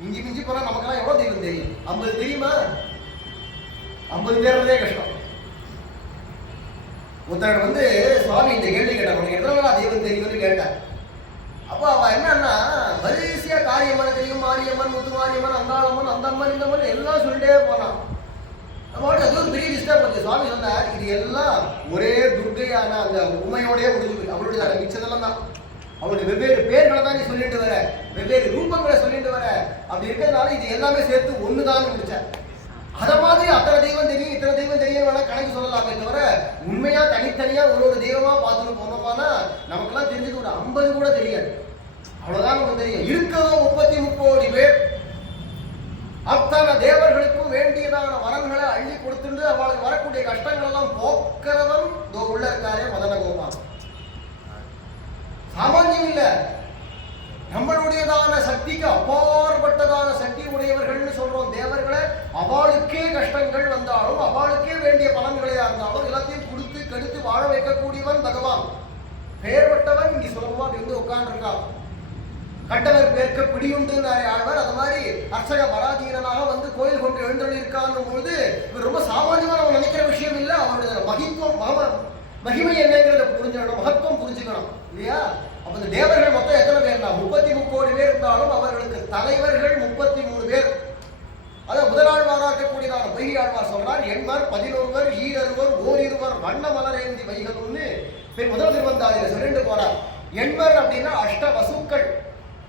மிஞ்சி போனா நமக்கெல்லாம் எவ்வளவு தெய்வம் தெரியும்? 50 தெரியுமா? 50 தேர்றதே கஷ்டம். ஒருத்தர் வந்து சுவாமி இந்த கேள்வி கேட்டார், உனக்கு எத்தனை தெய்வம் தெரியும்னு கேட்டார். அப்போ அவன் என்னன்னா வரிசையா காரியம்மன் தெரியும், மாரியம்மன், முத்து மாரியம்மன், அங்காளம்மன், அந்த அம்மன், இந்த அம்மன் எல்லாம் சொல்லிட்டே போனான். நம்மளோட அது ஒரு பெரிய லிஸ்டா போச்சு. சுவாமி சொன்னார், இது எல்லாம் ஒரே துர்க்கையான அந்த உண்மையோடய முடிஞ்சு அவளுடைய மிச்சதெல்லாம் தான். அவளுடைய வெவ்வேறு பேர்களை தான் நீ சொல்லிட்டு வர, வெவ்வேறு ரூபங்களை சொல்லிட்டு வர. அப்படி இருக்கிறதுனால இது எல்லாமே சேர்த்து ஒண்ணுதான் முடிச்சேன். அத மாதிரி அத்தனை தெய்வம் தெரியும், இத்தனை தெய்வம் தெரியும் வேணா கணக்கு சொல்லலாமே தவிர உண்மையா தனித்தனியா ஒரு தெய்வமா பார்த்துட்டு போனோம்னா நமக்கெல்லாம் தெரிஞ்சது ஒரு 50 கூட தெரியாது. அவ்வளவுதான் நமக்கு தெரியும். இருக்கிறதோ 33 கோடி பேர். அத்தனை தேவர்களுக்கும் வேண்டியதான வரன்களை அள்ளி கொடுத்துட்டு அவளுக்கு வரக்கூடிய கஷ்டங்கள் எல்லாம் போக்குறவன் உள்ள இருக்காரே மதன கோபால். சாமானியம் இல்ல, நம்மளுடையதான சக்திக்கு அப்பாற்பட்டதான சக்தி உடையவர்கள்னு சொல்றோம் தேவர்களை. அவளுக்கே கஷ்டங்கள் வந்தாலும் அவளுக்கே வேண்டிய பலன்களையா இருந்தாலும் எல்லாத்தையும் கொடுத்து கெடுத்து வாழ வைக்கக்கூடியவன் பகவான். பெயர்பட்டவன் இங்க சுலபமா இருந்து உட்கார்ந்துருக்கான். கண்டவர் பேர்க்க பிடியுண்டு ஆழ்வார். அது மாதிரி அர்ச்சக பராதீனனாக வந்து கோயில் கொண்டு எழுந்தொழிருக்கான் பொழுது இவர் ரொம்ப சாமானியமா நம்ம நினைக்கிற விஷயம் இல்லை. அவருடைய மகித்துவம் மகிமை என்னங்கிறத புரிஞ்சுக்கணும், மகத்துவம் புரிஞ்சுக்கணும் இல்லையா? அப்ப இந்த தேவர்கள் மொத்தம் எத்தனை பேர்னா 33 கோடி பேர் இருந்தாலும் அவர்களுக்கு தலைவர்கள் 33 பேர். அதான் முதலாழ்வாரா இருக்கக்கூடியதான பொய்கை ஆழ்வார் சொல்றார், எண்மர் 11 ஈரருவர் ஓரிருவர் வண்ண மலரேந்தி வைகள்னு முதல் திருவந்தாதியில சொல்லிட்டு போறார். எண்மர் அப்படின்னா அஷ்ட வசுக்கள்.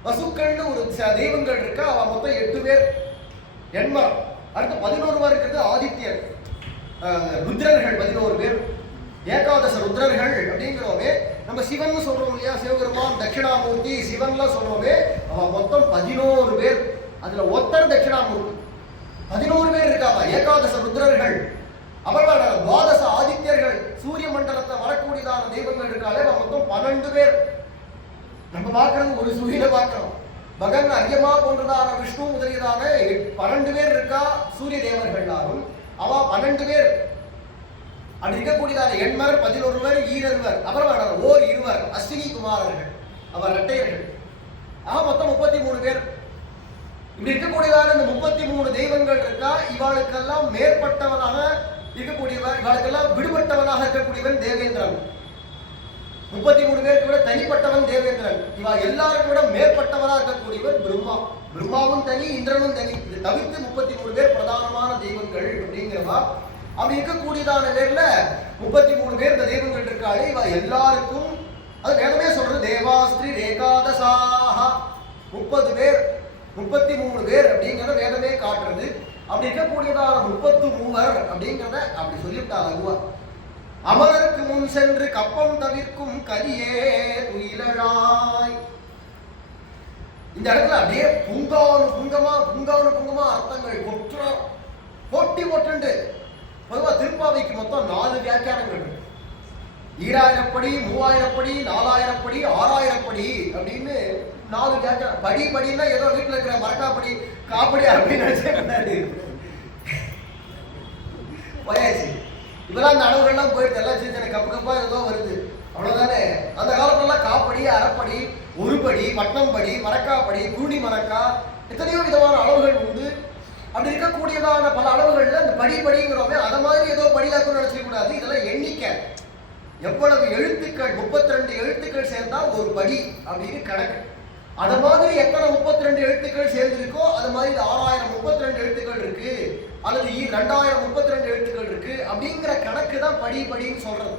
வசுக்கள்னு ஒரு தெய்வங்கள் இருக்கா, அவ மொத்தம் 8 பேர் எண்மர். அடுத்து 11 இருக்கிறது ஆதித்யர். ருத்ரர்கள் 11 பேர். ஏகாதச ருத்ரர்கள் அப்படிங்கிறோமே நம்ம சிவன் சொல்றோம் இல்லையா, சிவபெருமான் தட்சிணாமூர்த்தி சிவன்லாம் சொல்றோமே, அவன் மொத்தம் 11 பேர். அதுல ஒருத்தர் தட்சிணாமூர்த்தி. 11 பேர் இருக்காவா ஏகாதச ருத்ரர்கள். அவர்கள் துவாதச ஆதித்யர்கள், சூரிய மண்டலத்தை வரக்கூடியதான தெய்வங்கள் இருக்காளே மொத்தம் 12 பேர். நம்ம பார்க்கறது ஒரு சூரியனை பார்க்கிறோம். பகன் அரியமா போன்றதான விஷ்ணு முதலியதான 12 பேர் இருக்கா சூரிய தேவர்களாலும். அவ 12 பேர். அப்படி இருக்கக்கூடியதான எண்மர் 11 ஈரருவர், அப்புறம் ஓர் இருவர் அஸ்வினி குமாரர்கள், அவர் இரட்டையர்கள். மொத்தம் 33 பேர். இப்படி இருக்கக்கூடியதான இந்த 33 தெய்வங்கள் இருக்கா. இவாளுக்கெல்லாம் மேற்பட்டவனாக இருக்கக்கூடியவர், இவாளுக்கெல்லாம் விடுபட்டவனாக இருக்கக்கூடியவன் தேவேந்திரன். 33 பேருக்கு விட தனிப்பட்டவன் தேவேந்திரன். இவா எல்லாரும் விட மேற்பட்டவனாக இருக்கக்கூடியவர் பிரம்மா. பிரம்மாவும் தனி, இந்திரனும் தனி. இது தவிர்த்து 33 பேர் பிரதானமான தெய்வங்கள் அப்படிங்கிறவா. அப்படி இருக்கக்கூடியதான பேர்ல 33 பேர் இந்த தெய்வங்கள் இருக்காளே, இவ எல்லாருக்கும் அது வேதமே சொல்றது தேவாஸ்திரி ரேகாதசாஹா 30 பேர் 33 பேர் அப்படிங்கிறத வேதமே காட்டுறது. அப்படி இருக்கக்கூடியதான 33 அப்படிங்கிறத அப்படி சொல்லிவிட்டாங்க. அமரருக்கு முன் சென்று கப்பம் தவிர்க்கும் கரியே துயிலாய். இந்த இடத்துல அப்படியே புங்கமா அர்த்தங்கள் போட்டி போட்டு. பொதுவா திருப்பாவைக்கு மொத்தம் 4 வியாக்கியானங்கள் இருக்கு. 2000 படி, 3000 படி, 4000 படி, 6000 படி அப்படின்னு 4 வியாக்கியானம். படின்னா ஏதோ வீட்டுல இருக்கிற மரக்காப்படி காப்படி அப்படின்னு நினைச்சேன். போயாச்சு. இப்பெல்லாம் அந்த அளவுகள்லாம் போயிடுது. எல்லாம் சின்ன கப்பா ஏதோ வருது, அவ்வளவுதானே. அந்த காலத்துலலாம் காப்படி, அரைப்படி, ஒருபடி, பட்டம்படி, மரக்காப்படி, குருடி மரக்கா, எத்தனையோ விதமான அளவுகள் உண்டு. அப்படி இருக்கக்கூடியதான பல அளவுகள்ல இந்த படிங்கிறோமே அதை மாதிரி ஏதோ படியாக்குன்னு நினைச்சிக்க கூடாது. இதெல்லாம் எண்ணிக்கை. எவ்வளவு எழுத்துக்கள், 32 எழுத்துக்கள் சேர்ந்தா ஒரு படி அப்படின்னு கணக்கு. அது மாதிரி எத்தனை 32 எழுத்துக்கள் சேர்ந்திருக்கோ அது மாதிரி 6032 எழுத்துக்கள் இருக்கு, அல்லது 2032 எழுத்துக்கள் இருக்கு அப்படிங்கிற கணக்கு தான் படின்னு சொல்றது.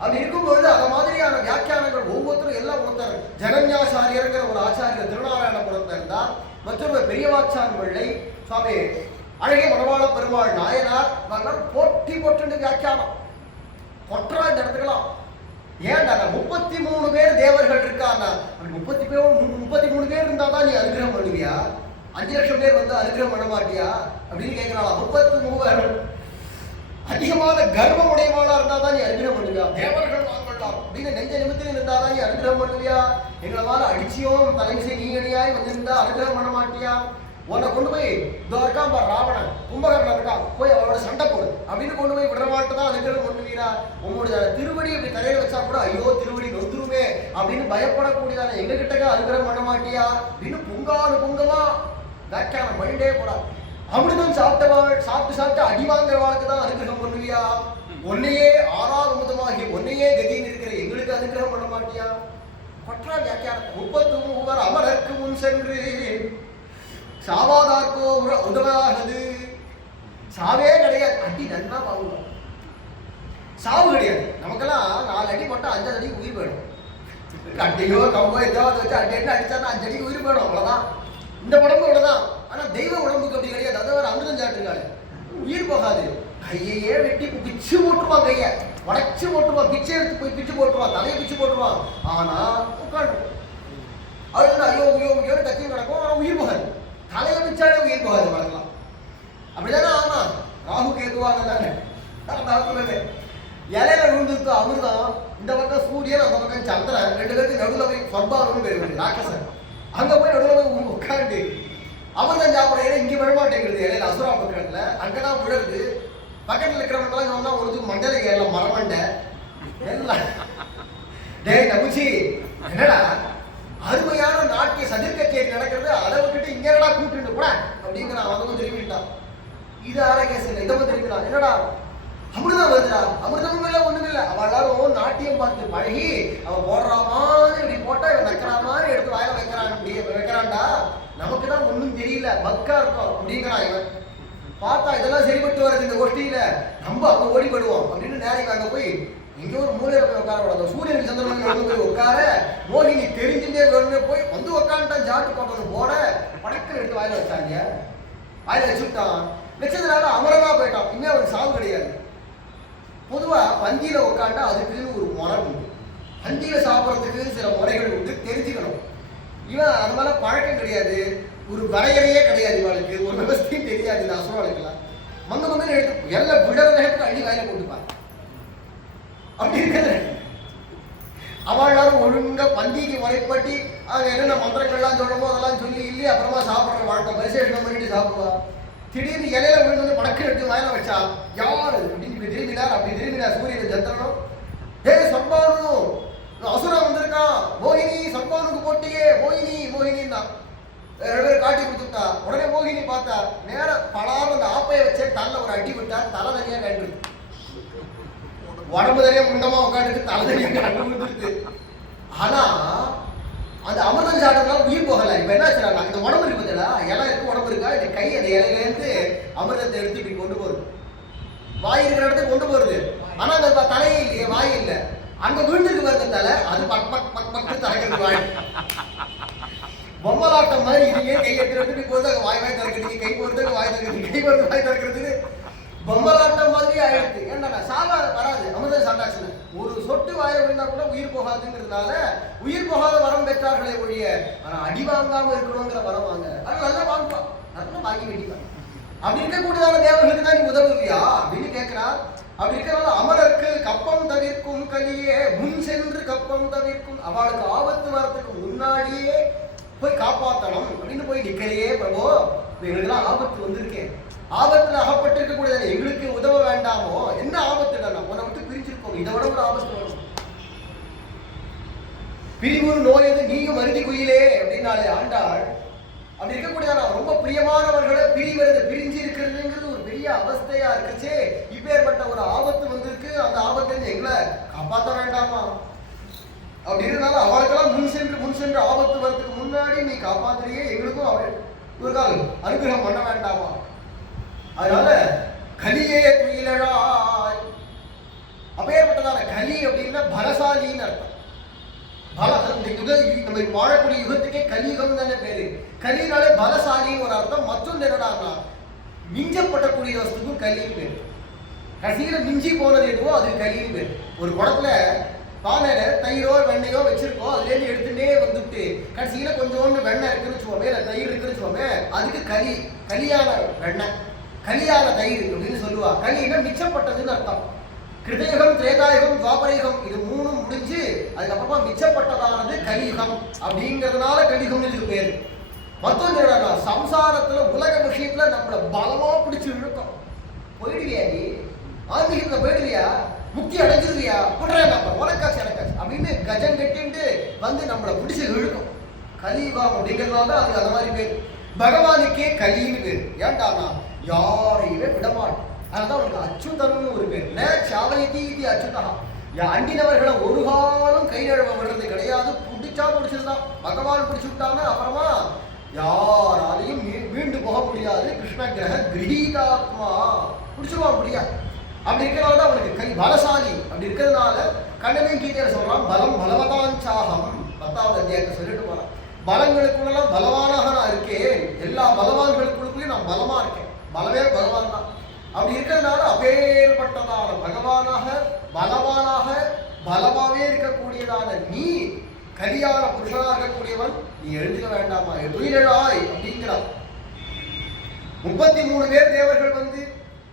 அப்படி இருக்கும்போது அத மாதிரியான வியாக்கியானங்கள் ஒவ்வொருத்தரும் எல்லாம் ஒருத்தர் ஜனன்யாசாரியர்ங்கிற ஒரு ஆச்சாரியர் திருநாராயணபுரத்தில் இருந்தார். மற்றொரு பெரியவாச்சான் பிள்ளை சுவாமி அழகிய மணவாள பெருமாள் நாயனார் போட்டி போட்டு வியாக்கியானம் கொற்றா இந்த இடத்துக்கலாம். ஏன்டா 33 பேர் தேவர்கள் இருக்காங்க. 33 பேர் இருந்தா தான் நீ அனுகிரகம் பண்ணுவியா? 5 லட்சம் பேர் வந்து அனுகிரகம் பண்ண மாட்டியா அப்படின்னு கேட்கிறாளா? 33 அதிகமான கர்வம் உடையவாளா இருந்தா தான் நீ அனுகிரகம் பண்ணுவியா? தேவர்கள் வாங்கலாம் அப்படின்னு நெஞ்ச நிமித்தம் இருந்தா தான் நீ அனுகிரகம் பண்ணுவியா? எங்களை மாதிரி அடிச்சியும் தலைமிசை நீங்கடியாய் வந்திருந்தா அனுகிரகம் பண்ண மாட்டியா? உன்னை கொண்டு போய் இதோ இருக்கான் பார் ராவணன், கும்பகர்ணன் இருக்கான், போய் அவளோட சண்டை போடு அப்படின்னு கொண்டு போய் விடமாட்டு தான் அனுகிரகம் பண்ணுவீரா? உங்களுடைய திருவடி இப்படி தலையில வச்சா கூட ஐயோ திருவடி நொந்துருமே அப்படின்னு பயப்படக்கூடியதான எங்க கிட்டக்க அனுகிரகம் பண்ண மாட்டியா அப்படின்னு புங்கமா வியாக்கியானம் பண்ணிட்டே போறார். அமிர்தம் சாப்பிட்டு அடி வாங்குறவாளுக்கு தான் அனுகிரகம் பண்ணுவியா? உன்னையே ஆறாவது அமுதமாகி உன்னையே கதின்னு இருக்கிற எங்களுக்கு அனுகிரகம் பண்ண மாட்டியா? பற்றா வியாக்கியானம். 33 அமரருக்கு முன் சென்று சாவாதார்க்கோ உதவாகது. சாவே கிடையாது, அடி நன்னா வாங்குவோம். சாவு கிடையாது. நமக்கெல்லாம் 4 அடி போட்டா 5 அடிக்கு உயிர் போயிடும். கட்டையோ கம்போ ஏதாவது வச்சு அடி அடிச்சாருன்னா 5 அடிக்கு உயிர் போயிடும், அவ்வளவுதான். இந்த உடம்பு அவ்வளவுதான். ஆனா தெய்வ உடம்புக்கு அப்படி கிடையாது. அதை வேற அமிர்தம் சாப்பிட்டுருக்காரு, உயிர் போகாது. கையையே வெட்டி பிச்சு போட்டுருவான், கைய உடச்சு போட்டுருவான், பிச்சை எடுத்து போய் பிச்சு போட்டுருவான், தலையை பிச்சு போட்டுருவான். ஆனா உட்காந்து அது ஐயோ ஐயோ ஐயோ கத்தியும் கிடக்கும், ஆனா உயிர் போகாது. தலையை பிச்சாலே உயிர் போகாது வளர்க்கலாம். அப்படிதானே? ஆமா, ராகு கேதுவாங்க தானே. இலையில விழுந்துருக்கு அமிர்தம், இந்த பக்கம் சூரியன், அந்த பக்கம் சந்திரன், 2 பேருக்கு நடுவில் போய் சொர்பாவன்னு பேரு ராட்சசன். அங்க போய் நடுவில் போய் உட்காந்து அமிர்தம் சாப்பிட இலை இங்கே விழ மாட்டேங்கிறது. இலையில அசுரா பக்கத்துல அங்கதான் விழுது. பக்கத்துல இருக்கிறவங்கலாம் சொன்னா ஒரு மண்டல ஏறல மரமண்டை எல்லாம். டேய் நபுச்சி, என்னடா அருமையான நாட்டிய சதிர்கச்சேரி நடக்கிறது, அதை விட்டுட்டு இங்க என்னடா கூப்பிட்டு கூட அப்படிங்கிறான். அவனும் திரும்பிட்டான். இது ஆரோக்கியம் இல்லை, இதை திரும்பினான். என்னடா அமிர்தம் வருதுடா? அமிர்தமும் இல்லை, ஒண்ணும் இல்லை. அவ எல்லாரும் நாட்டியம் பார்த்து பழகி அவ போடுற மாதிரி இப்படி போட்டா இவன் நக்கிற மாதிரி எடுத்து வாயில வைக்கிறான்டா. நமக்கு தான் ஒன்றும் தெரியல, பக்கா இருக்கும் அப்படிங்கிறான் இவன். பார்த்தா இதெல்லாம் சரிப்பட்டு வருது இந்த கோஷ்டியில, நம்ம அங்க ஓடிப்படுவோம் அப்படின்னு நேரம் அங்க போய் இங்க ஒரு மூலையில போய் உட்கார. சூரியனுக்கு சந்திரனுக்கு போய் உட்கார. மோகினி தெரிஞ்சுட்டே போய் வந்து உட்காந்துட்டான். ஜாட்டு போட்டவனு போட படக்கல் எடுத்து வாயில வச்சாங்க. வாயில வச்சுட்டான். வச்சதுனால அமரமா போயிட்டான். இன்னும் அவனுக்கு சாவு கிடையாது. பொதுவா பந்தியில உட்காண்டா அதுக்குன்னு ஒரு முறை உண்டு. பந்தியில சாப்பிட்றதுக்கு சில முறைகள் உண்டு, தெரிஞ்சுக்கணும். இவன் அது மேல பழக்கம் கிடையாது, ஒரு வரையறையே கிடையாது, இவளுக்கு ஒரு விவசாயம் தெரியாது. இந்த அசுரவாளுக்கெல்லாம் மங்க எடுத்து எல்லாம் விழற நேரத்துக்கு அள்ளி வாயில போட்டுப்பாங்க. அப்படி இருக்கிறது அவளாரும் ஒழுங்கா பந்திக்கு முறைப்பட்டி அங்க என்னென்ன மந்திரங்கள்லாம் சொல்லணுமோ அதெல்லாம் சொல்லி இல்லையே அப்புறமா சாப்பிட்ற வழக்கம் பரிசேஷனம் பண்ணிட்டு சாப்பிடுவா. திடீர்னு இலையில விழுந்து படக்கு எடுத்து வாயில வச்சா. யாரு அப்படின்னு இப்படி திரும்பினார். அப்படி திரும்பினார் சூரியன் சந்திரனும். சம்பானு அசுரம் வந்திருக்கான், மோகினி சம்பானுக்கு போட்டியே, மோகினி மோகினின்னா 2 பேர் காட்டி கொடுத்துட்டா. உடனே மோகினி பார்த்தா, நேர பலாறு அந்த ஆப்பைய வச்சே தலை ஒரு அடி விட்டா. தலை தனியா கண்டு, உடம்பு தனியா முண்டமா உட்காந்துட்டு தலை தனியா கண்டு விட்டுருக்கு. ஆனா அந்த அமிர்தம் சாப்பிட்டதுனால உயிர் போகல. இப்ப என்ன செய்யறாங்க, இந்த உடம்பு இருக்கு பார்த்தா, இலை இருக்கு, உடம்பு இருக்கா, இந்த கை அந்த இலையிலேருந்து அமிர்தத்தை எடுத்து இப்படி கொண்டு போகுது. வாய் இருக்கிற இடத்துக்கு கொண்டு போறது. ஆனா அந்த தலையே இல்லையே, வாய் இல்லை. அங்க விழுந்துருக்கு வருது தலை, அது பக் பக் பக் பக்கு திறக்கிறது வாய். பொம்மலாட்டம் மாதிரி இதுவே கை எடுத்துட்டு போது வாய் வாய் திறக்கிறது, கை போறதுக்கு வாய் திறக்கிறது, கை போறது வாய் திறக்கிறதுன்னு பொம்மலாட்டம் மாதிரி ஆயிடுச்சு. ஏன்னா சாவா வராது அமிர்தம் சாப்பிட்டாச்சுன்னு. ஒரு சொட்டு வாயில விழுந்தா கூட உயிர் போகாதுங்கிறதுனால உயிர் போகாத வரம் பெற்றார்களே ஒழிய, ஆனா அடி வாங்காம இருக்கணுங்கிற வரம் வாங்க. அது நல்லா வாங்குவான், நல்லா வாங்கி வெட்டிப்பான். அப்படி இருக்கக்கூடியதான தேவர்களுக்கு தான் நீ உதவுவியா அப்படின்னு கேட்கிறான். அப்படி இருக்கிறனால அமரருக்கு கப்பம் தவிர்க்கும் கலியே முன் சென்று கப்பம் தவிர்க்கும். அவளுக்கு ஆபத்து வரத்துக்கு முன்னாடியே போய் காப்பாற்றணும் அப்படின்னு போய் நிற்கலையே பிரபு, எங்களுக்கெல்லாம் ஆபத்து வந்திருக்கேன், ஆபத்துல அகப்பட்டிருக்க கூடாது, எங்களுக்கு உதவ வேண்டாமோ? என்ன ஆபத்து? உன்னை விட்டு பிரிஞ்சிருக்கோம், இதை விட ஒரு ஆபத்து வரும். பிரிவு நோயது நீயும் மருதி குயிலே அப்படின்னாலே ஆண்டாள். அப்படி இருக்கக்கூடியதான ரொம்ப பிரியமானவர்களை பிரிஞ்சு இருக்கிறதுங்கிறது ஒரு பெரிய அவஸ்தையா இருக்குச்சே. இப்பேற்பட்ட ஒரு ஆபத்து வந்திருக்கு, அந்த ஆபத்து எங்களை காப்பாற்ற வேண்டாமா அப்படின்றதுனால அவளுக்கெல்லாம் முன் சென்று ஆபத்து வரதுக்கு முன்னாடி நீ காப்பாத்துறியே, எங்களுக்கும் அவள் ஒரு கால் அனுகிரகம் பண்ண வேண்டாமா? அதனால கலியே துயிலழாய். அப்பேற்பட்டதான கலி அப்படின்னா பலசாலின்னு அர்த்தம். நம்ம வாழக்கூடிய யுகத்துக்கே கலியுகம் தானே பேரு. கலினாலே பலசாலின்னு ஒரு அர்த்தம். மற்றொன்று என்னடான்னா மிஞ்சப்பட்டக்கூடிய வஸ்துக்கும் கலின்னு பேரு. கடைசியில மிஞ்சி போனது எதுவோ அது கலின்னு பேரு. ஒரு குடத்துல பானையில தயிரோ வெண்ணையோ வச்சிருக்கோம், அதுல இருந்து எடுத்துட்டே வந்துட்டு கடைசியில கொஞ்சோண்டு வெண்ணெய் இருக்குன்னு வச்சுக்கோமே, இல்லை தயிர் இருக்குன்னு வச்சுக்கோமே, அதுக்கு கலியான வெண்ணெய், கலியான தயிர் அப்படின்னு சொல்லுவா. கலின்னா மிச்சப்பட்டதுன்னு அர்த்தம். கிருதயுகம், திரேதாயுகம், துவாபரயுகம் இது 3 முடிஞ்சு அதுக்கப்புறமா மிச்சப்பட்டதானது கலியுகம். அப்படிங்கிறதுனால கலியுகம் இதுக்கு பேரு. மொத்தம் சம்சாரத்துல உலக விஷயத்துல நம்மள பலமா பிடிச்சு இழுக்கும். போயிடுவியா நீ ஆன்மீகத்துல, போயிடுவியா முக்தி அடைஞ்சிருவியா, புடுறேன் உனக்காச்சு எனக்காச்சு அப்படின்னு கஜம் கட்டிட்டு வந்து நம்மளை பிடிச்சு இழுக்கும். கலியுகம் அப்படிங்கிறதுனால அது அந்த மாதிரி பேர். பகவானுக்கே கலின்னு பேர். ஏன்டானா யாரையுமே விடமாட்டான். அதுதான் அவனுக்கு அச்சுதன்னு ஒரு பேர். ந சாவயதி இது அச்சுதா. அண்டினவர்களை ஒரு காலம் கை நழுவ விடுறது கிடையாது. பிடிச்சா பிடிச்சதுதான். பகவான் பிடிச்சு விட்டாங்க அப்புறமா யாராலையும் மீண்டு போக முடியாது. கிருஷ்ண கிரக கிரகீதாத்மா பிடிச்சிருவா முடியாது. அப்படி இருக்கிறனால தான் அவனுக்கு கை பலசாலி. அப்படி இருக்கிறதுனால கண்ணனையும் கீதையில சொல்றான் பலம் பலவதாஞ்சாகம். 10வது அத்தியாயத்தை சொல்லிட்டு போறான். பலங்களுக்குள்ளெல்லாம் பலவானாக நான் இருக்கேன். எல்லா பலவான்களுக்குள்ளுக்குள்ளேயும் நான் பலமா இருக்கேன். பலவே பகவான் தான். அப்படி இருக்கிறதுனால அப்பேற்பட்டதான பகவானாக பலவானாக பலமாவே இருக்கக்கூடியதான நீ கலியான புருஷனாக இருக்கக்கூடியவன். நீ எழுதுக வேண்டாமா துயிலாய் அப்படிங்கிறான். 33 பேர் தேவர்கள் வந்து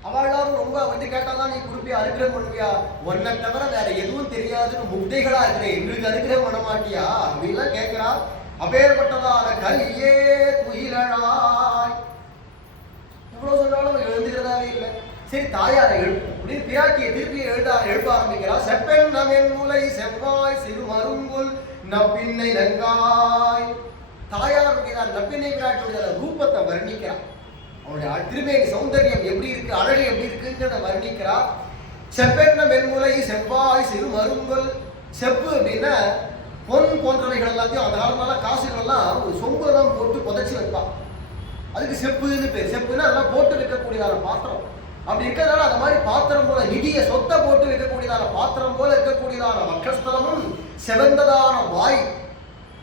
அவளாரும் ரொம்ப வந்து கேட்டாதான் நீ குடுப்பியா அனுகிரகம் பண்ணுவியா? ஒன்னை தவிர வேற எதுவும் தெரியாதுன்னு முக்தைகளா இருக்கிறேன், எங்களுக்கு அனுகிரகம் பண்ண மாட்டியா அப்படின்லாம் கேட்கிறா. அப்பேற்பட்டதான கலியே துயிலாய். எவ்வளவு சொன்னாலும் எழுதுகிறதாவே இல்லை. சரி தாயாரை எழுப்பும் அப்படின்னு பிராட்டியை திருப்பி எழுப்ப ஆரம்பிக்கிறா. செப்பெண் நமென் முலை செவ்வாய் சிறு மருங்குல் நப்பின்னை நங்காய். தாயாருடைய நப்பின்னை பிராட்டியுடைய ரூபத்தை வர்ணிக்கிறான். அவனுடைய திருமேனி சௌந்தரியம் எப்படி இருக்கு, அழகு எப்படி இருக்குங்கிறத வர்ணிக்கிறா. செப்பெண்ண மென்முலை செவ்வாய் சிறு மருங்குல். செப்பு அப்படின்னா பொன் போன்றவைகள் எல்லாத்தையும் அந்த காலத்தால காசுகள் எல்லாம் ஒரு சொம்புல தான் போட்டு புதைச்சி வைப்பான். அதுக்கு செப்புன்னு பேர். செப்புன்னா அதெல்லாம் போட்டு வைக்கக்கூடியதான பாத்திரம். அப்படி இருக்கிறதுனால அந்த மாதிரி பாத்திரம் போல நிதிய சொத்தை போட்டு வைக்கக்கூடியதான பாத்திரம் போல இருக்கக்கூடியதான வக்ஷஸ்தலமும் செவந்ததான வாய்,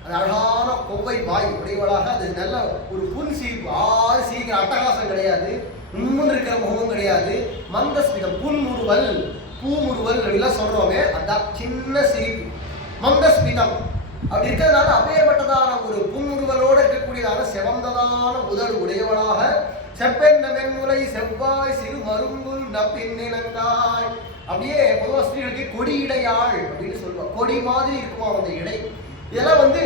அது அழகான கொவ்வை வாய் உடையவளாக. அது நல்ல ஒரு புன் சிரிப்பு. ஆறு சிரிக்கிற அட்டகாசம் கிடையாது. உம்முன்னு இருக்கிற முகமும் கிடையாது. மந்தஸ்மிதம் புன்முறுவல் பூமுறுவல் அப்படிலாம் சொல்றோமே அதான் சின்ன சிரிப்பு மந்தஸ்மிதம். அப்படி இருக்கிறதுனால அப்பேற்பட்டதான ஒரு புன்முறுவலோடு இருக்கக்கூடியதான செவந்ததான உதடு உடையவளாக செப்பெண்ண மென்முலை செவ்வாய் சிறு மருங்குல் நப்பின்னினங்காய். அப்படியே பொதுவா ஸ்திரீகளுக்கு கொடி இடையாள் அப்படின்னு சொல்லுவாங்க. கொடி மாதிரி இருக்குமா அந்த இடை. இதெல்லாம் வந்து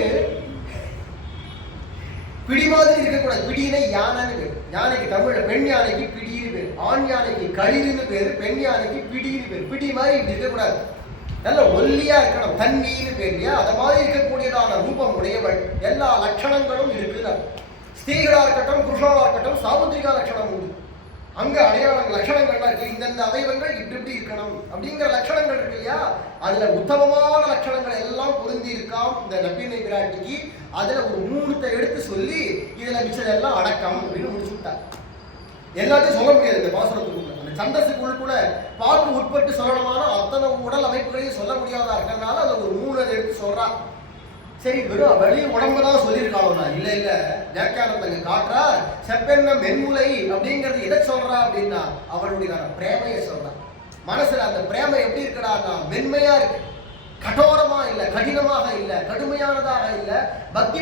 பிடி மாதிரி இருக்கக்கூடாது. பிடியினை யானைன்னு பேர். யானைக்கு தமிழ்ல பெண் யானைக்கு பிடின்னு பேர், ஆண் யானைக்கு களிர்னு பேரு, பெண் யானைக்கு பிடின்னு பேர். பிடி மாதிரி இப்படி இருக்கக்கூடாது. நல்ல ஒல்லியா இருக்கணும், தண்ணின்னு பேர் இல்லையா? அத மாதிரி இருக்கக்கூடியதான ரூபம் உடையவள். எல்லா லட்சணங்களும் இருக்குன்னு. ஸ்திரீகளா இருக்கட்டும் புருஷனா இருக்கட்டும் சாமுத்திரிகா லட்சணம் உண்டு. அங்க அடையாள லட்சணங்கள்லாம் இருக்கு. இந்தந்த அவயவங்கள் இப்படி இப்படி இருக்கணும் அப்படிங்கிற லட்சணங்கள் இருக்கு இல்லையா? அதுல உத்தமமான லட்சணங்கள் எல்லாம் பொருந்தி இருக்காம் இந்த நப்பின்னை பிராட்டிக்கு. அதுல ஒரு 3 எடுத்து சொல்லி இதுல மிச்சதெல்லாம் அடக்கம் அப்படின்னு முடிச்சு விட்டார். எல்லாத்தையும் சொல்ல முடியாது இந்த பாசுரத்துக்குள்ள. அந்த சந்தஸுக்குள்ள பாட்டு உட்பட்டு சொல்லணுமான அத்தனை உடல் அமைப்புகளையும் சொல்ல முடியாதா இருக்கிறதுனால அதை ஒரு 3 எடுத்து சொல்றா. சரி வெறும் வெளி உடம்புதான் சொல்லியிருக்காளா? இல்ல இல்ல, வியாக்கியானத்தை காட்டுறா. செப்பெண்ண மென்முலை அப்படிங்கிறது எதை சொல்றா அப்படின்னா அவளுடைய பிரேமையை சொல்றா. மனசுல அந்த பிரேமை எப்படி இருக்கடான்னா மென்மையா இருக்கு, கடோரமா இல்ல, கடினமாக இல்ல, கடுமையானதாக இல்ல. பக்தி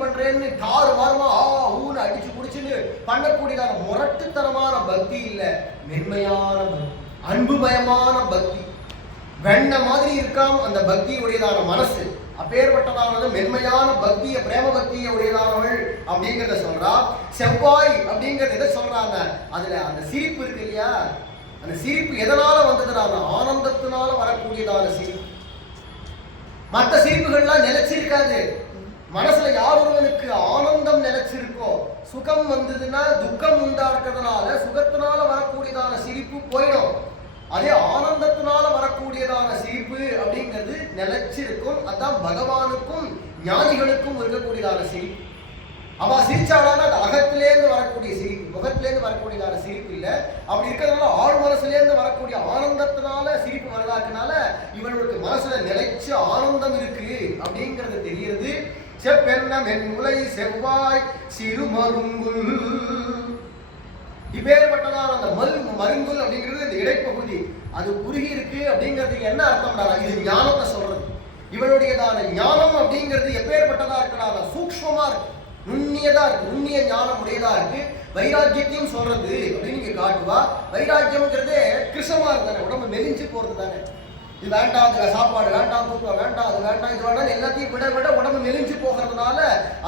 பண்றேன்னு காரு வாரமா ஊன்னு அடிச்சு குடிச்சுன்னு பண்ணக்கூடியதான முரட்டுத்தனமான பக்தி இல்ல, மென்மையான பக்தி, அன்புமயமான பக்தி. வெண்ண மாதிரி இருக்காம் அந்த பக்தியுடையதான மனசு. அப்பேற்பட்டதானது மென்மையான பக்திய பிரேம பக்திய உடையதானவள் அப்படிங்கிறத சொல்றா. செவ்வாய் அப்படிங்கிறது எதை சொல்றாங்க? அதுல அந்த சிரிப்பு இருக்கு இல்லையா? அந்த சிரிப்பு எதனால வந்ததுனால ஆனந்தத்தினால வரக்கூடியதான சிரிப்பு. மற்ற சிரிப்புகள்லாம் நிலைச்சிருக்காது. மனசுல யார் ஒருவனுக்கு ஆனந்தம் நிலைச்சிருக்கோ, சுகம் வந்ததுன்னா துக்கம் உண்டா இருக்கிறதுனால சுகத்தினால வரக்கூடியதான சிரிப்பு போயிடும். அதே ஆனந்தத்தினால வரக்கூடியதான சிரிப்பு அப்படிங்கிறது நிலைச்சிருக்கும். அதான் பகவானுக்கும் ஞானிகளுக்கும் இருக்கக்கூடியதான சிரிப்பு. அவ சிரிச்சாடான அது அகத்திலேருந்து வரக்கூடிய சிரிப்பு, முகத்திலேருந்து வரக்கூடியதான சிரிப்பு இல்லை. அப்படி இருக்கிறதுனால ஆழ் மனசுலேருந்து வரக்கூடிய ஆனந்தத்தினால சிரிப்பு வரதாக்குனால இவர்களுக்கு மனசுல நிலைச்சு ஆனந்தம் இருக்கு அப்படிங்கிறது தெரிகிறது. செப்பெண்ண மென்முலை செவ்வாய் சிறு மருங்குல். இப்பேற்பட்டதான அந்த மருங்குல் அப்படிங்கிறது இந்த இடைப்பகுதி அது குறுகி இருக்கு அப்படிங்கிறதுக்கு என்ன அர்த்தம்டா? இது ஞானத்தை சொல்றது. இவளுடையதான ஞானம் அப்படிங்கிறது எப்பேற்பட்டதா இருக்கிறதா? சூக்ஷ்மமா இருக்கு, நுண்ணியதா இருக்கு, நுண்ணிய ஞானம் உடையதா இருக்கு. வைராக்கியத்தையும் சொல்றது அப்படின்னு நீங்க காட்டுவா. வைராக்கியம்ங்கிறது கிருஷ்ணமா இருந்தானே, உடம்பு மெலிஞ்சு போறது தானே. இது வேண்டாம், அதுல சாப்பாடு வேண்டாம், தூக்கம் வேண்டாம், அது வேண்டாம், இது வேண்டாம், எல்லாத்தையும் விட உடம்பு மெலிஞ்சு போகிறதுனால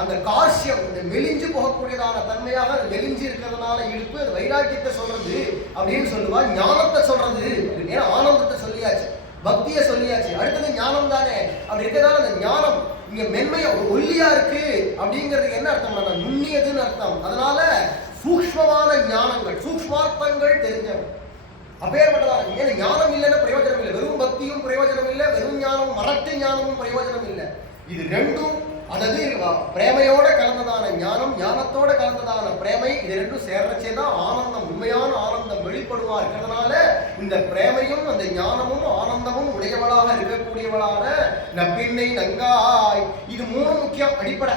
அந்த கார்சியம், இந்த மெலிஞ்சு போகக்கூடியதான தன்மையாக அது மெலிஞ்சு இருக்கிறதுனால இழுப்பு, அது வைராக்கியத்தை சொல்றது அப்படின்னு சொல்லுவா. ஞானத்தை சொல்றது அப்படின்னு ஆனந்தத்தை சொல்லியாச்சு. பக்தியை சொல்லியாச்சு, அடுத்தது ஞானம் தானே. அப்படி இருக்கிறதால அந்த ஞானம் இங்க மென்மையா ஒல்லியா இருக்கு அப்படிங்கிறது என்ன அர்த்தம்? நுண்ணியதுன்னு அர்த்தம். அதனால சூக்ஷ்மமான ஞானங்கள், சூக்ஷ்மார்த்தங்கள் தெரிஞ்சவன் அப்பேற்பட்டதான். ஏன்னா ஞானம் இல்லைன்னா பிரயோஜனம் இல்லை. வெறும் பக்தியும் பிரயோஜனம் இல்லை, வெறும் ஞானமும் மரட்டு ஞானமும் பிரயோஜனம் இல்லை. இது ரெண்டும், அதாவது பிரேமையோட கலந்ததான ஞானம், ஞானத்தோட கலந்ததான பிரேமை, இது ரெண்டும் சேர்றச்சேதான் ஆனந்தம், உண்மையான ஆனந்தம் வெளிப்படுவா இருக்கிறதுனால இந்த பிரேமையும் அந்த ஞானமும் ஆனந்தமும் உடையவளாக இருக்கக்கூடியவளான நப்பின்னை நங்காய், இது மூணு முக்கியம், அடிப்படை.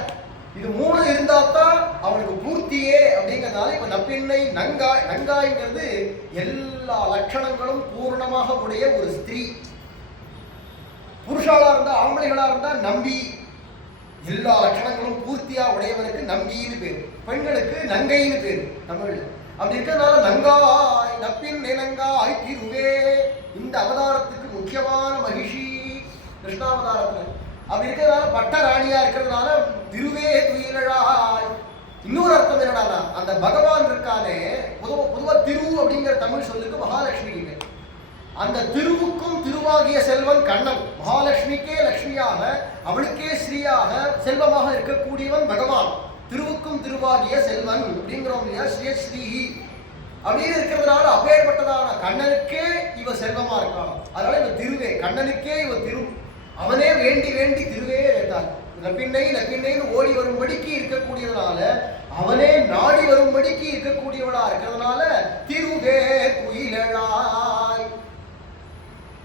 இது மூணு இருந்தா தான் அவனுக்கு பூர்த்தியே அப்படிங்கிறதுனால இப்ப நப்பின்னை நங்காய், நங்காய்ங்கிறது எல்லா லட்சணங்களும் பூர்ணமாக உடைய ஒரு ஸ்திரீ. புருஷாளா இருந்தா, ஆம்பளைகளா இருந்தா நம்பி, எல்லா லட்சணங்களும் பூர்த்தியா உடையவனுக்கு நம்பின்னு பேரு, பெண்களுக்கு நங்கைன்னு பேரு தமிழ்ல. அப்படி இருக்கிறதுனால நங்காய், நப்பின்னை நங்காய் திருவே, இந்த அவதாரத்துக்கு முக்கியமான மகிஷி கிருஷ்ணாவதாரத்துல. அப்படி இருக்கிறதுனால பட்ட ராணியா இருக்கிறதுனால திருவே துயிலழாய். இன்னொரு அர்த்தம் என்னடா, அந்த பகவான் இருக்கானே, பொதுவா திரு அப்படிங்கிற தமிழ் சொல்லுக்கு மகாலட்சுமி. அந்த திருவுக்கும் திருவாகிய செல்வன் கண்ணன், மகாலட்சுமிக்கே லட்சுமியாக, அவளுக்கே ஸ்ரீயாக, செல்வமாக இருக்கக்கூடியவன் பகவான். திருவுக்கும் திருவாகிய செல்வன் அப்படிங்கிறோம் இல்லையா, ஸ்ரீ அப்படின்னு இருக்கிறதுனால அப்பேற்பட்டதான கண்ணனுக்கே இவ செல்வமா இருக்கான். அதனால இவ திருவே, கண்ணனுக்கே இவ திரு, அவனே வேண்டி வேண்டி திருவே இருந்தான். நப்பின்னை நப்பின்னைன்னு ஓடி வரும்படிக்கு இருக்கக்கூடியதுனால, அவனே நாடி வரும்படிக்கு இருக்கக்கூடியவளா இருக்கிறதுனால திருவே குயிலழாய்,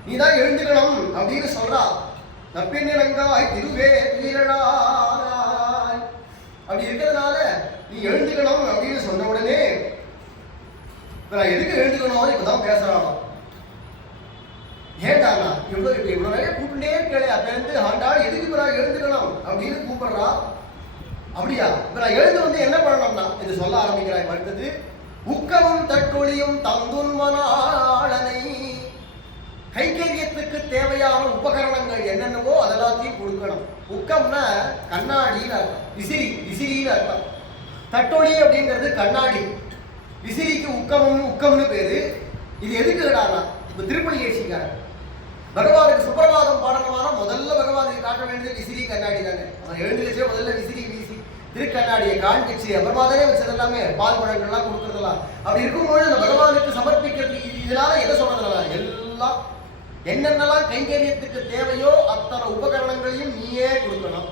நீதான் எழுந்துக்கணும் அப்படின்னு சொல்றா. நப்பின்னை நங்காய் திருவே குயிலழாய் அப்படி இருக்கிறதுனால நீ எழுந்துக்கணும் அப்படின்னு சொன்ன உடனே நான் எதுக்கு எழுந்துக்கணும் இப்பதான் பேசுறான். ஏண்டாண்ணா இவ்வளவு நிறைய கூப்பிட்டே இருக்கே, அப்ப இருந்து ஆண்டா எதுக்கு இப்ப நான் எழுந்துக்கணும் அப்படின்னு கூப்பிடுறா. அப்படியா, இப்ப நான் எழுந்து வந்து என்ன பண்ணணும்னா இது சொல்ல ஆரம்பிக்கிறாய். அடுத்தது உக்கமும் தட்டொழியும் தந்துன்மனாளனை, கைங்கரியத்துக்கு தேவையான உபகரணங்கள் என்னென்னவோ அதெல்லாத்தையும் கொடுக்கணும். உக்கம்னா கண்ணாடின்னு அர்த்தம், விசிறின்னு அர்த்தம். தட்டொழி அப்படிங்கிறது கண்ணாடி, விசிறிக்கு உக்கம்னு பேரு. இது எதுக்கு கேடானா, இப்ப திருப்பலி ஏசிக்காரன் பகவானுக்கு சுப்பிரபாதம் பாடணுமான முதல்ல பகவானுக்கு காட்ட வேண்டியது விசிறி கண்ணாடி தானே. அவன் எழுந்துச்சே முதல்ல விசிறி வீசி திருக்கண்ணாடியை காண்பிச்சு அப்புறமா தானே வச்சது எல்லாமே பால் பழங்கள்லாம் கொடுக்கறதெல்லாம். அப்படி இருக்கும்போது அந்த பகவானுக்கு சமர்ப்பிக்கிறது. இதனால எதை சொல்றதுனால எல்லாம் என்னென்னலாம் கைங்கரியத்துக்கு தேவையோ அத்தனை உபகரணங்களையும் நீயே கொடுக்கணும்.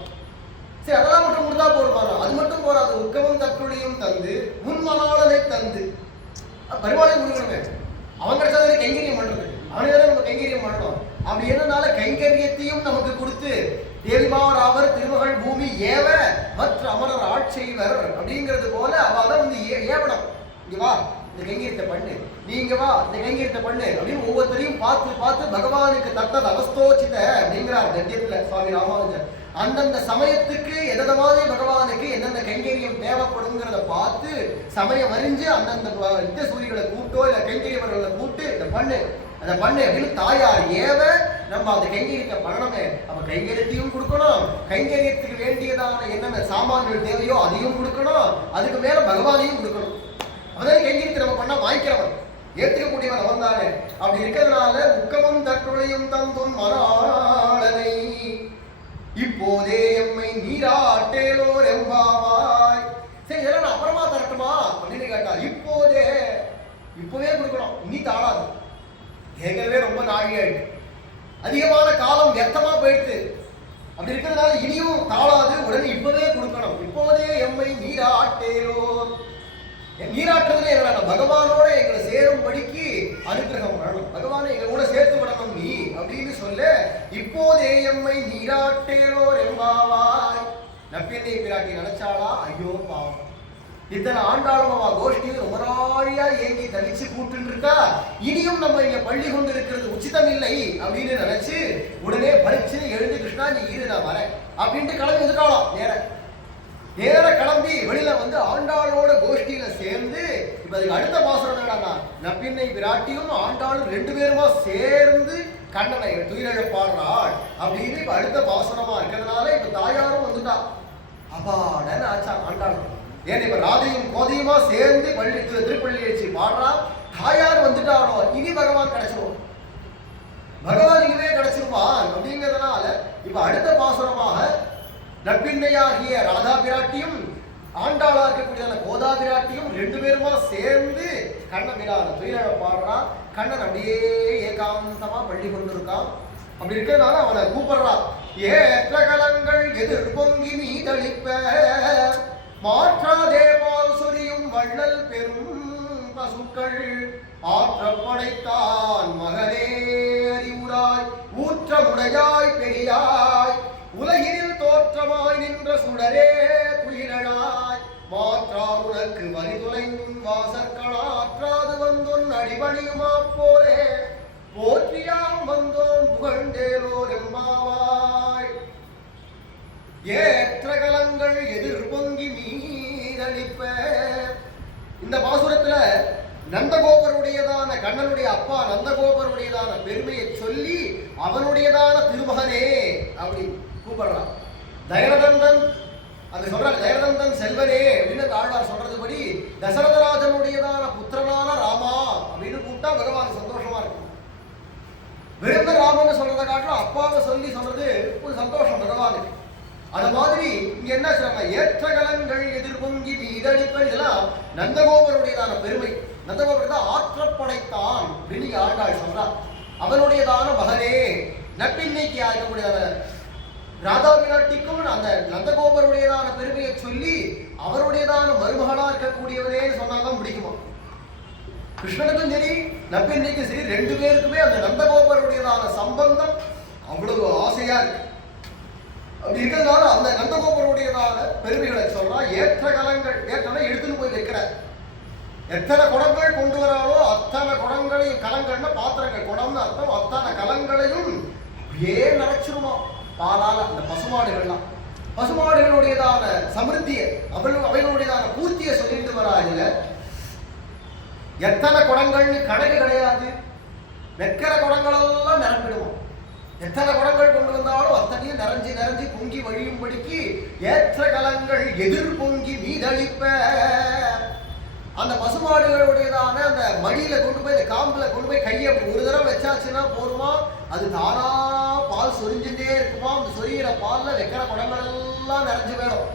சரி, அதெல்லாம் மட்டும் கொடுத்தா போடுவாரோ, அது மட்டும் போறாது. உக்கமும் தட்டுடையும் தந்து முன்மனாளனை தந்து பெருமாளை கொடுக்கணுமே. அவன் கிடைச்சாதானே கைங்கரியம் பண்றது, அவனே தானே நம்ம கைங்கரியம் பண்ணணும். அப்படி என்னனால கைங்கரியத்தையும் நமக்கு கொடுத்து தேவிமாராவர் திருமகள் பூமி ஏவ மற்ற அமரர் ஆட்செய்வர் அப்படிங்கிறது போல அவதான் வந்து ஏவனம். இங்க வா இந்த கைங்கரியத்தை பண்ணு, நீங்க வா இந்த கைங்கரியத்தை பண்ணு அப்படின்னு ஒவ்வொருத்தரையும் பார்த்து பார்த்து பகவானுக்கு தத்தது அவஸ்தோச்சித அப்படிங்கிறார் தத்தியத்துல சுவாமி ராமானுஜர். அந்தந்த சமயத்துக்கு எந்த மாதிரி பகவானுக்கு எந்தெந்த கைங்கரியம் தேவைப்படுங்கிறத பார்த்து சமயம் அறிஞ்சு அந்தந்த நித்திய சூரியர்களை கூட்டோ இல்லை கைங்கரியவர்களை கூட்டு இதை பண்ணு அதை பண்ணு அப்படின்னு தாயார் ஏவ நம்ம அந்த கைங்கரியத்தை பண்ணணுமே. அப்ப கைங்கரியத்தையும் கொடுக்கணும், கைங்கரியத்துக்கு வேண்டியதான என்னென்ன சாமான்கள் தேவையோ அதையும் கொடுக்கணும், அதுக்கு மேல பகவானையும் கொடுக்கணும். அவதான் கைங்கரியத்தை நம்ம பண்ணா வாங்கிக்கிறவன், ஏற்றுக்கக்கூடியவன் அவன் தானே. அப்படி இருக்கிறதுனால உக்கமும் தட்டுளையும் தந்தும் மனாளனை இப்போதே எம்மை நீராட்டேலோர் எம்பாவாய். சரி, இதெல்லாம் நான் அப்புறமா தரட்டுமா அப்படின்னு கேட்டா, இப்போவே கொடுக்கணும், இனி தாழாது. ஏற்கனவே ரொம்ப நாழியாயிட்டு, அதிகமான காலம் வியர்த்தமா போயிடுது. அப்படி இருக்கிறதுனால இனியும் தாழாது, உடனே இப்பவே கொடுக்கணும். இப்போதே எம்மை நீராட்டேலோர், நீராட்டுறதுல எங்களை பகவானோட எங்களை சேரும்படிக்கு அனுகிரகம் வரணும், பகவானை எங்க கூட சேர்த்து விடணும் நீ அப்படின்னு சொல்ல. இப்போதே எம்மை நீராட்டேலோர் எம்பாவாய். நப்பியத்தை பிராட்டி நினைச்சாளா, ஐயோ பாவம், இத்தனை ஆண்டாளும் அவ கோஷ்டியில் ரொம்ப நாழியா ஏங்கி தனிச்சு கூட்டு இருக்கா, இனியும் நம்ம இங்க பள்ளி கொண்டு இருக்கிறது உச்சிதம் இல்லை அப்படின்னு நினைச்சு உடனே பறிச்சு எழுந்து கிருஷ்ணா நீ இரு நான் வரேன் அப்படின்ட்டு கிளம்பி வந்துட்டாளாம். நேர கிளம்பி வெளியில வந்து ஆண்டாளோட கோஷ்டியில சேர்ந்து இப்ப அதுக்கு அடுத்த பாசனம் என்னன்னா, நப்பின்னை பிராட்டியும் ஆண்டாளும் ரெண்டு பேருமா சேர்ந்து கண்ணனை துயிலழப்பாடுறாள் அப்படின்னு இப்ப அடுத்த பாசனமா இருக்கிறதுனால இப்ப தாயாரும் வந்துட்டா. அப்பாடன்னு ஆச்சா ஆண்டாளும். ஏன் இப்ப ராதையும் கோதையுமா சேர்ந்து திருப்பள்ளி ஏச்சி பாடுறா, தாயார் வந்துட்டாரோ இனி பகவான் கிடைச்சிடும். பகவான் இனிமே நற்பின்னையாகிய ராதா பிராட்டியும் ஆண்டாளா இருக்கக்கூடியதான கோதா பிராட்டியும் ரெண்டு பேருமா சேர்ந்து கண்ணபிரான துயிலழ பாடுறா. கண்ணன் அப்படியே ஏகாந்தமா பள்ளி கொண்டு இருக்கான். அப்படி இருக்கிறதுனால அவனை கூப்பிடுறா. ஏற்ற கலங்கள் எதிர் பொங்கி நீ தளிப்ப மாற்றாதே பால் சொரியும் வள்ளல் பெரும் பசுக்கள் ஆற்றப்படைத்தான் மகனே அறிவுராய் ஊற்றமுடையாய் பெரியாய் உலகினில் தோற்றமாய் நின்ற சுடரே துயிலழாய் மாற்றார் உனக்கு வரிதுளைந்தும் வாசற்களாற்றாது வந்தொன் அடிபணியுமா போலே போற்றியாம் வந்தோம் புகழ்ந்தேலோர் எம்பாவாய். ஏற்ற கலங்கள் எதிர் பொங்கி மீதளிப்ப. இந்த பாசுரத்துல நந்தகோபருடையதான கண்ணனுடைய அப்பா நந்தகோபருடையதான பெருமையை சொல்லி அவனுடையதான திருமகனே அப்படி கூப்பிடுறான். தயரதந்தன் அது சொல்றாங்க, தயரதந்தன் செல்வனே அப்படின்னு ஆழ்வார் சொல்றதுபடி தசரதராஜனுடையதான புத்திரனான ராமா அப்படின்னு கூப்பிட்டா பகவான் சந்தோஷமா இருக்கும். விருந்த ராமன்னு சொல்றதை காட்டிலும் அப்பாவை சொல்லி சொல்றது ஒரு சந்தோஷம் பகவானுக்கு. அது மாதிரி இங்க என்ன சொல்றாங்க, ஏற்ற கலங்கள் எதிர்பொங்கி மீதளிப்பன், இதெல்லாம் நந்தகோபருடையதான பெருமை. நந்தகோபர் தான் ஆற்றப்படைத்தான் அப்படின்னு ஆண்டாள் சொல்றான். அவனுடையதான மகனே நப்பின்னைக்கு ஆகக்கூடியதான ராதா பிராட்டிக்கும் அந்த நந்தகோபருடையதான பெருமையை சொல்லி அவருடையதான மருமகளா இருக்கக்கூடியவனே சொன்னாதான் முடிக்குமா. கிருஷ்ணனுக்கும் சரி நப்பின்னைக்கும் சரி ரெண்டு பேருக்குமே அந்த நந்தகோபருடையதான சம்பந்தம் அவ்வளவு ஆசையா இருக்கு. அப்படி இருக்கிறதுனால அந்த நந்தகோபருடையதான பெருமைகளை சொல்றா. ஏற்ற கலங்கள், ஏற்றனை எடுத்துன்னு போய் வைக்கிற எத்தனை குடங்கள் கொண்டு வராலோ அத்தனை குடங்களையும், கலங்கள்னா பாத்திரங்கள், குடம்னு அர்த்தம், அத்தனை கலங்களையும் அப்படியே நினைச்சிருமா பாலால. அந்த பசுமாடுகள்லாம் பசுமாடுகளுடையதான சமிருத்தியை அவைகளுடையதான பூர்த்தியை சொல்லிட்டு வரா. இதுல எத்தனை குடங்கள்னு கணக்கு கிடையாது. வைக்கிற குடங்களெல்லாம் நிரம்பிடுவோம். எத்தனை குடங்கள் கொண்டு வந்தாலும் அத்தனையும் நிறைஞ்சி நிறைஞ்சி பொங்கி வழியும்படிக்கு ஏற்ற கலங்கள் எதிர் பொங்கி மீதளிப்ப. அந்த பசுமாடுகளுடையதான அந்த மடியில கொண்டு போய், அந்த காம்புல கொண்டு போய் கையை அப்படி ஒரு தடவை வச்சாச்சுன்னா போருமா, அது தானா பால் சொரிஞ்சுட்டே இருக்குமா. அந்த சொரிகிற பால்ல வைக்கிற குடங்கள் எல்லாம் நிறைஞ்சு வேணும்.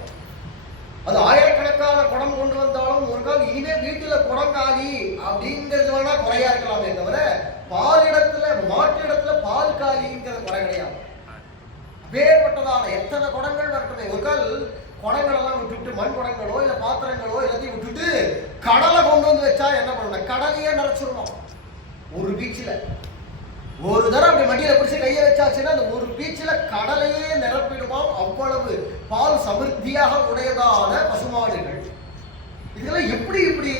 அது ஆயிரக்கணக்கான குடம் கொண்டு வந்தாலும் ஒரு கால் இனிமே வீட்டுல குடம் காலி அப்படிங்கிறது வேணா குறையா இருக்கலாமே தவிர பால் இடத்துல, மாட்டு இடத்துல பால் காலிங்கிறது குறை கிடையாது. வேறுபட்டதான எத்தனை குடங்கள் வரட்டுமே. ஒரு கால் குடங்கள் எல்லாம் விட்டுட்டு மண் குடங்களோ இல்ல பாத்திரங்களோ எல்லாத்தையும் விட்டுட்டு கடலை கொண்டு வந்து வச்சா என்ன பண்ணணும், கடலையே நினைச்சிடணும். ஒரு பீச்சில் ஒரு தடவை அப்படி மடியில பிடிச்சி கையை வச்சாச்சுன்னா அந்த ஒரு பீச்சில் கடலையே நிரப்பிடுவாம். அவ்வளவு பால் சமிருத்தியாக உடையதான பசுமாடுகள். இதெல்லாம் எப்படி இப்படி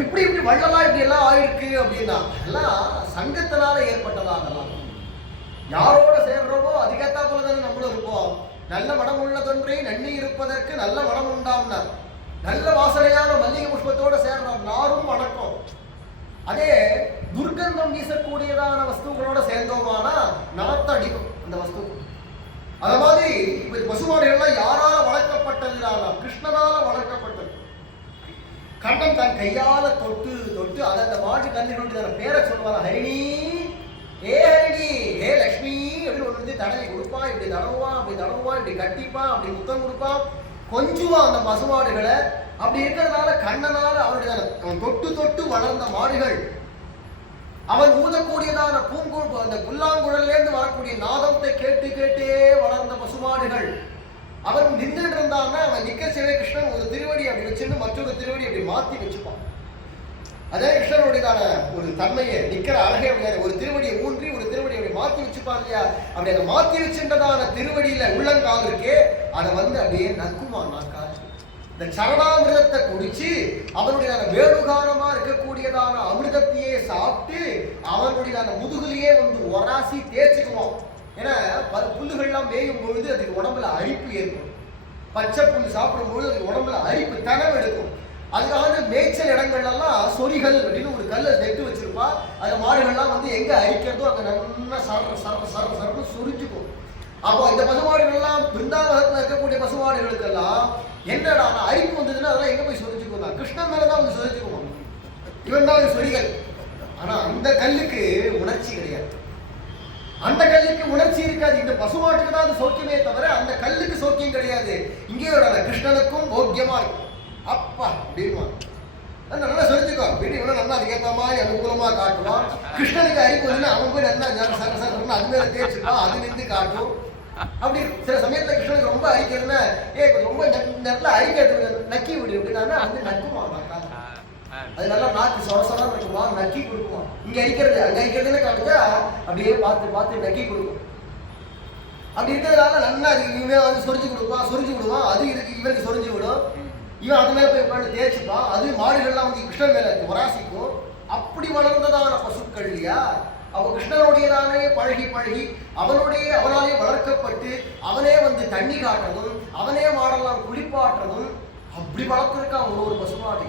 எப்படி இப்படி வள்ளலா இப்படி எல்லாம் ஆயிருக்கு அப்படின்னா எல்லாம் சங்கத்தினால ஏற்பட்டதாகலாம். யாரோட சேர்றோமோ அதுக்கேற்றா போல தானே நம்மளும் இருப்போம். நல்ல மனம் உள்ளதொன்றை நன்னி இருப்பதற்கு நல்ல மனம் உண்டாம்னா, நல்ல வாசனையான மல்லிகை புஷ்பத்தோட சேர்றோம் நாரும் வணக்கம். அதே துர்கந்தம் வீசக்கூடியதான வஸ்துக்களோட சேர்ந்தோமானா நாத்த அடிக்கும் அந்த வஸ்து. அத மாதிரி இப்ப பசுமாடுகள்லாம் யாரால வளர்க்கப்பட்டதுனால, கிருஷ்ணனால வளர்க்கப்பட்டது. கண்ணன் தன் கையால தொட்டு தொட்டு அதை அந்த மாட்டு கண்ணினுடைய பேரை சொல்லுவாங்க. ஹரிணி, ஏ ஹரிணி, ஏ லக்ஷ்மி அப்படின்னு ஒன்று தடவை கொடுப்பான். இப்படி தடவுவான், அப்படி தடவுவான், இப்படி கட்டிப்பான், அப்படி முத்தம் கொடுப்பான், கொஞ்சுவான் அந்த பசுமாடுகளை. அப்படி இருக்கிறதுனால கண்ணனால அவருடைய அவன் தொட்டு தொட்டு வளர்ந்த மாடுகள், அவன் ஊதக்கூடியதான அந்த புல்லாங்குழல்லேருந்து வரக்கூடிய நாதத்தை கேட்டு கேட்டே வளர்ந்த பசுமாடுகள். அவன் நின்றுட்டு இருந்தான்னா அவன் நிக்க செய்வே கிருஷ்ணன் ஒரு திருவடி அப்படி வச்சுட்டு மற்றொரு திருவடி அப்படி மாத்தி வச்சுப்பான். அதே கிருஷ்ணனுடையதான ஒரு தன்மையை, நிக்கிற அழகே அப்படியே ஒரு திருவடியை ஊன்றி ஒரு திருவடி அப்படி மாத்தி வச்சுப்பான் இல்லையா. அப்படி அதை மாத்தி வச்சுட்டதான திருவடியில உள்ளங்கால் இருக்கே அதை அப்படியே நக்குமா நாக்கால். இந்த சரணாமிருதத்தை குடிச்சு அவனுடைய வேணுகானமா இருக்கக்கூடியதான அமிர்தத்தையே சாப்பிட்டு அவனுடைய முதுகுலையே ஒராசி தேய்ச்சிக்குவோம். ஏன்னா புல்லுகள்லாம் மேயும் பொழுது அதுக்கு உடம்புல அரிப்பு ஏற்படும். பச்சை புல் சாப்பிடும் பொழுது அதுக்கு உடம்புல அரிப்பு தனவு எடுக்கும். அதுக்காக மேய்ச்சல் இடங்கள்லாம் சொரிகள் அப்படின்னு ஒரு கல்லை நெட்டு வச்சிருப்பா. அந்த மாடுகள்லாம் எங்க அரிக்கிறதோ அங்க நல்லா சர சர சர சரன்னு சொரிஞ்சுக்கும். அப்போ இந்த பசுமாடுகள்லாம் பிருந்தாவனத்துல இருக்கக்கூடிய பசுமாடுகளுக்கெல்லாம் என்னடா அரிப்பு வந்ததுன்னா அதெல்லாம் எங்க போய் சொரிஞ்சுக்கும் தான், கிருஷ்ணன் மேலதான் சொரிஞ்சுக்குவோம். இவன் தான் சொரிகள். ஆனா அந்த கல்லுக்கு உணர்ச்சி கிடையாது. அந்த கல்லுக்கு உணர்ச்சி இருக்காது. இந்த பசுமாட்டுக்கு தான் அது சௌக்கியமே தவிர அந்த கல்லுக்கு சௌக்கியம் கிடையாது. இங்கே கிருஷ்ணனுக்கும் போக்கியமா இருக்கும். அப்பா அப்படிமா நல்லா சொல்லிச்சுக்கோ. வீடு நல்லா அதுக்கேற்ற மாதிரி அனுகூலமா காட்டுவான். கிருஷ்ணனுக்கு அரிப்பு வந்து அவன் போய் நல்லா சரசரன்னு அது மேல தேய்ச்சிப்பான். அது நின்று காட்டும். அப்படி சில சமயத்துல கிருஷ்ணனுக்கு ரொம்ப அரிக்கிறதுன்னா ரொம்ப நேரத்துல அரிக்கிறது நக்கி விடு அப்படின்னா வந்து நக்குமா அது நல்லா நாக்கு சொரசரம் இருக்குமா, நக்கி கொடுக்குமா. இங்க அரிக்கிறது அங்க அரிக்கிறதுன்னு காட்டுச்சா அப்படியே பார்த்து பார்த்து நக்கி கொடுக்கும். அப்படி இருக்கிறதுனால நல்லா அது இவன் வந்து சொரிஞ்சு விடுவான். அது இதுக்கு இவனுக்கு சொரிஞ்சு விடும். இவன் அது மேல போய் உட்காந்து தேய்ச்சிப்பான். அது மாடுகள்லாம் வந்து கிருஷ்ணன் மேல உராசிக்கும். அப்படி வளர்ந்ததான பசுக்கள் இல்லையா. அவ கிருஷ்ணனுடையதானே பழகி அவனாலே வளர்க்கப்பட்டு அவனே வந்து தண்ணி காட்டுறதும் அவனே மாடெல்லாம் குளிப்பாட்டுறதும் அப்படி வளர்த்திருக்கான் ஒரு பசுமாடு.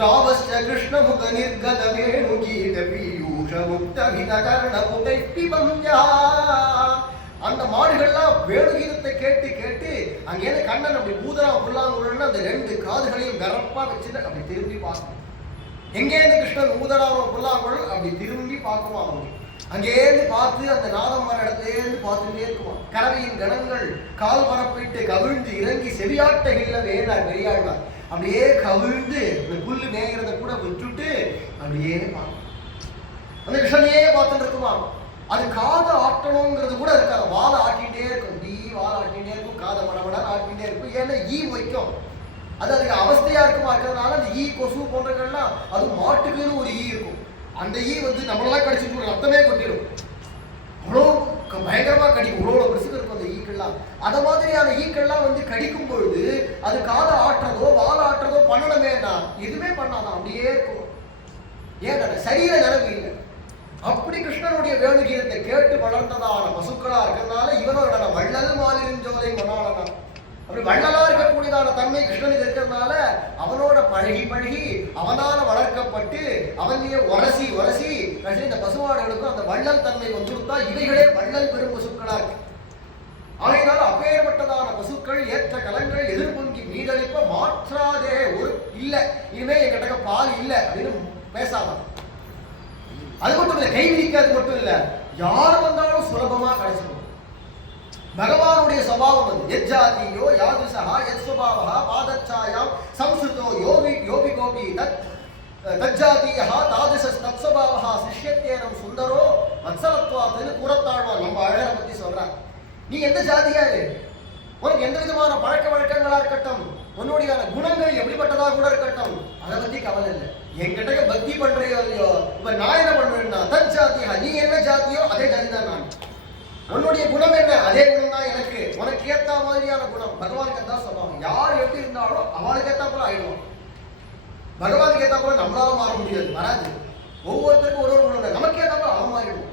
காவஸ்ய கிருஷ்ண முக நிர்கத வேணு கீத பீயூஷ முக்த விதகர்ண புகை பிபஞ்சா. அந்த மாடுகள்லாம் வேணுகீதத்தை கேட்டு கேட்டு அங்கேயிருந்து கண்ணன் அப்படி பூதரா புல்லாங்குழல்னு அந்த ரெண்டு காதுகளையும் கரப்பா வச்சுட்டு அப்படி திரும்பி பார்க்கணும். எங்கேருந்து கிருஷ்ணன் ஊதராம புல்லாங்குழல் அப்படி திரும்பி பார்க்குமா. அவங்க அங்கேருந்து பார்த்து அந்த நாதம் வர இடத்துலேருந்து பார்த்துட்டே இருக்குவான். கறவையின் கணங்கள் கால் பரப்பிட்டு கவிழ்ந்து இறங்கி செவியாட்டைகள்ல வேணார் பெரியாழ்வார் அப்படியே கவிழ்ந்து இந்த புல்லு மேய்கிறத கூட விட்டுட்டு அப்படியே பார்க்கும். அந்த கிருஷ்ணனையே பார்த்துட்டு இருக்குமா. அது காதை ஆட்டணுங்கிறது கூட இருக்காது. வாழை ஆட்டிகிட்டே இருக்கும். வாழை ஆட்டிகிட்டே இருக்கும். காதை மடமட ஆட்டிகிட்டே இருக்கும். ஏன்னா ஈ வைக்கும். அது அதுக்கு அவஸ்தையா இருக்குமா இருக்கிறதுனால அந்த ஈ கொசு போன்றவர்கள்லாம் அது மாட்டுக்குன்னு ஒரு ஈ இருக்கும். அந்த ஈ வந்து நம்மளெல்லாம் கடிச்சிட்டு ரத்தமே கொட்டிடும். அவ்வளோ பயங்கரமா கடிக்கும். இவ்வளோ பெருசுக்கு இருக்கும் அந்த ஈக்கள்லாம். அத மாதிரியான ஈக்கள்லாம் வந்து கடிக்கும் பொழுது அது காதை ஆட்டுறதோ வாழை ஆட்டுறதோ பண்ணணுமேனா எதுவுமே பண்ணாதான் அப்படியே இருக்கும். ஏன் சரீர நிலவு இல்லை. அப்படி கிருஷ்ணனுடைய வேணுகீதத்தை கேட்டு வளர்ந்ததான பசுக்களா இருக்கிறதுனால இவனோட வள்ளல் மாலிருஞ்சோலை மணாளனா. அப்படி வள்ளலா இருக்கக்கூடியதான தன்மை கிருஷ்ணனுக்கு இருக்கிறதுனால அவனோட பழகி அவனால வளர்க்கப்பட்டு அவனையே உரசி இந்த பசுமாடுகளுக்கும் அந்த வள்ளல் தன்மை வந்துருத்தா இவைகளே வள்ளல் பெரும் பசுக்களா இருக்கு. ஆகையினால அப்பேற்பட்டதான பசுக்கள் ஏற்ற கலங்கள் எதிர்பொங்கி மீதளிப்ப மாற்றாதே ஒரு இல்ல இனிமே என்கிட்ட பால் இல்லை அப்படின்னு பேசாதான். அது மட்டும் இல்ல, கை விரிக்காது மட்டும் இல்ல, யார் வந்தாலும் சுலபமா கிடைச்சிடும். பகவானுடைய சபாவம் அது எஜ்ஜாதியோ யாதுசஹா யத்ஸ்வபாவஹ பாதச்சாயாம் சம்ஸ்ருதோ யோபி கோபி தஜ்ஜாதியஹ தாதுசஸ் தத்ஸ்வபாவஹ சிஷ்யத்தேனம் சுந்தரோ வத்சலத்வாத்னு கூறத்தாழ்வான் நம்ம அழகரை பத்தி சொல்றாங்க. நீ எந்த ஜாதியாரு, உனக்கு எந்த விதமான பழக்க வழக்கங்களா இருக்கட்டும், உன்னுடைய குணங்கள் எப்படிப்பட்டதா கூட இருக்கட்டும், அதை பத்தி கவலை இல்லை. என்கிட்ட பக்தி பண்றியோ இல்லையோ, இப்ப நான் என்ன பண்ணுவேன்னா தன் ஜாதியா, நீ என்ன ஜாதியோ அதே ஜாதி தான் நான். உன்னுடைய குணம் என்ன, அதே குணம் தான் எனக்கு. உனக்கு ஏத்த மாதிரியான குணம் பகவானுக்கு தான் சொல்லுவாங்க. யார் எப்படி இருந்தாலும் அவளுக்கு ஏத்தா போல ஆயிடுவோம். பகவானுக்கு ஏத்தா போல நம்மளால மாற முடியாது, வராது. ஒவ்வொருத்தருக்கும் ஒரு குணம், நமக்கு ஏத்தா போல அவன் மாறிடுவோம்.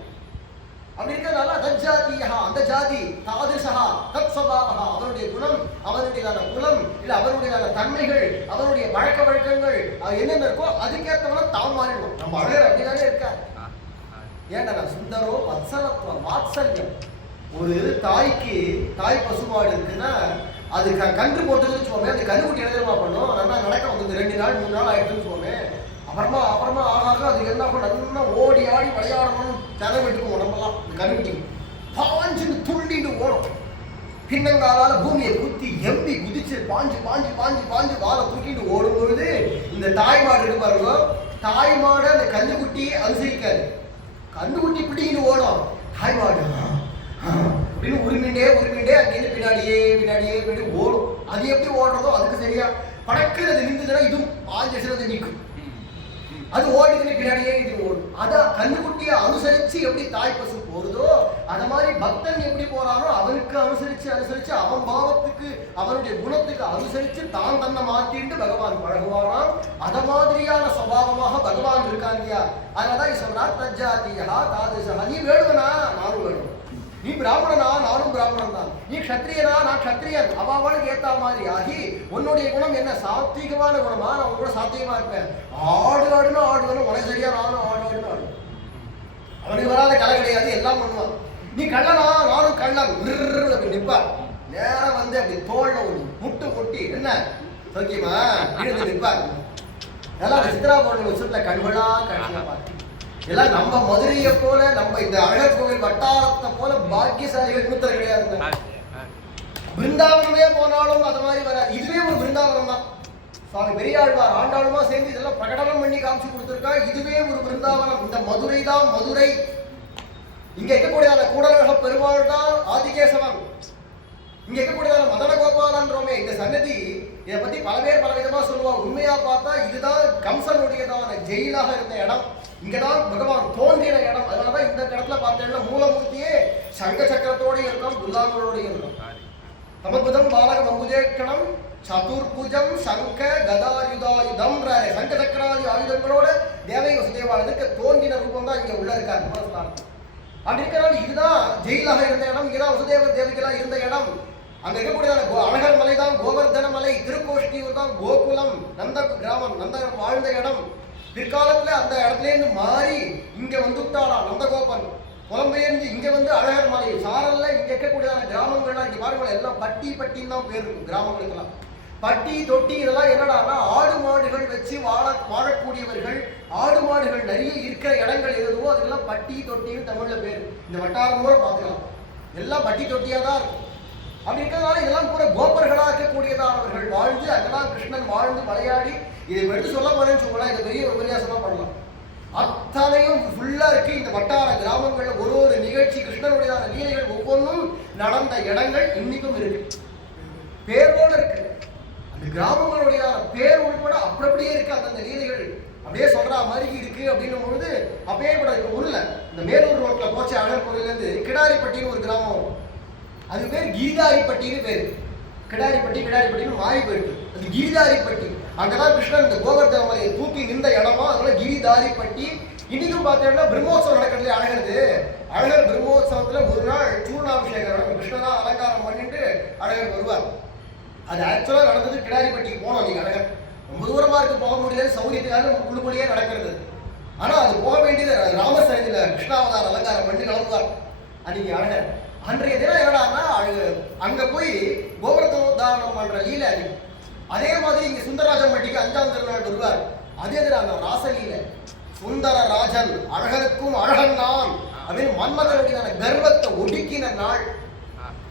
அப்படி இருக்கிறதுனால தஜ்ஜாதியா, அந்த ஜாதி தாதிருஷா தத் ஸ்வபாவஹ, அவனுடைய குணம், அவனுடைய குலம் இல்ல அவனுடைய தன்மைகள், அவனுடைய பழக்க வழக்கங்கள் என்னென்ன இருக்கோ அதுக்கேற்றவன தான் மாறிடுவோம். நம்ம அழகர் அப்படிதானே இருக்கார். ஏன்டா சுந்தரோ வத்சலத்துவம் வாத்சல்யம். ஒரு தாய்க்கு தாய் பசுமாடு இருக்குன்னா அது கன்று போட்டதுன்னு வச்சுக்கோமே, அந்த கன்றுக்குட்டி என்ன பண்ணும், நல்லா நடக்க வந்து 2 நாள் 3 நாள் ஆயிடுச்சுன்னு வச்சுக்கோமே, அப்புறமா ஆகாக அது என்ன நல்லா ஓடி ஆடி விளையாடணும்னு தினம் விட்டுக்கும் உடம்பெல்லாம். இந்த கன்றுக்குட்டி பாஞ்சுன்னு துள்ளிட்டு ஓடும். பின்னங்காலால பூமியை குத்தி எம்பி குதிச்சு பாஞ்சு வாழை தூக்கிட்டு ஓடும் பொழுது இந்த தாய் மாடு இருக்கு பாருங்க, தாய் மாடு அந்த கன்றுக்குட்டியை அனுசரிக்காது. கன்றுக்குட்டி பிடிக்கிட்டு ஓடும், தாய் மாடு அப்படின்னு உரிமைண்டே அங்கேருந்து பின்னாடியே ஓடும். அது எப்படி ஓடுறதோ அதுக்கு சரியா படக்குன்னு அது நின்றுதுன்னா இதுவும் 5 வருஷம் நிற்கும். அது ஓடுதுன்னு பின்னாடியே இது ஓடும். அதான் கன்றுக்குட்டியை அனுசரிச்சு எப்படி தாய் பசு போகுதோ அத மாதிரி பக்தன் எப்படி போறானோ அவனுக்கு அனுசரிச்சு அவன் பாவத்துக்கு அவனுடைய குணத்துக்கு அனுசரிச்சு தான் தன்னை மாற்றிட்டு பகவான் பழகுவானாம். அத மாதிரியான சுபாவமாக பகவான் இருக்கான் இல்லையா. அதனாலதான் சொல்றார் தஜ்ஜாதியா தாதிருஷா. நீ வேணுவனா நானும் வேணும், நீ பிராமணனா நானும் பிராமணன் தான், நீ க்ஷத்ரியனா நான் க்ஷத்ரியன், அவளுக்கு ஏத்த மாதிரி ஆகி உன்னுடைய குணம் என்ன சாத்வீகமான குணமா, நான் உன் கூட சாத்வீகமா இருப்பேன். ஆடுன்னு உனக்கு சரியா நானும் ஆடுன்னு ஆடு. அவனுக்கு வராத கலை கிடையாது, எல்லாம் பண்ணுவான். நீ கள்ளனா நானும் கள்ளன் அப்படி நிற்பார். நேரம் வந்து அப்படி தோல்ல ஒரு முட்டு முட்டி என்ன சோக்கியமா இழுந்து நிற்பார். நல்லா சித்ரா பௌர்ணமி வருஷத்துல கண்களா காட்சியா பார்த்து எல்லாம் நம்ம மதுரையை போல, நம்ம இந்த அழகர் கோவில் வட்டாரத்தை போல பாக்கியசாலிகள் இன்னொருத்தர் கிடையாதுங்க. பிருந்தாவனமே போனாலும் அது மாதிரி வராது. இதுவே ஒரு பிருந்தாவனம் தான். சுவாமி பெரியாழ்வார் ஆண்டாளுமா சேர்ந்து இதெல்லாம் பிரகடனம் பண்ணி காமிச்சு கொடுத்துருக்கா. இதுவே ஒரு பிருந்தாவனம். இந்த மதுரை தான் மதுரை. இங்க இருக்கக்கூடியதான கூடலழக பெருமாள் தான் ஆதிகேசவன். இங்க இருக்கக்கூடியதான மதன கோபாலன்றோமே இந்த சன்னதி, இதை பத்தி பல பேர் பல விதமா சொல்லுவாங்க. உண்மையா பார்த்தா இதுதான் கம்சனுடையதான ஜெயிலாக இருந்த இடம். இங்கதான் பகவான் தோன்றின இடம். அதனாலதான் இந்த இடத்துல பார்த்தேன்னா மூலமூர்த்தியே சங்க சக்கரத்தோட இருக்கும், துல்லாங்களோட இருக்கும். சமபுதம் பாலகம் அம்புஜேக்கணம் சதுர்புஜம் சங்க கதாயுதாயுதம் சங்க சக்கராதி ஆயுதங்களோட தேவை வசுதேவாளுக்கு தோன்றின ரூபம் தான் இங்க உள்ள இருக்காரு மூலஸ்தானத்தில். அப்படி இருக்கிறனால இதுதான் ஜெயிலாக இருந்த இடம். இங்கதான் வசுதேவ தேவிகளாக இருந்த இடம். அங்க இருக்கக்கூடியதான அழகர் மலை தான் கோவர்தன மலை. திருக்கோஷ்டியூர் தான் கோகுலம், நந்த கிராமம், நந்த வாழ்ந்த இடம். பிற்காலத்துல அந்த இடத்துல இருந்து மாறி இங்க வந்துட்டாளா நந்தகோபன். புலம்பெயர்ந்து இங்க வந்து அழகர் மலை சாரல்ல இங்க இருக்கக்கூடியதான கிராமங்கள்லாம் இங்க பாருங்க எல்லாம் பட்டி பட்டின்னு தான் பேர் இருக்கும் கிராமங்களுக்கெல்லாம். பட்டி தொட்டி இதெல்லாம் என்னடானா ஆடு மாடுகள் வச்சு வாழக்கூடியவர்கள், ஆடு மாடுகள் நிறைய இருக்கிற இடங்கள் எதுவோ அதெல்லாம் பட்டி தொட்டின்னு தமிழ்ல பேர். இந்த வட்டாரம் கூட பார்த்துக்கலாம், எல்லாம் பட்டி தொட்டியா தான் இருக்கும். அப்படி இருக்கிறதுனால இதெல்லாம் கூட கோபர்களாக இருக்கக்கூடியதானவர்கள் வாழ்ந்து அங்கதான் கிருஷ்ணன் வாழ்ந்து விளையாடி. இதை எடுத்து சொல்ல போறேன்னு சொல்லலாம், இதை பெரிய ஒரு உபன்யாசமா பண்ணலாம். அத்தனையும் ஃபுல்லா இருக்கு இந்த வட்டார கிராமங்கள்ல. ஒரு நிகழ்ச்சி கிருஷ்ணனுடையதான லீலைகள் ஒவ்வொன்றும் நடந்த இடங்கள் இன்னைக்கும் இருக்கு, பேரோடு இருக்கு. அந்த கிராமங்களுடையதான பேர் உள்பட அப்படியே இருக்கு. அந்தந்த லீலைகள் அப்படியே சொல்ற மாதிரி இருக்கு. அப்படின்னும் பொழுது அப்படியே கூட ஊர்ல இந்த மேலூர் ரோட்ல போச்சு அழகர் கோயில இருந்து கிடாரிப்பட்டின்னு ஒரு கிராமம், அது பேர் கீதாரிப்பட்டின்னு பேரு. கிடாரிப்பட்டின்னு மாறி போயிருக்கு, அது கீதாரிப்பட்டி. அங்கதான் கிருஷ்ணன் இந்த கோவர்தன மலையை தூக்கி நின்ற இடமா, அதனால கிரிதாரிப்பட்டி. இன்னைக்கும் பார்த்தோம்னா பிரம்மோத்சவம் நடக்கிறது அழகருது. அழகர் பிரம்மோத்சவத்துல ஒரு நாள் சூர்ணாபிஷேகம் கிருஷ்ணனா அலங்காரம் பண்ணிட்டு அழகர் வருவார். அது ஆக்சுவலா நடந்தது கிடாரிப்பட்டிக்கு போனோம். நீங்க அழகர் ரொம்ப தூரமா இருக்கு, போக முடியாது, சௌரியத்துக்காக உள்ளுக்குள்ளேயே நடக்கிறது. ஆனா அது போக வேண்டியது ராமசரணியில கிருஷ்ணாவதார அலங்காரம் பண்ணி நடந்துவார் அன்னைக்கு அழகர். அன்றைய தினம் என்னடான்னா அங்க போய் கோவர்தனோத்தாரணம் பண்ற லீலை. அதே மாதிரி இங்க சுந்தரராஜம்பட்டிக்கு 5ஆம் திருநாள் வருவார். அதே தினம் ராசலீல சுந்தரராஜன் அழகனுக்கும் அழகன் நான் அப்படின்னு மன்மதனுடைய கர்வத்தை ஒடுக்கின நாள்.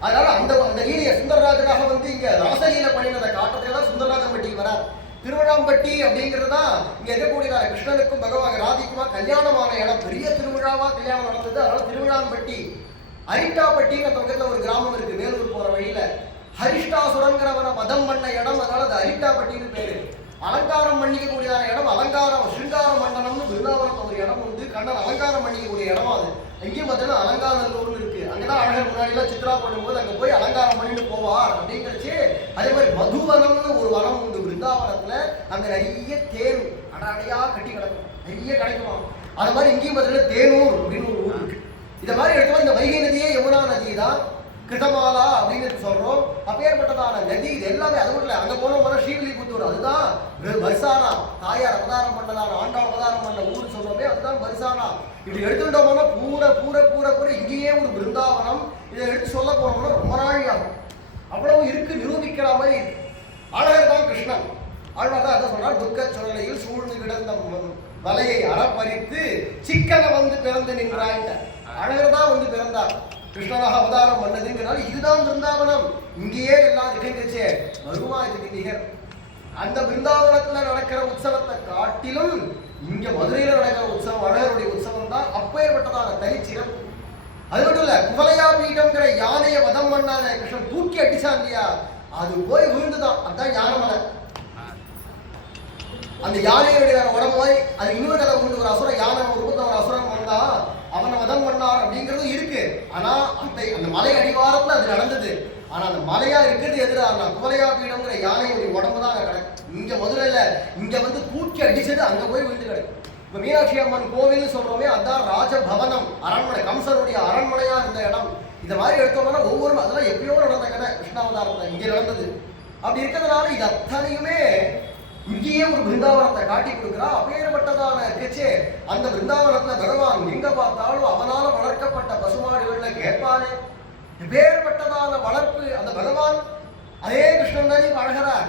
அதனால அந்த லீலையை சுந்தரராஜனாக வந்து இங்க ராசலீல பண்ணினதை காட்டுறதுதான் சுந்தரராஜம்பட்டிக்கு வரார். திருவிழாம்பட்டி அப்படிங்கிறது தான் இங்க இருக்கக்கூடிய கிருஷ்ணனுக்கும் பகவான் ராதிக்குமா கல்யாணமான இடம். பெரிய திருவிழாவா கல்யாணம் நடந்தது, அதனால திருவிழாம்பட்டி. அரிட்டாப்பட்டிங்கிற பக்கத்துல ஒரு கிராமம் இருக்கு வேலூர் போற வழியில. ஹரிஷ்டாசுரங்கிறவனை வதம் பண்ண இடம், அதனால அது அரிட்டாப்பட்டின்னு பேரு. அலங்காரம் பண்ணிக்கக்கூடியதான இடம், அலங்காரம் சிருங்கார மண்டலம்னு பிருந்தாவனத்துல ஒரு இடம் உண்டு. கண்ணன் அலங்காரம் பண்ணிக்கக்கூடிய இடம் அது. எங்கேயும் பார்த்தீங்கன்னா அலங்காநல்லூர்னு இருக்கு. அங்கதான் அழகர் முன்னாடி எல்லாம் சித்ரா பண்ணும்போது அங்க போய் அலங்காரம் பண்ணிட்டு போவார் அப்படிங்கிறச்சு. அதே மாதிரி மதுவனம்னு ஒரு வனம் உண்டு பிருந்தாவனத்துல. அங்க நிறைய தேன் அடையா கட்டி கிடக்கும், நிறைய கிடைக்குமா. அது மாதிரி இங்கேயும் பார்த்தீங்கன்னா தேனூர் அப்படின்னு ஒரு ஊர் இருக்கு. இதை மாதிரி எடுத்தோம். இந்த வைகை நதியே யமுனா நதி தான் கிருதமாலா அப்படின்னு சொல்றோம். அப்பேற்பட்டதான நதி இது எல்லாமே. அது மட்டும் இல்லை, அங்க போனோம்னா ஸ்ரீவில்லிபுத்தூர், அதுதான் பர்சானா. தாயார் அவதாரம் பண்ணதான ஆண்டாள் அவதாரம் பண்ண ஊர் சொல்றோமே, அதுதான் பர்சானா. இப்படி எடுத்துட்டோம்னா பூர பூர பூர பூர இங்கேயே ஒரு பிருந்தாவனம். இதை எடுத்து சொல்ல போனோம்னா ரொம்ப நாள் ஆகும். அவ்வளவு இருக்கு, நிரூபிக்கிற மாதிரி. அழகர் தான் கிருஷ்ணன். ஆழ்வார் தான் அதை சொன்னார், துக்க சுழலையில் சூழ்ந்து கிடந்த வலையை அறப்பறித்து சிக்கனை வந்து பிறந்து நின்றாயிட்ட. அழகர் தான் வந்து பிறந்தார், கிருஷ்ணனாக அவதாரம் பண்ணதுங்கிறனால இதுதான் பிருந்தாவனம். இங்கேயே எல்லாம் இருக்குங்கச்சே, வருமா இதுக்கு நிகர். அந்த பிருந்தாவனத்துல நடக்கிற உற்சவத்தை காட்டிலும் இங்க மதுரையில நடக்கிற உற்சவம் அழகருடைய உற்சவம் தான் அப்பேற்பட்டதான தனிச்சிறப்பு. அது மட்டும் இல்ல, குவலையா பீடம்ங்கிற யானையை வதம் பண்ணாத கிருஷ்ணன் தூக்கி அடிச்சான் இல்லையா, அது போய் விழுந்துதான். அதுதான் யானைமலை. அந்த யானையுடைய உடம்பு மாதிரி அது இன்னொரு கதை உண்டு. ஒரு அசுரம் யானை ஒரு அசுரம் வந்தா அவனை வதம் பண்ணார் அப்படிங்கிறது இருக்கு. ஆனா அந்த மலை அடிவாரத்துல அது நடந்தது. ஆனா அந்த மலையா இருக்கிறது எதிராக குவலையா பீடம்ங்கிற யானையுடைய உடம்பு தான் கிடக்கு. இங்க மதுரையில இங்க வந்து தூக்கி அடிச்சது அங்க போய் விழுந்து கிடக்கு. இப்ப மீனாட்சி அம்மன் கோவில்னு சொல்றோமே, அதான் ராஜபவனம், அரண்மனை, கம்சனுடைய அரண்மனையா இருந்த இடம். இந்த மாதிரி எடுத்தோம்னா ஒவ்வொரு அதெல்லாம் எப்பயோ நடந்த கதை கிருஷ்ணாவதாரத்துல இங்க நடந்தது. அப்படி இருக்கிறதுனால இது அத்தனையுமே இங்கேயே ஒரு பிருந்தாவனத்தை காட்டி கொடுக்குறா. அப்பேற்பட்டதான இருக்கச்சே அந்த பிருந்தாவனத்துல பகவான் எங்க பார்த்தாலும் அவனால வளர்க்கப்பட்ட பசுமாடுகள்ல கேட்பானே. எப்பேற்பட்டதான வளர்ப்பு அந்த பகவான். அதே கிருஷ்ணன் தானே அழகரார்.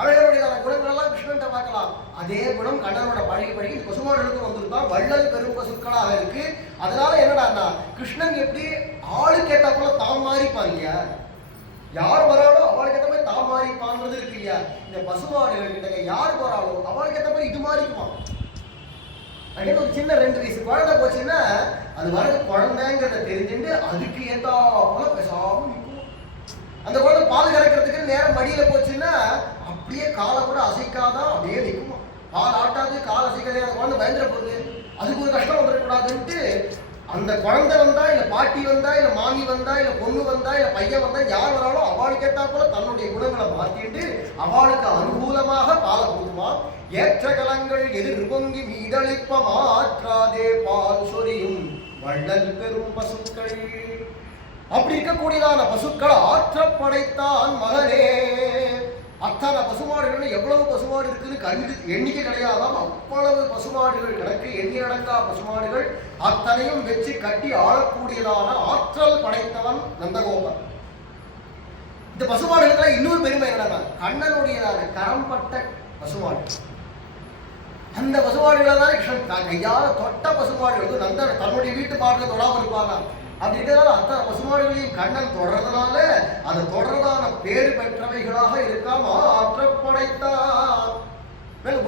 அழகருடையதான குணங்கள் எல்லாம் கிருஷ்ணன் பார்க்கலாம். அதே குணம் கண்ணனோட பழகி பழகி இந்த பசுமாடுகளுக்கு வந்திருக்கா. வள்ளல் பெரும் பசுக்களாக இருக்கு. அதனால என்னடா கிருஷ்ணன் எப்படி ஆளுக்கு ஏற்ற போல தாம் மாறிப்பான் இல்லையா, யார் வராளோ அவளுக்கு ஏற்ற மாதிரி தாம் மாறிப்பான்றது இருக்கு இல்லையா. இந்த பசுமாடுகள் கிட்ட யார் வராளோ அவளுக்கு ஏற்ற மாதிரி இது மாறிக்குமா. அங்கே ஒரு சின்ன 2 வயசு குழந்தை போச்சுன்னா அது வரது குழந்தைங்கிறத தெரிஞ்சுட்டு அதுக்கு ஏற்றா போல பேசாம நிற்கும். அந்த குழந்தை பால் கறக்கிறதுக்கு நேரம் மடியில போச்சுன்னா அப்படியே காலை கூட அசைக்காதான் அப்படியே நிற்குமா. பால் ஆட்டாது, கால் அசைக்காதே. அந்த குழந்தை பயந்துட போகுது, அதுக்கு ஒரு கஷ்டம் வந்துடக்கூடாதுன்ட்டு அந்த குழந்தை வந்தா இல்ல பாட்டி வந்தா இல்ல மாமி வந்தா இல்ல பொண்ணு வந்தா இல்ல பையன் வந்தா யார் வராலும் அவளுக்கு ஏற்றா போல தன்னுடைய குணங்களை மாற்றிட்டு அவளுக்கு அனுகூலமாக பாலை கொடுக்குமா. ஏற்ற கலங்கள் எதிர் பொங்கி மீதளிப்ப மாற்றாதே பால் சொரியும் வள்ளல் பெரும் பசுக்கள். அப்படி இருக்கக்கூடியதான பசுக்கள் ஆற்றப்படைத்தான் மகனே. அத்தனை பசுமாடுகள் எவ்வளவு பசுமாடு இருக்குன்னு எண்ணிக்கை கிடையாதாம். அவ்வளவு பசுமாடுகள் கிடக்கு, எண்ணி அடங்கா பசுமாடுகள் அத்தனையும் வச்சு கட்டி ஆளக்கூடியதான ஆற்றல் படைத்தவன் நந்தகோபன். இந்த பசுமாடுகளுக்கு இன்னொரு பெருமை என்னன்னா கண்ணனுடையதான கரம்பட்ட பசுமாடு. அந்த பசுமாடுகள் தான் கிருஷ்ணன் கையால தொட்ட பசுமாடுகள். நந்தன் தன்னுடைய வீட்டு மாடுல தொடாமல் இருப்பாங்க. அப்படி இருக்கிறதால அத்தனை பசுமாடுகளையும் கண்ணன் தொடர்றதுனால அதை தொடர்றதான பேறு பெற்றவைகளாக இருக்காம ஆற்றப்படைத்தான்.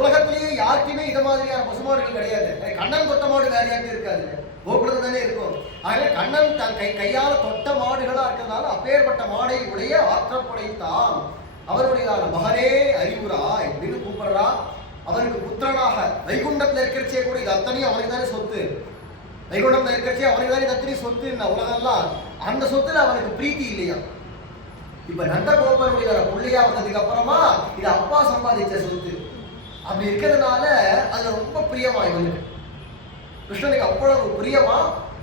உலகத்திலேயே யாருக்குமே இதை மாதிரியான பசுமாடுகள் கிடையாது. கண்ணன் தொட்ட மாடு வேற யாருக்கும் இருக்காது, கோகுலத்துல தானே இருக்கும். அதனால கண்ணன் தன் கையால தொட்ட மாடுகளா இருக்கிறதுனால அப்பேற்பட்ட மாடை உடைய ஆற்றப்படைத்தான். அவருடையதான மகனே அறிவுராய் அப்படின்னு கூப்பிடுறா. அவனுக்கு புத்திரனாக வைகுண்டத்துல இருக்கிறச்சே கூட இது அத்தனையும் அவனுக்கு தானே சொத்து. வைகுண்டத்துல இருக்கிறச்சே அவனுக்கு தானே அத்தனை சொத்து. உலகம்லாம் அந்த சொத்துல அவனுக்கு பிரீத்தி இல்லையா. இப்ப நந்தகோபனுடைய பிள்ளையா வந்ததுக்கு அப்புறமா இது அப்பா சம்பாதிச்ச சொத்து. அப்படி இருக்கிறதுனால அது ரொம்ப பிரியமா இவனுக்கு. கிருஷ்ணனுக்கு அவ்வளவு பிரியமா.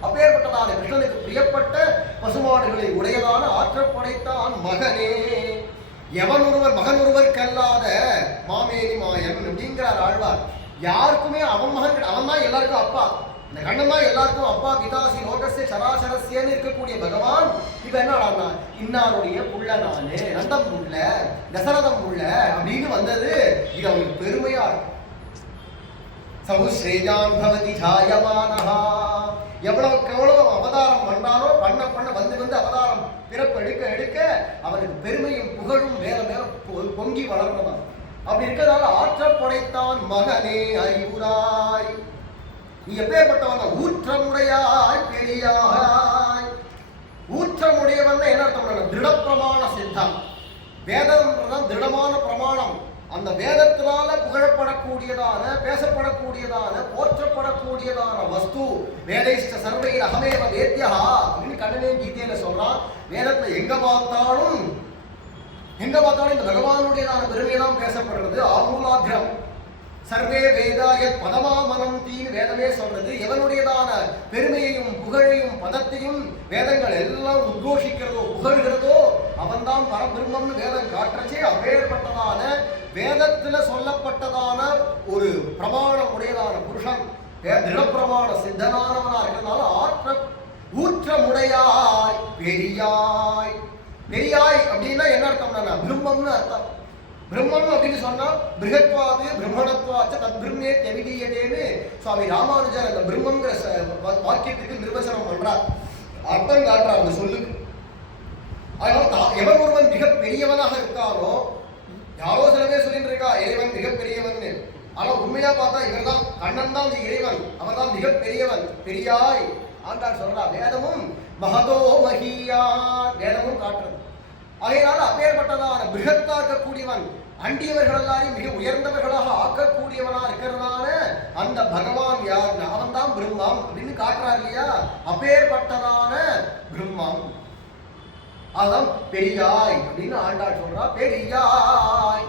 அப்பேற்பட்டதான கிருஷ்ணனுக்கு பிரியப்பட்ட பசுமாடுகளை உடையதான ஆற்றப்படைத்தான் மகனே. எவன் ஒருவர் மகன் ஒருவர் கல்லாத மாமேனி மாயன் அப்படிங்கிறார் ஆழ்வார். யாருக்குமே அவன் மகன், அவன் தான் எல்லாருக்கும் அப்பா. இந்த கண்ணன் தான் எல்லாருக்கும் அப்பா. பிதாசி லோகசே சராசரஸ்யன்னு இருக்கக்கூடிய பகவான் இப்ப என்ன இன்னாருடைய புள்ள, நானு நந்தம் புள்ள, தசரதம் புள்ள அப்படின்னு வந்தது இது அவனுக்கு பெருமையா இருக்கு. சௌஸ்ரேஜான் பவதி ஜாயமானஹா. எவ்வளவுக்கு எவ்வளவு அவதாரம் பண்ணாரோ பண்ண பண்ண வந்து அவதாரம் பிறப்பு எடுக்க எடுக்க அவனுக்கு பெருமையும் புகழும் மேல மேல பொங்கி வளர்றதான். அப்படி இருக்கிறதால ஆற்றப்படைத்தான் மகனே அறிவுராய். நீ எப்பேற்பட்டவன்? ஊற்றமுடையாய் பெரியாய். ஊற்றமுடையவன் என்ன அர்த்தம்? திருடப்பிரமாண சித்தம். வேதம்ன்றதான் திருடமான பிரமாணம். அந்த வேதத்தினால புகழப்படக்கூடியதான, பேசப்படக்கூடியதான, போற்றப்படக்கூடியதான வஸ்து. வேதைஷ்ட சர்வை அகமேவ வேத்யா அப்படின்னு கண்ணனே கீதையில சொல்றான். வேதத்துல எங்க பார்த்தாலும் இந்த பகவானுடையதான பெருமையெல்லாம் பேசப்படுறது. ஆமூலாகிரம் சர்வே வேதாய பதமாமனம் தீன் வேதமே சொல்றது. எவனுடையதான பெருமையையும் புகழையும் பதத்தையும் வேதங்கள் எல்லாம் உத்கோஷிக்கிறதோ புகழ்கிறதோ அவன்தான் பரபிரம்மம்னு வேதம் காட்டுறச்சே. அப்பேற்பட்டதான வேதத்துல சொல்லப்பட்டதான ஒரு பிரமாணம் உடையதான புருஷன், திடப்பிரமாண சித்தனானவனா இருக்கிறதுனால ஊற்றமுடையாய் பெரியாய். பெரியாய் அப்படின்னா என்ன அர்த்தம்னா பிரம்மம்னு அர்த்தம். பிரம்மம் அப்படின்னு சொன்னா பிருகத்வாது பிரம்மணத்வாச்ச தத் பிரம்மே தெவிதீயதேன்னு சுவாமி ராமானுஜர் அந்த பிரம்மங்கிற வாக்கியத்துக்கு நிர்வசனம் பண்றார், அர்த்தம் காட்டுறார் அந்த சொல்லுக்கு. அதனால எவன் ஒருவன் மிக பெரியவனாக இருக்கானோ, யாரோ சில பேர் சொல்லிட்டு இருக்கா இறைவன் மிக பெரியவன். ஆனா உண்மையா பார்த்தா இவர் தான் கண்ணன் தான் இறைவன், அவர் தான் மிக பெரியவன். பெரியாய் ஆண்டார் சொல்றா. வேதமும் மகதோ மகியான் வேதமும் காட்டுறது. அதனால அப்பேற்பட்டதான பிருகத்தா இருக்கக்கூடியவன், அண்டியவர்கள் எல்லாரையும் மிக உயர்ந்தவர்களாக ஆக்கக்கூடியவனா இருக்கிறதான அந்த பகவான் யார்? அவன் தான் பிரம்மம் அப்படின்னு காட்டுறார் இல்லையா. அப்பேற்பட்டதான பிரம்மம் அதான் பெரியாய் அப்படின்னு ஆண்டாள் சொல்றா. பெரியாய்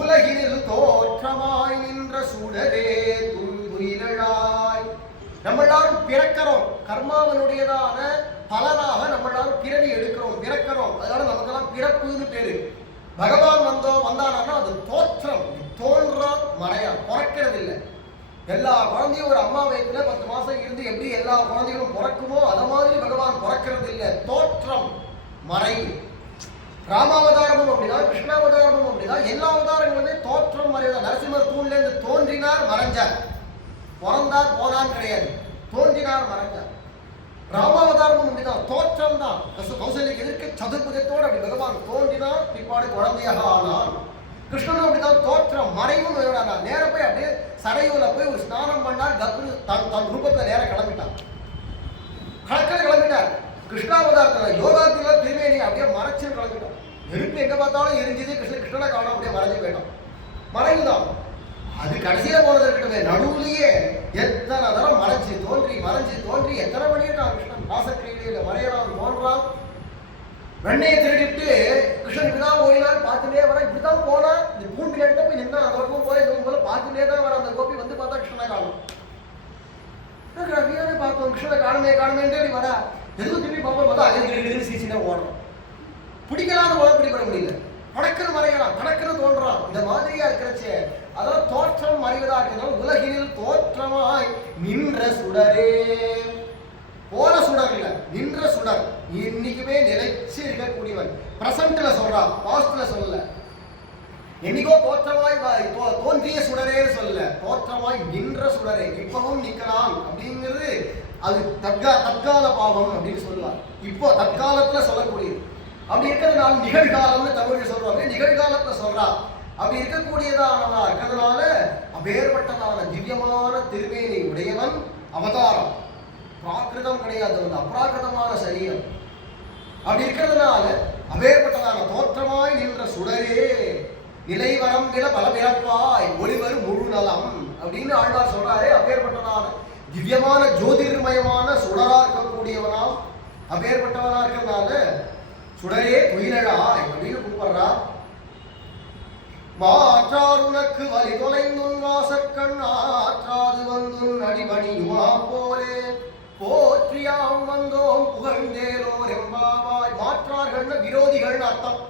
உலகினில் தோற்றமாய் நின்ற சுடரே துன்புயிராய். நம்ம எல்லாரும் பிறக்கிறோம், கர்மாவனுடையதான பலனாக நம்ம எல்லாரும் பிறவி எடுக்கிறோம், பிறக்கிறோம். அதனால நமக்கெல்லாம் பிறப்புன்னு பேரு. பகவான் வந்தானா அது தோற்றம், தோன்றான் மறையா, பிறக்கிறது இல்லை. எல்லா குழந்தையும் ஒரு அம்மா வயிற்றுல 10 மாசம் இருந்து எப்படி எல்லா குழந்தைகளும் பிறக்குமோ அத மாதிரி பகவான் பிறக்கிறது இல்லை. தோற்றம் மறைவு. ராமாவதாரமும் அப்படிதான், கிருஷ்ணாவதாரமும் அப்படிதான். எல்லா அவதாரங்களுமே தோற்றம் மறைதான். நரசிம்மர் தூண்ல இருந்து தோன்றினார் மறைஞ்சார், பிறந்தார் போனார் கிடையாது, தோன்றினார் மறைஞ்சார். ராமாவதாரமும் அப்படிதான், தோற்றம் தான். கௌசல்யக்கு எதிர்க்க சதுர்புஜத்தோடு அப்படி பகவான் தோன்றினார், பிற்பாடு குழந்தையாக ஆனான். கிருஷ்ணனும் அப்படிதான், தோற்றம் மறைவும் வேணாம். நேர போய் அப்படியே சரையூல போய் ஒரு ஸ்நானம் பண்ணார், கக்குனு தன் ரூபத்துல நேர கிளம்பிட்டார், கிளம்பிட்டார். கிருஷ்ணாவதாரத்தில் யோகாத்தில திருமேனி அப்படியே மறைச்சு கிளம்பிட்டான். நெருப்பு எங்க பார்த்தாலும் எரிஞ்சது, கிருஷ்ணனை காணும் அப்படியே மறைஞ்சு போயிட்டான். மறைவுதான் அது. கடைசியில போனது இருக்கட்டும், நடுவுலயே எத்தனை தரம் மறைஞ்சு தோன்றி எத்தனை பண்ணிட்டான் கிருஷ்ணன். ராசக்கிரீடையில மறையறான், தோன்றான். வெண்ணையை திருடிட்டு கிருஷ்ணன் இப்படிதான் ஓடினார், பார்த்துட்டே வர, இப்படிதான் போனா, இந்த பூண்டு எடுத்த போய் நின்னா, அதற்கும் போய் எதுவும் போல பார்த்துட்டே தான் வர. அந்த கோபி வந்து பார்த்தா கிருஷ்ணனை காணும். பார்த்தோம் கிருஷ்ணனை காணுமேன்ட்டு நீ வரா, எதுவும் திரும்பி பார்ப்போம் பார்த்தா அங்கே சீசினா ஓடுறோம். பிடிக்கலாத போல பிடிபட முடியல, படக்குன்னு மறையலாம், கடக்குன்னு தோன்றான். இந்த மாதிரியா இருக்கிறச்சே, அதாவது தோற்றம் மறைவதா இருக்கிறதால உலகில் தோற்றமாய் நின்ற சுடரே, போன சுடர் இல்ல, நின்ற சுடர், இன்னைக்குமே நிலைச்சு இருக்கக்கூடியவன். பிரசன்ட்ல சொல்றான், பாஸ்ட்ல சொல்லல. என்னைக்கோ தோற்றமாய் தோன்றிய சுடரேன்னு சொல்லல, தோற்றமாய் நின்ற சுடரே, இப்பவும் நிக்கிறான் அப்படிங்கிறது அது தற்கால பாவம் அப்படின்னு சொல்லுவார். இப்போ தற்காலத்துல சொல்லக்கூடியது. அப்படி இருக்கிறதுனால நிகழ்காலம்னு தமிழ்ல சொல்றாங்க, நிகழ்காலத்துல சொல்றா. அப்படி இருக்கக்கூடியதானதா இருக்கிறதுனால அப்பேற்பட்டதான திவ்யமான திருமேனி உடையவன் அவதாரம். பிராகிருதம் கிடையாது, அப்ராகிருதமான சரீரம். அப்படி இருக்கிறதுனால அப்பேற்பட்டதான தோற்றமாய் நின்ற சுடரே, நிலைவரம் நில பலபிறப்பாய் ஒளிவர் முழு நலம் அப்படின்னு ஆழ்வார் சொல்றாரு. அப்பேற்பட்டதான திவ்யமான ஜோதிர்மயமான சுடரா இருக்கக்கூடியவனாம், அப்பேற்பட்டவனா இருக்கிறதுனால சுடரே துயிலழாய் அப்படின்னு கூப்பிடுறா. மாற்றார் உனக்கு வழி தொலைந்துன் வாசக்கண் ஆற்றாது வந்துன் அடிபணியுமா போலே போற்றியாம் வந்தோம் புகழ்ந்தேலோர் எம்பாவாய். மாற்றார்கள் விரோதிகள் அர்த்தம்.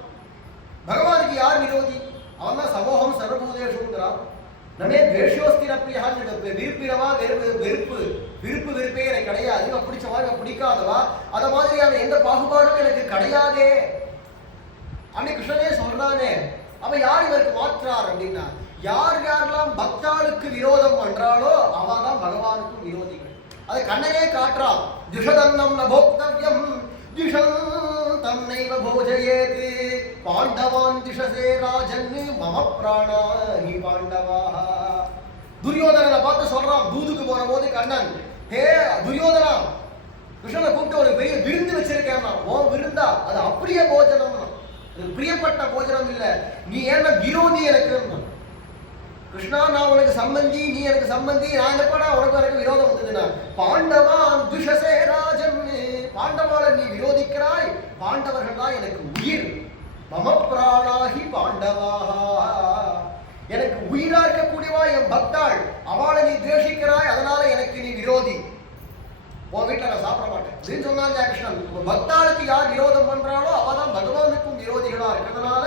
பகவானுக்கு யார் விரோதி? அவன் தான் சமோகம் சர்வபூதேஷுங்கிறான். நம்மே துவேஷோஸ்திர பிரியான்னு விருப்பினவா விருப்பு வெறுப்பே எனக்கு கிடையாது, இவன் பிடிச்சவா இவன் பிடிக்காதவா, அத மாதிரியான எந்த பாகுபாடும் எனக்கு கிடையாதே அப்படி கிருஷ்ணனே சொல்றானே. அவன் யார் இவருக்கு மாற்றார் அப்படின்னா, யாரெல்லாம் பக்தாளுக்கு விரோதம் பண்றாளோ அவதான் பகவானுக்கும் விரோதிகள். அதை கண்ணனே காட்டுறான். திஷதன்னம் ந போக்தவ்யம் திஷம் தன்னைவ போஜயேத் பாண்டவான் திஷசே ராஜன் மம பிராணாஹி பாண்டவாஹ. துரியோதனனை பார்த்து சொல்றான் தூதுக்கு போன போது கண்ணன், ஹே துரியோதனா, கிருஷ்ணனை கூப்பிட்டு ஒரு பெரிய விருந்து வச்சிருக்கேன், ஓ விருந்தா, அது அப்படியே போஜனம், அது பிரியப்பட்ட போஜனம் இல்ல, நீ என்ன விரோதி எனக்கு. கிருஷ்ணா நான் உனக்கு சம்பந்தி, நீ எனக்கு சம்பந்தி, நான் என்னப்படா உனக்கு எனக்கு விரோதம் வந்ததுன்னா, பாண்டவான் துஷசே ராஜன், பாண்டவாளை நீ விரோதிக்கிறாய், பாண்டவர்கள் தான் எனக்கு உயிர், மம பிராணாஹி பாண்டவாஹா, எனக்கு உயிரா இருக்கக்கூடியவா என் பக்தாள், அவளை நீ துவேஷிக்கிறாய், அதனால எனக்கு நீ விரோதி, உன் வீட்டில் நான் சாப்பிட மாட்டேன் அப்படின்னு சொன்னாங்க கிருஷ்ணன். பக்தாளுக்கு யார் விரோதம் பண்றாளோ அவதான் பகவானுக்கும் விரோதிகளா இருக்கிறதுனால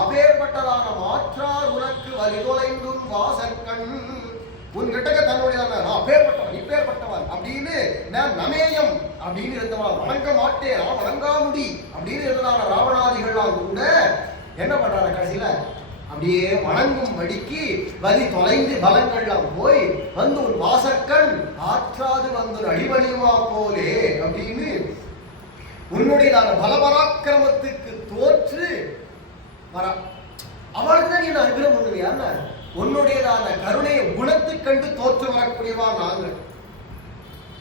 அப்பேற்பட்டதான மாற்றார் உனக்கு வழி தொலைந்தும் வாசற்கண், உன்கிட்ட தன்னுடைய நான் அப்பேற்பட்டவன் இப்பேற்பட்டவன் அப்படின்னு நான் நமேயம் அப்படின்னு இருந்தவன், வணங்க மாட்டேன் நான் வணங்காமுடி அப்படின்னு இருந்ததான ராவணாதிகள்லாம் கூட என்ன பண்றாங்க கடைசியில அப்படியே வணங்கும் வடிக்கு வலி தொலைந்து பலங்கள்லாம் போய் வந்து ஒரு வாசற்கண் ஆற்றாது வந்து அடிபணியுமா போலே அப்படின்னு உன்னுடையதான பலபராக்கிரமத்துக்கு தோற்று வர அவளுக்கு தான் நீ அனுகிரகம் பண்ணுவியா, உன்னுடையதான கருணையை குணத்தை கண்டு தோற்று வரக்கூடியவா நாங்கள்,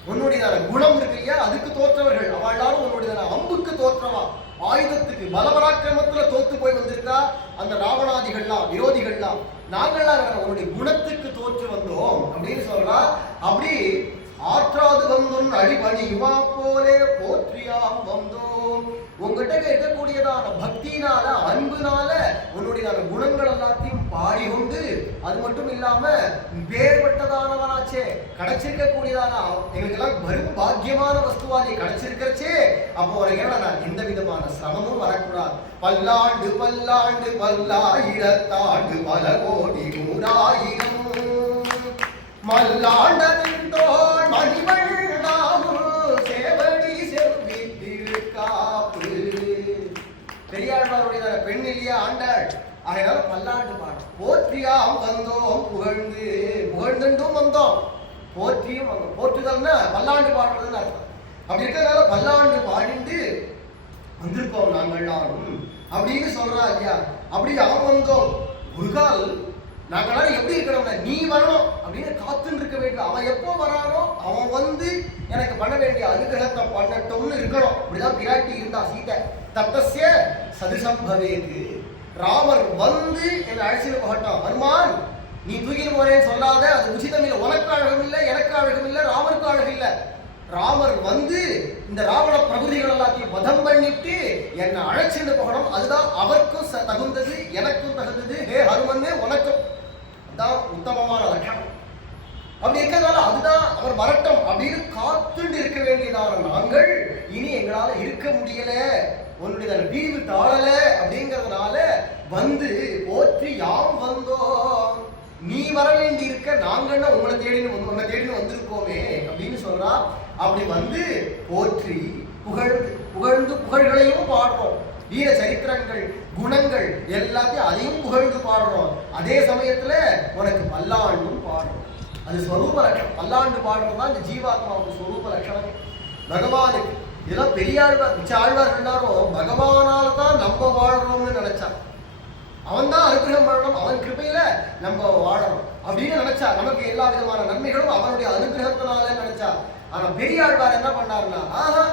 உன்னுடையதான குணம் இருக்கு இல்லையா அதுக்கு தோற்றவர்கள், அவளாலும் உன்னுடையதான அம்புக்கு தோற்றவா, ஆயுதத்துக்கு பலபராக்கிரமத்துல தோத்து போய் வந்திருக்கா அந்த ராவணாதிகள்லாம் விரோதிகள்லாம், நாங்கள்லாம் உன்னுடைய குணத்துக்கு தோற்று வந்தோம் அப்படின்னு சொல்றா. அப்படி ஆற்றாது வந்தோம் அடிபணியுமா போலே போற்றியாம் வந்தோம், உங்ககிட்ட இருக்கக்கூடியதான பக்தினால அன்புனால உன்னுடையதான குணங்கள் எல்லாத்தையும் பாடி கொண்டு, அது மட்டும் இல்லாம பேர்பட்டதானவனாச்சே கிடைச்சிருக்கக்கூடியதான எங்களுக்கு எல்லாம் வரும் பாக்கியமான வஸ்துவா நீ கிடைச்சிருக்கிறச்சே, அப்போ உனக்கு என்ன எந்த விதமான சிரமமும் வரக்கூடாது. பல்லாண்டு பல்லாண்டு பல்லாயிரத்தாண்டு பல கோடி நூறாயிரம் மல்லாண்டதின் தோள் மணிவண்ணாவும் சேவடி செவ்வி திருக்காப்பு. பெரியாழ்வாருடைய முக்கியம். அங்க போற்றுதல்னா பல்லாண்டு பாடுறதுன்னு அர்த்தம். அப்படி இருக்கிறதுனால பல்லாண்டு பாடிண்டு வந்திருக்கோம் நாங்கள் எல்லாரும் அப்படின்னு சொல்றா இல்லையா. அப்படி அவன் வந்தோம் ஒரு கால் நாங்களாம் எப்படி இருக்கிறோம்னா நீ வரணும் அப்படின்னு காத்துன்னு இருக்க வேண்டும். அவன் எப்போ வரானோ அவன் வந்து எனக்கு பண்ண வேண்டிய அனுகிரகத்தை பண்ணட்டும்னு இருக்கணும். அப்படிதான் பிராட்டி இருந்தா சீதை. தத்தஸ்ய சதுசம்பவேது. ராமர் வந்து என்னை அழைச்சிட்டு போகட்டும். ஹனுமான் நீ தூக்கிட்டு போறேன்னு சொல்லாத, அது உச்சிதம் இல்லை. உனக்கு அழகம் இல்லை, எனக்கு அழகம் இல்லை, ராமருக்கு அழகு இல்லை. ராமர் வந்து இந்த ராவண பிரபுதிகள் எல்லாத்தையும் வதம் பண்ணிட்டு என்னை அழைச்சிட்டு போகணும். அதுதான் அவருக்கும் தகுந்தது, எனக்கும் தகுந்தது. ஹே ஹனுமன்னே உனக்கும் அதான் உத்தமமான லட்சணம். அப்படி இருக்கிறதால அதுதான் அவர் வரட்டும் அப்படின்னு காத்துண்டு இருக்க வேண்டியதான நாங்கள் இனி எங்களால இருக்க முடியல, உன்னுடைய பிரிவு தாழல அப்படிங்கிறதுனால வந்து போற்றி யாம் வந்தோம். நீ வர வேண்டி இருக்க நாங்கன்னா உன்னை தேடின்னு வந்திருக்கோமே அப்படின்னு சொல்றா. அப்படி வந்து போற்றி புகழ்ந்து புகழ்களையும் பாடுறோம். வீர சரித்திரங்கள் குணங்கள் எல்லாத்தையும் அதையும் புகழ்ந்து பாடுறோம். அதே சமயத்துல உனக்கு பல்லாண்டும் பாடுறோம். அது ஸ்வரூப லட்சணம். பல்லாண்டு பாடுறதுதான் இந்த ஜீவாத்மாவுக்கு ஸ்வரூப லட்சணம். பகவானுக்கு இதெல்லாம் பெரியாழ்வார் மிச்ச ஆழ்வார் எல்லாரும் பகவானால தான் நம்ம வாழ்றோம்னு நினைச்சான். அவன் தான் அனுகிரகம் பண்ணணும், அவன் கிருபையில நம்ம வாழணும் அப்படின்னு நினைச்சா. நமக்கு எல்லா விதமான நன்மைகளும் அவனுடைய அனுகிரகத்தினால நினைச்சா. ஆனா பெரியாழ்வார் என்ன பண்ணாருன்னா, ஆஹா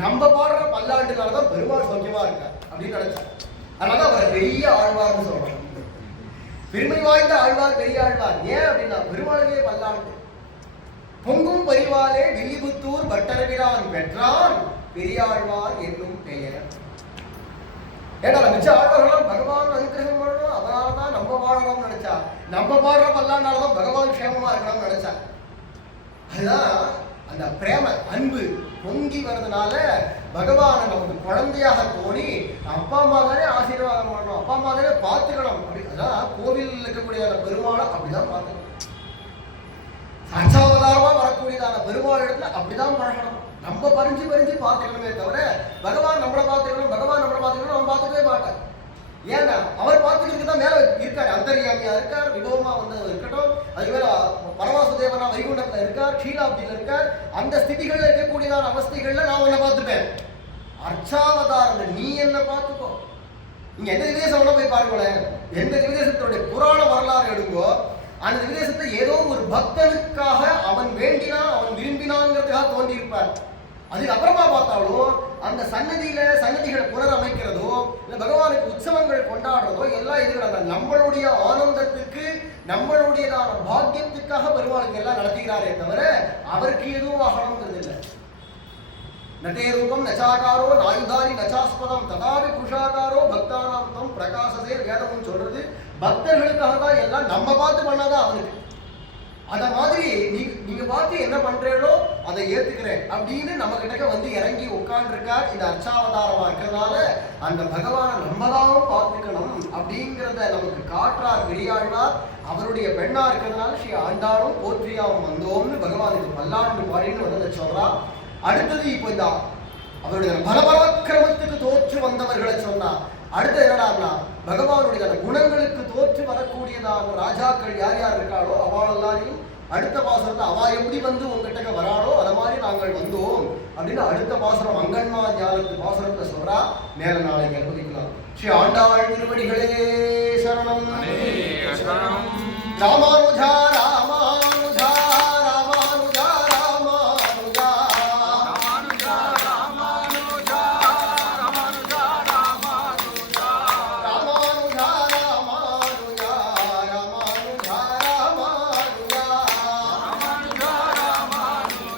நம்ம பாடுற பல்லாண்டுனாலதான் பெருமாள் சௌக்கியமா இருக்க அப்படின்னு நினைச்சா. அதனால அவர் பெரிய ஆழ்வார்னு சொல்றாங்க. பெருமை வாய்ந்த ஆழ்வார் பெரிய ஆழ்வார். ஏன் அப்படின்னா பெருமாளுக்கே பல்லாண்டு. பொங்கும் பரிவாலே வில்லிபுத்தூர் பட்டரவிரான் பெற்றான் பெரியாழ்வார் என்னும் பெயர். ஏன்னா மிச்ச ஆழ்வார்களும் பகவான் அனுகிரகம் பண்ணணும், அதனாலதான் நம்ம வாழணும்னு நினைச்சா. நம்ம பாடுற பல்லாண்டாலதான் பகவான் க்ஷேமமா இருக்கணும்னு நினைச்சா. அதுதான் அந்த பிரேம அன்பு பொங்கி வர்றதுனால பகவானை நமக்கு குழந்தையாக தோணி அப்பா அம்மா தானே ஆசீர்வாதம் பண்ணணும், அப்பா அம்மா தானே பார்த்துக்கணும். அப்படி அதான் கோவில் இருக்கக்கூடிய பெருமாளை அப்படிதான் பார்த்துக்கணும். சாட்சாவதாரமா வரக்கூடியதான பெருமாள் இடத்துல அப்படிதான் பழகணும். நம்ம பறிஞ்சு பார்த்துக்கணுமே தவிர பகவான் நம்மளை பார்த்துக்கணும் அவன் பார்த்துக்கவே மாட்டார். ஏன்னா அவர் பார்த்துக்கிறதுக்கு தான் மேல இருக்காரு. அந்தர்யாமியா இருக்கார், விபவமா வந்தவர் இருக்கட்டும், அது மேல பரவாசுதேவனா வைகுண்டத்துல இருக்கார், க்ஷீலாப்தியில இருக்கார். அந்த ஸ்திதிகள்ல இருக்கக்கூடியதான அவஸ்தைகள்ல நான் உன்னை பார்த்துப்பேன். அர்ச்சாவதாரம் நீ என்ன பார்த்துக்கோ. நீங்க எந்த விதேசம் போய் பாருங்களேன், எந்த விதேசத்துடைய புராண வரலாறு எடுங்கோ, அந்த விதேசத்தை ஏதோ ஒரு பக்தனுக்காக அவன் வேண்டினான், அவன் விரும்பினாங்கிறதுக்காக தோன்றி இருப்பார். அதுக்கு அப்புறமா பார்த்தாலும் அந்த சன்னதிகளை புனரமைக்கிறதோ இல்லை பகவானுக்கு உற்சவங்கள் கொண்டாடுறதோ எல்லாம் இது நம்மளுடைய ஆனந்தத்துக்கு நம்மளுடையதான பாக்கியத்துக்காக பெருமாளுக்கு எல்லாம் நடத்துகிறாரே தவிர அவருக்கு எதுவும் ஆகணுங்கிறது இல்லை. நட்டே ரூபம் நச்சாகாரோ நாயுதாரி நச்சாஸ்பதம் ததாவி புருஷாகாரோ பக்தானாம் தம் பிரகாசசே வேதமும் சொல்றது. பக்தர்களுக்காக தான் எல்லாம் நம்ம பார்த்து பண்ணாதான் அவனுக்கு. அத மாதிரி நீங்க பார்த்து என்ன பண்றீங்களோ அதை ஏத்துக்கிறேன் அப்படின்னு நம்ம கிட்ட வந்து இறங்கி உட்கார்ந்துருக்கார். இந்த அர்ச்சாவதாரமா இருக்கிறதுனால அந்த பகவானை நம்ம தான் பார்த்துக்கணும் அப்படிங்கிறத நமக்கு காட்டுறார் பெரியாழ்வார். அவருடைய பெண்ணா இருக்கிறதுனால ஸ்ரீ ஆண்டாளும் போற்றியாவும் வந்தோம்னு பகவானுக்கு பல்லாண்டு பாடின்னு வந்து சொல்றா. அடுத்தது இப்போ இந்த அவருடைய பலபராக்கிரமத்துக்கு தோற்று வந்தவர்களை சொன்னா. அடுத்து என்னடான்னா பகவானுடைய குணங்களுக்கு தோற்று வரக்கூடியதான ராஜாக்கள் யார் யார் இருக்காளோ அவள் எல்லாரையும் அடுத்த பாசுரத்தை அவ எப்படி வந்து உங்ககிட்ட வராளோ அத மாதிரி நாங்கள் வந்தோம் அப்படின்னு அடுத்த பாசுரம் அங்கன்மா ஞானத்து பாசுரத்தை சொல்றா. மேல நாளைக்கு அனுமதிக்கலாம். ஸ்ரீ ஆண்டாள் திருவடிகளே சரணம். ராமானுஜா ராமானுஜா ராமானுஜா ராமானுஜா ராமானுஜா ராமானுஜா ராமானுஜா ராமானுஜா ராமானுஜா ராமானுஜா ராமானுஜா ராமானுஜா ராமானுஜா ராமானுஜா ராமானுஜா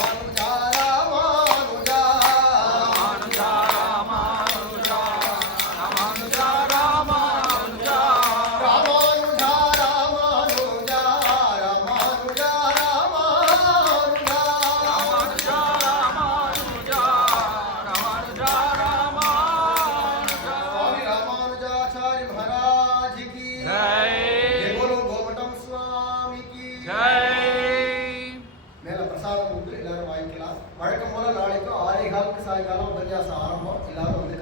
ராமானுஜா ராமானுஜா ராமானுஜா ராமானுஜா வழக்கம் போல நாளைக்கும் 6:15 சாயங்காலம் உபன்யாசம் ஆரம்பம். எல்லாரும் வந்து